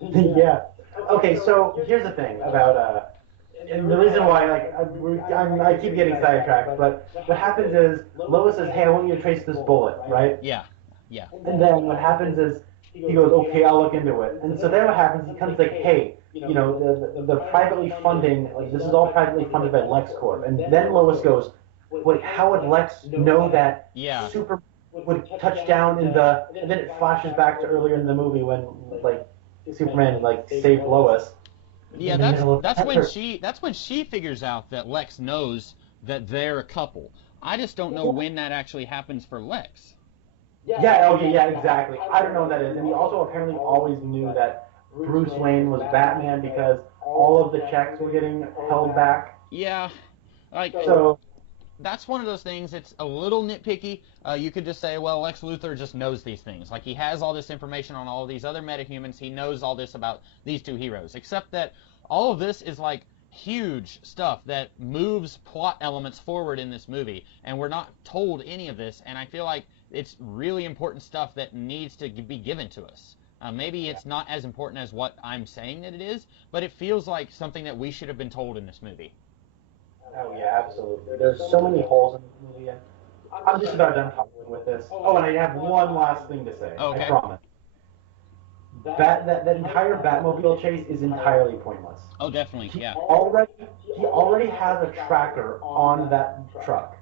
Yeah. Okay, so here's the thing about... and the reason why, like, I keep getting sidetracked, but what happens is Lois says, "Hey, I want you to trace this bullet," right? Yeah. And then what happens is he goes, "Okay, I'll look into it." And so then what happens? He comes like, "Hey, you know, the privately funding, like, this is all privately funded by LexCorp." And then Lois goes, "Wait, how would Lex know that Super would touch down in the?" And then it flashes back to earlier in the movie when, like, Superman, like, saved Lois. Yeah, that's when she figures out that Lex knows that they're a couple. I just don't know when that actually happens for Lex. Yeah, exactly. I don't know what that is. And he also apparently always knew that Bruce Wayne was Batman because all of the checks were getting held back. Yeah, like, so that's one of those things. It's a little nitpicky. You could just say, well, Lex Luthor just knows these things. Like, he has all this information on all of these other metahumans. He knows all this about these two heroes. Except that all of this is, like, huge stuff that moves plot elements forward in this movie. And we're not told any of this. And I feel like it's really important stuff that needs to be given to us. Maybe it's not as important as what I'm saying that it is, but it feels like something that we should have been told in this movie. Oh, yeah, absolutely. There's so many holes in this movie, and I'm just about done talking with this. Oh, and I have one last thing to say. Okay. I promise. That entire Batmobile chase is entirely pointless. Oh, definitely, yeah. He already has a tracker on that truck.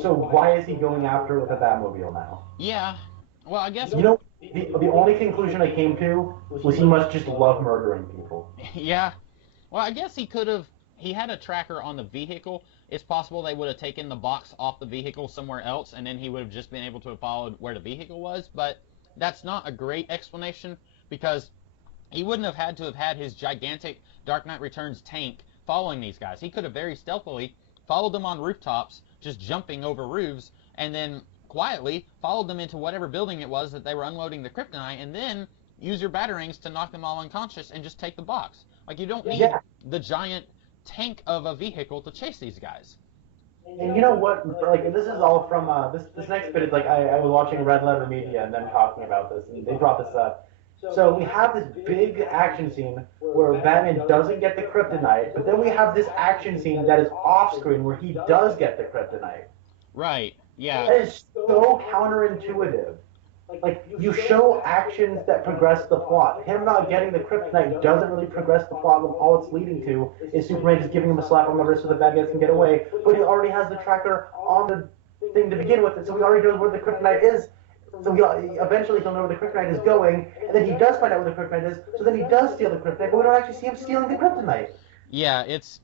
So why is he going after it with a Batmobile now? Yeah. Well, I guess... You know, the only conclusion I came to was he must just love murdering people. Yeah. Well, I guess he could have... He had a tracker on the vehicle. It's possible they would have taken the box off the vehicle somewhere else, and then he would have just been able to have followed where the vehicle was. But that's not a great explanation, because he wouldn't have had to have had his gigantic Dark Knight Returns tank following these guys. He could have very stealthily followed them on rooftops, just jumping over roofs, and then quietly followed them into whatever building it was that they were unloading the kryptonite, and then use your batarangs to knock them all unconscious and just take the box. Like, you don't need the giant tank of a vehicle to chase these guys. And you know what? Like, this is all from this next bit is like I was watching Red Letter Media and them talking about this, and they brought this up. So we have this big action scene where Batman doesn't get the kryptonite, but then we have this action scene that is off screen where he does get the kryptonite. Right. Yeah. That is so counterintuitive. Like, you show actions that progress the plot. Him not getting the kryptonite doesn't really progress the plot when all it's leading to is Superman just giving him a slap on the wrist so the bad guys can get away, but he already has the tracker on the thing to begin with, and so we already know where the kryptonite is. So eventually he'll know where the kryptonite is going, and then he does find out where the kryptonite is. So then he does steal the kryptonite, but we don't actually see him stealing the kryptonite. Yeah, it's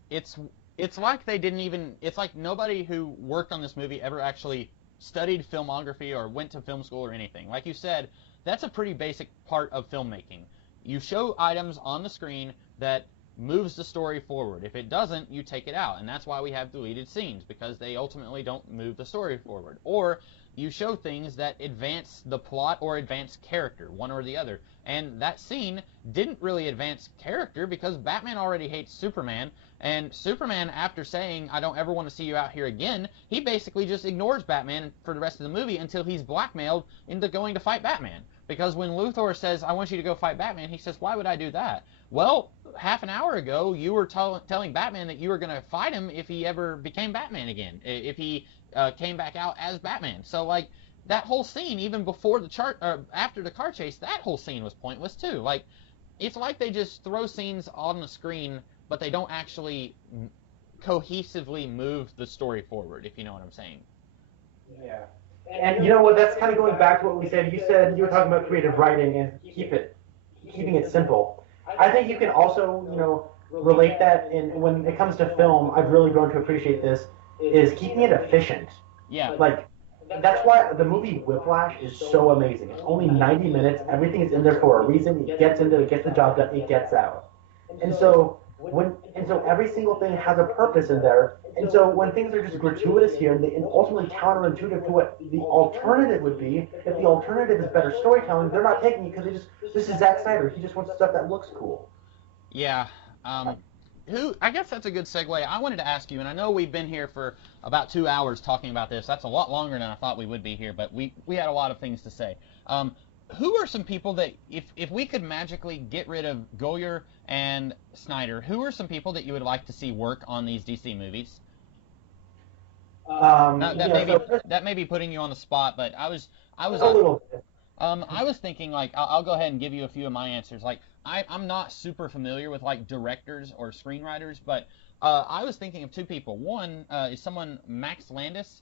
like they didn't even. It's like nobody who worked on this movie ever actually studied filmography or went to film school or anything. Like you said, that's a pretty basic part of filmmaking. You show items on the screen that moves the story forward. If it doesn't, you take it out, and that's why we have deleted scenes, because they ultimately don't move the story forward. Or you show things that advance the plot or advance character, one or the other. And that scene didn't really advance character because Batman already hates Superman, and Superman, after saying, "I don't ever want to see you out here again," he basically just ignores Batman for the rest of the movie until he's blackmailed into going to fight Batman. Because when Luthor says, "I want you to go fight Batman," he says, "Why would I do that?" Well, half an hour ago, you were telling Batman that you were going to fight him if he ever became Batman again, if he came back out as Batman. So, like, that whole scene, even before after the car chase, that whole scene was pointless too. Like, it's like they just throw scenes on the screen, but they don't actually cohesively move the story forward, if you know what I'm saying. Yeah. And you know what? That's kind of going back to what we said. You said you were talking about creative writing and keeping it simple. I think you can also, relate that in when it comes to film. I've really grown to appreciate this is keeping it efficient. Yeah. Like, that's why the movie Whiplash is so amazing. It's only 90 minutes. Everything is in there for a reason. It gets into it, gets the job done, it gets out. And so every single thing has a purpose in there. And so when things are just gratuitous here and ultimately counterintuitive to what the alternative would be, if the alternative is better storytelling, they're not taking it because this is Zack Snyder. He just wants stuff that looks cool. Yeah. I guess that's a good segue. I wanted to ask you, and I know we've been here for about 2 hours talking about this. That's a lot longer than I thought we would be here, but we had a lot of things to say. Who are some people that, if we could magically get rid of Goyer and Snyder, who are some people that you would like to see work on these DC movies? That may be putting you on the spot, but I was a little bit. I was thinking, like, I'll go ahead and give you a few of my answers. Like, I'm not super familiar with, like, directors or screenwriters, but I was thinking of two people. One is someone, Max Landis.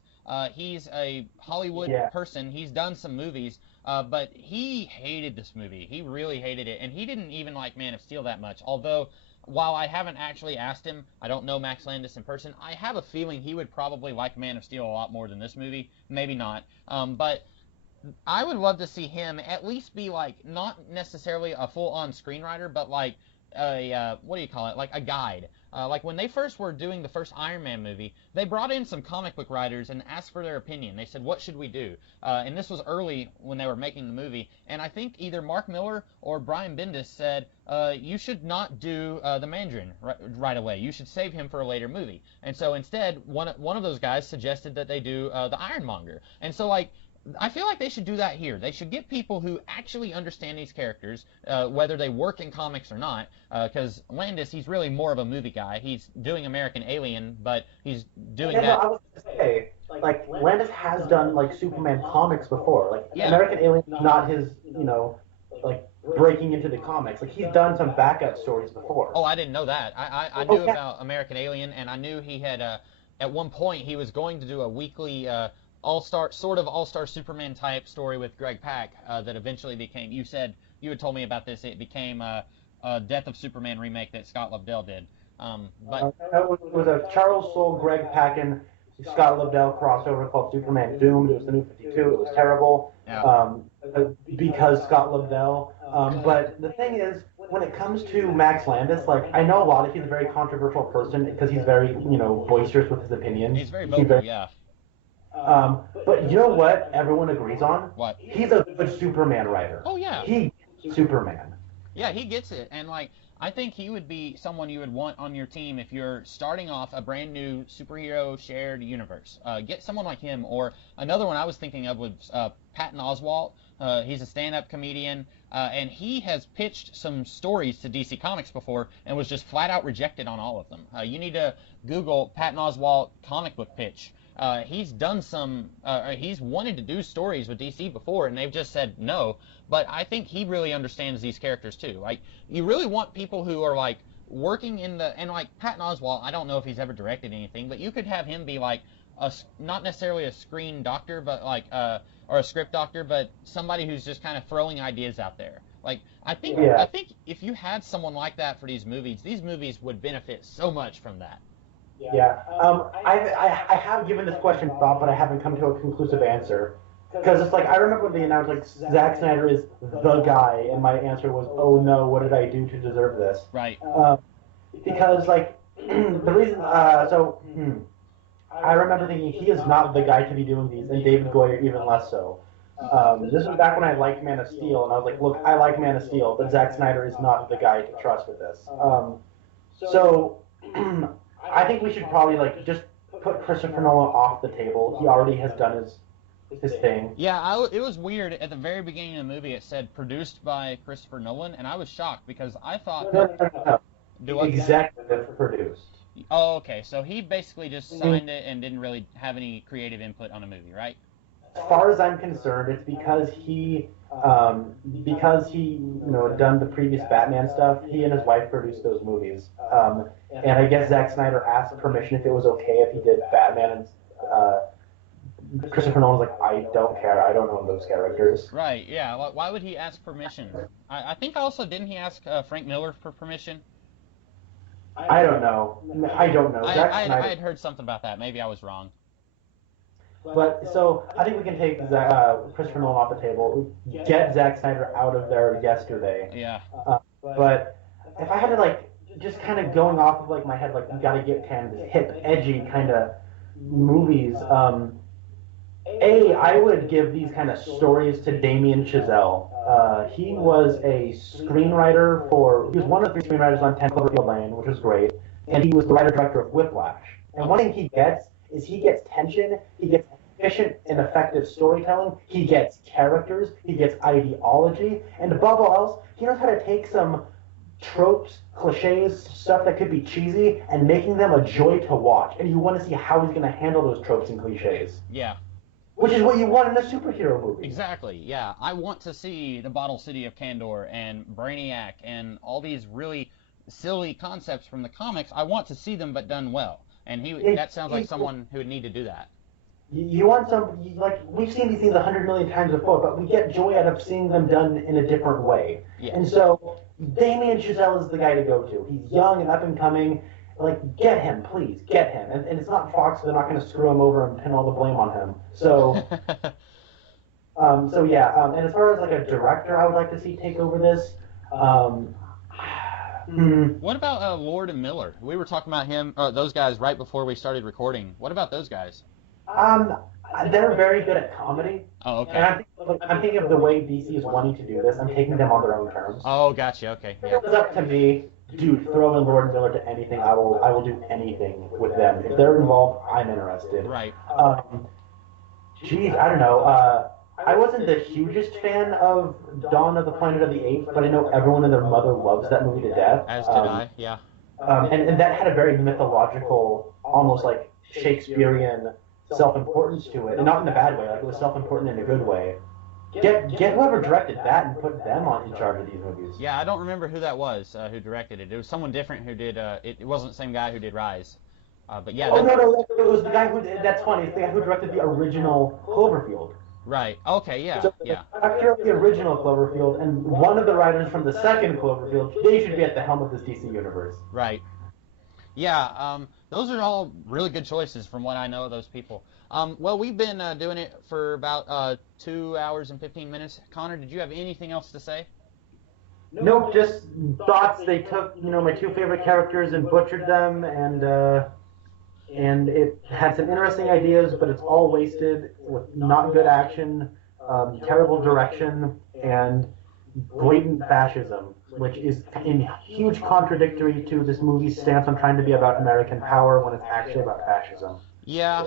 He's a Hollywood person. He's done some movies, but he hated this movie. He really hated it, and he didn't even like Man of Steel that much. Although, while I haven't actually asked him, I don't know Max Landis in person, I have a feeling he would probably like Man of Steel a lot more than this movie. Maybe not. But I would love to see him at least be, like, not necessarily a full-on screenwriter, but like a, what do you call it, like a guide. Like when they first were doing the first Iron Man movie, they brought in some comic book writers and asked for their opinion. They said, what should we do? And this was early when they were making the movie. And I think either Mark Miller or Brian Bendis said, you should not do the Mandarin right away. You should save him for a later movie. And so instead, one of those guys suggested that they do the Ironmonger. And so, like, I feel like they should do that here. They should get people who actually understand these characters, whether they work in comics or not, because Landis, he's really more of a movie guy. He's doing American Alien, but he's doing that. No, I was going to say, like, Landis has done, like, Superman comics before. Like, American Alien is not his, like, breaking into the comics. Like, he's done some backup stories before. Oh, I didn't know that. I knew about American Alien, and I knew he had, at one point, he was going to do a weekly all-star Superman type story with Greg Pak that eventually became, you had told me about this, it became a Death of Superman remake that Scott Lobdell did. But it was a Charles Soule, Greg Pak, and Scott Lobdell crossover called Superman Doomed. It was the New 52. It was terrible because Scott Lobdell. But the thing is, when it comes to Max Landis, like, I know a lot of he's a very controversial person because he's very, boisterous with his opinions. He's very vocal, yeah. But you know what everyone agrees on? What? He's a good Superman writer. Oh, yeah. He Superman. Yeah, he gets it. And, like, I think he would be someone you would want on your team if you're starting off a brand new superhero shared universe. Get someone like him, or another one I was thinking of was Patton Oswalt. He's a stand-up comedian, and he has pitched some stories to DC Comics before and was just flat out rejected on all of them. You need to Google Patton Oswalt comic book pitch. He's done he's wanted to do stories with DC before, and they've just said no. But I think he really understands these characters too. Like, you really want people who are, like, working and like Patton Oswalt, I don't know if he's ever directed anything, but you could have him be like not necessarily a screen doctor, but like or a script doctor, but somebody who's just kind of throwing ideas out there. Like I think if you had someone like that for these movies would benefit so much from that. Yeah. I have given this question thought, but I haven't come to a conclusive answer. Because it's like, I remember when they announced, like, Zack Snyder is the guy, and my answer was, oh no, what did I do to deserve this? Right. Because, like, the reason, I remember thinking he is not the guy to be doing these, and David Goyer even less so. This was back when I liked Man of Steel, and I was like, look, I like Man of Steel, but Zack Snyder is not the guy to trust with this. So, I think we should probably, like, just put Christopher Nolan off the table. He already has done his thing. Yeah, it was weird. At the very beginning of the movie, it said produced by Christopher Nolan, and I was shocked because I thought... No. Executive produced. Oh, okay. So he basically just signed it and didn't really have any creative input on the movie, right? As far as I'm concerned, it's because he done the previous Batman stuff. He and his wife produced those movies, and I guess Zack Snyder asked permission if it was okay if he did Batman, and Christopher Nolan's like, I don't care. I don't know those characters. Right. Yeah. Why would he ask permission? I think also didn't he ask Frank Miller for permission? I don't know. I I had heard something about that. Maybe I was wrong. But so I think we can take Christopher Nolan off the table, get Zack Snyder out of there yesterday. Yeah. But if I had to like just kind of going off of like my head, like you got to get kind of hip, edgy kind of movies. I would give these kind of stories to Damien Chazelle. He was a screenwriter he was one of the 3 screenwriters on 10 Cloverfield Lane, which was great, and he was the writer-director of Whiplash. And one thing he gets tension, he gets efficient and effective storytelling, he gets characters, he gets ideology, and above all else, he knows how to take some tropes, cliches, stuff that could be cheesy, and making them a joy to watch. And you want to see how he's going to handle those tropes and cliches. Yeah. Which is what you want in a superhero movie. Exactly, yeah. I want to see the Bottle City of Kandor and Brainiac and all these really silly concepts from the comics. I want to see them, but done well. And that sounds like someone who would need to do that. You want we've seen these things 100 million times before, but we get joy out of seeing them done in a different way. Yeah. And so, Damien Chazelle is the guy to go to. He's young and up and coming. Like, get him, please, get him. And it's not Fox, so they're not going to screw him over and pin all the blame on him. So, and as far as like a director I would like to see take over this, What about Lord and Miller? We were talking about those guys right before we started recording. What about those guys? They're very good at comedy. Oh, okay. And I'm thinking of the way DC is wanting to do this. I'm taking them on their own terms. Oh, gotcha. Okay. Yeah. If it's up to me, dude, throw in Lord and Miller to anything. I will do anything with them. If they're involved, I'm interested. Right. I don't know. I wasn't the hugest fan of Dawn of the Planet of the Apes, but I know everyone and their mother loves that movie to death. As did I, yeah. And that had a very mythological, almost like Shakespearean self-importance to it, and not in a bad way. Like, it was self-important in a good way. Get whoever directed that and put them in charge of these movies. Yeah, I don't remember who that was who directed it. It was someone different who did. It wasn't the same guy who did Rise. But yeah. Oh no, it was the guy who did. That's funny. It's the guy who directed the original Cloverfield. Right. Okay. Yeah. So yeah. After the original Cloverfield and one of the writers from the second Cloverfield, they should be at the helm of this DC universe. Right. Yeah. Those are all really good choices from what I know of those people. Well, we've been doing it for about 2 hours and 15 minutes. Connor, did you have anything else to say? Nope, just thoughts. They took, my 2 favorite characters and butchered them, and it had some interesting ideas, but it's all wasted with not good action, terrible direction, and blatant fascism, which is in huge contradictory to this movie's stance on trying to be about American power when it's actually about fascism. Yeah,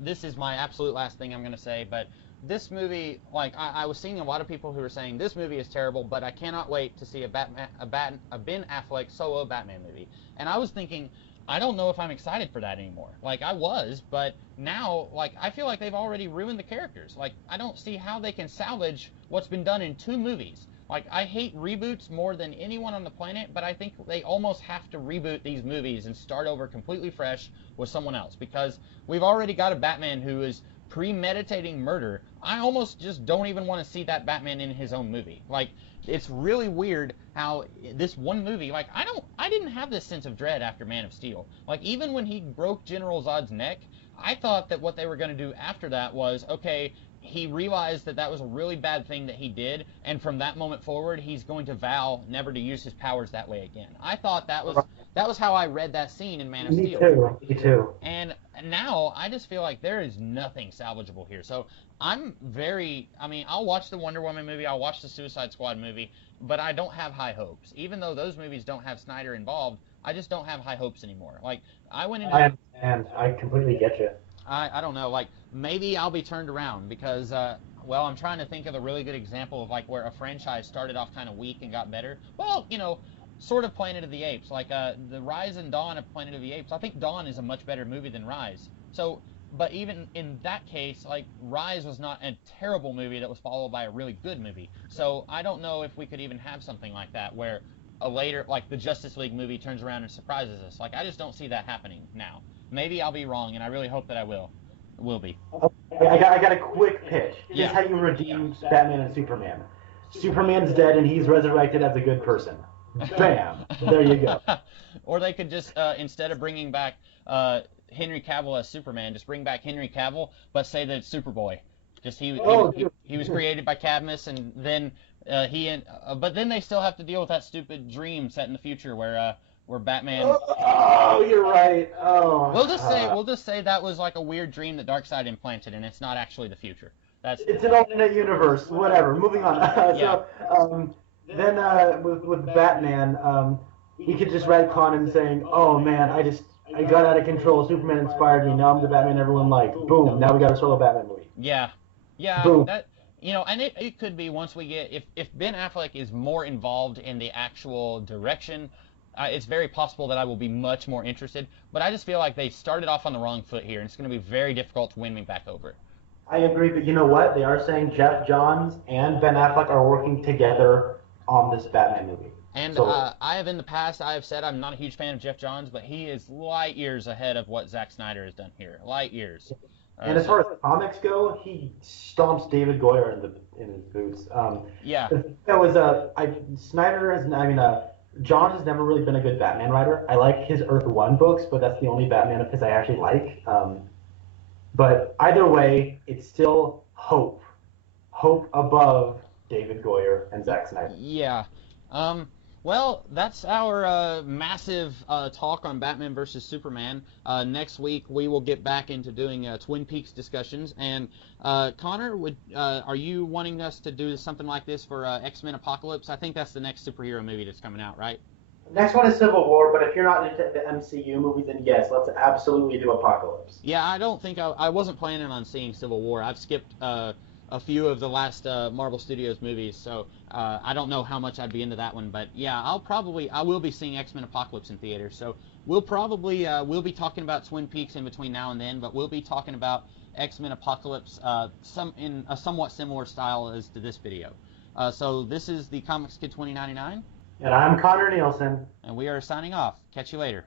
this is my absolute last thing I'm going to say, but this movie, like, I was seeing a lot of people who were saying this movie is terrible, but I cannot wait to see a Ben Affleck solo Batman movie. And I was thinking, I don't know if I'm excited for that anymore. Like, I was, but now, like, I feel like they've already ruined the characters. Like, I don't see how they can salvage what's been done in 2 movies. Like, I hate reboots more than anyone on the planet, but I think they almost have to reboot these movies and start over completely fresh with someone else, because we've already got a Batman who is premeditating murder. I almost just don't even want to see that Batman in his own movie. Like, it's really weird how this one movie, like, I didn't have this sense of dread after Man of Steel. Like, even when he broke General Zod's neck, I thought that what they were going to do after that was, okay, he realized that that was a really bad thing that he did, and from that moment forward, he's going to vow never to use his powers that way again. I thought that was how I read that scene in Man of Steel. Me too. And now I just feel like there is nothing salvageable here. So I mean, I'll watch the Wonder Woman movie, I'll watch the Suicide Squad movie, but I don't have high hopes. Even though those movies don't have Snyder involved, I just don't have high hopes anymore. Like, I understand. I completely get you. I don't know, like, maybe I'll be turned around because, well, I'm trying to think of a really good example of, like, where a franchise started off kind of weak and got better. Well, you know, sort of Planet of the Apes, like, the Rise and Dawn of Planet of the Apes. I think Dawn is a much better movie than Rise. So, but even in that case, like, Rise was not a terrible movie that was followed by a really good movie. So I don't know if we could even have something like that where a later, like, the Justice League movie turns around and surprises us. Like, I just don't see that happening now. Maybe I'll be wrong, and I really hope that I will be. I got a quick pitch. Yeah. This is how you redeem Batman and Superman. Superman's dead and he's resurrected as a good person. Bam! There you go. Or they could just, instead of bringing back Henry Cavill as Superman, just bring back Henry Cavill, but say that it's Superboy. Just he was created by Cadmus, and then but then they still have to deal with that stupid dream set in the future where Batman. Oh, you're right. Oh. We'll just say that was like a weird dream that Darkseid implanted, and it's not actually the future. It's an alternate universe. Whatever. Moving on. Yeah. So then with Batman, he could just retcon and saying, "Oh man, I got out of control. Superman inspired me. Now I'm the Batman everyone liked. Boom. Now we got a solo Batman movie." Yeah. Boom. That. You know, and it could be once we get if Ben Affleck is more involved in the actual direction. It's very possible that I will be much more interested, but I just feel like they started off on the wrong foot here, and it's going to be very difficult to win me back over. I agree, but you know what? They are saying Jeff Johns and Ben Affleck are working together on this Batman movie. And so, I have in the past, I have said I'm not a huge fan of Jeff Johns, but he is light years ahead of what Zack Snyder has done here. Light years. And as far as comics go, he stomps David Goyer in his boots. Yeah. That was Johns has never really been a good Batman writer. I like his Earth 1 books, but that's the only Batman of his I actually like. But either way, it's still hope. Hope above David Goyer and Zack Snyder. Yeah. Well, that's our massive talk on Batman versus Superman. Next week we will get back into doing Twin Peaks discussions. And Connor, are you wanting us to do something like this for X-Men Apocalypse? I think that's the next superhero movie that's coming out, right? Next one is Civil War, but if you're not into the MCU movies, then yes, let's absolutely do Apocalypse. Yeah, I don't think I wasn't planning on seeing Civil War. I've skipped a few of the last Marvel Studios movies, so I don't know how much I'd be into that one. But yeah, I will be seeing X-Men Apocalypse in theaters. So we'll be talking about Twin Peaks in between now and then, but we'll be talking about X-Men Apocalypse in a somewhat similar style as to this video. So this is the Comics Kid 2099. And I'm Connor Nielsen. And we are signing off. Catch you later.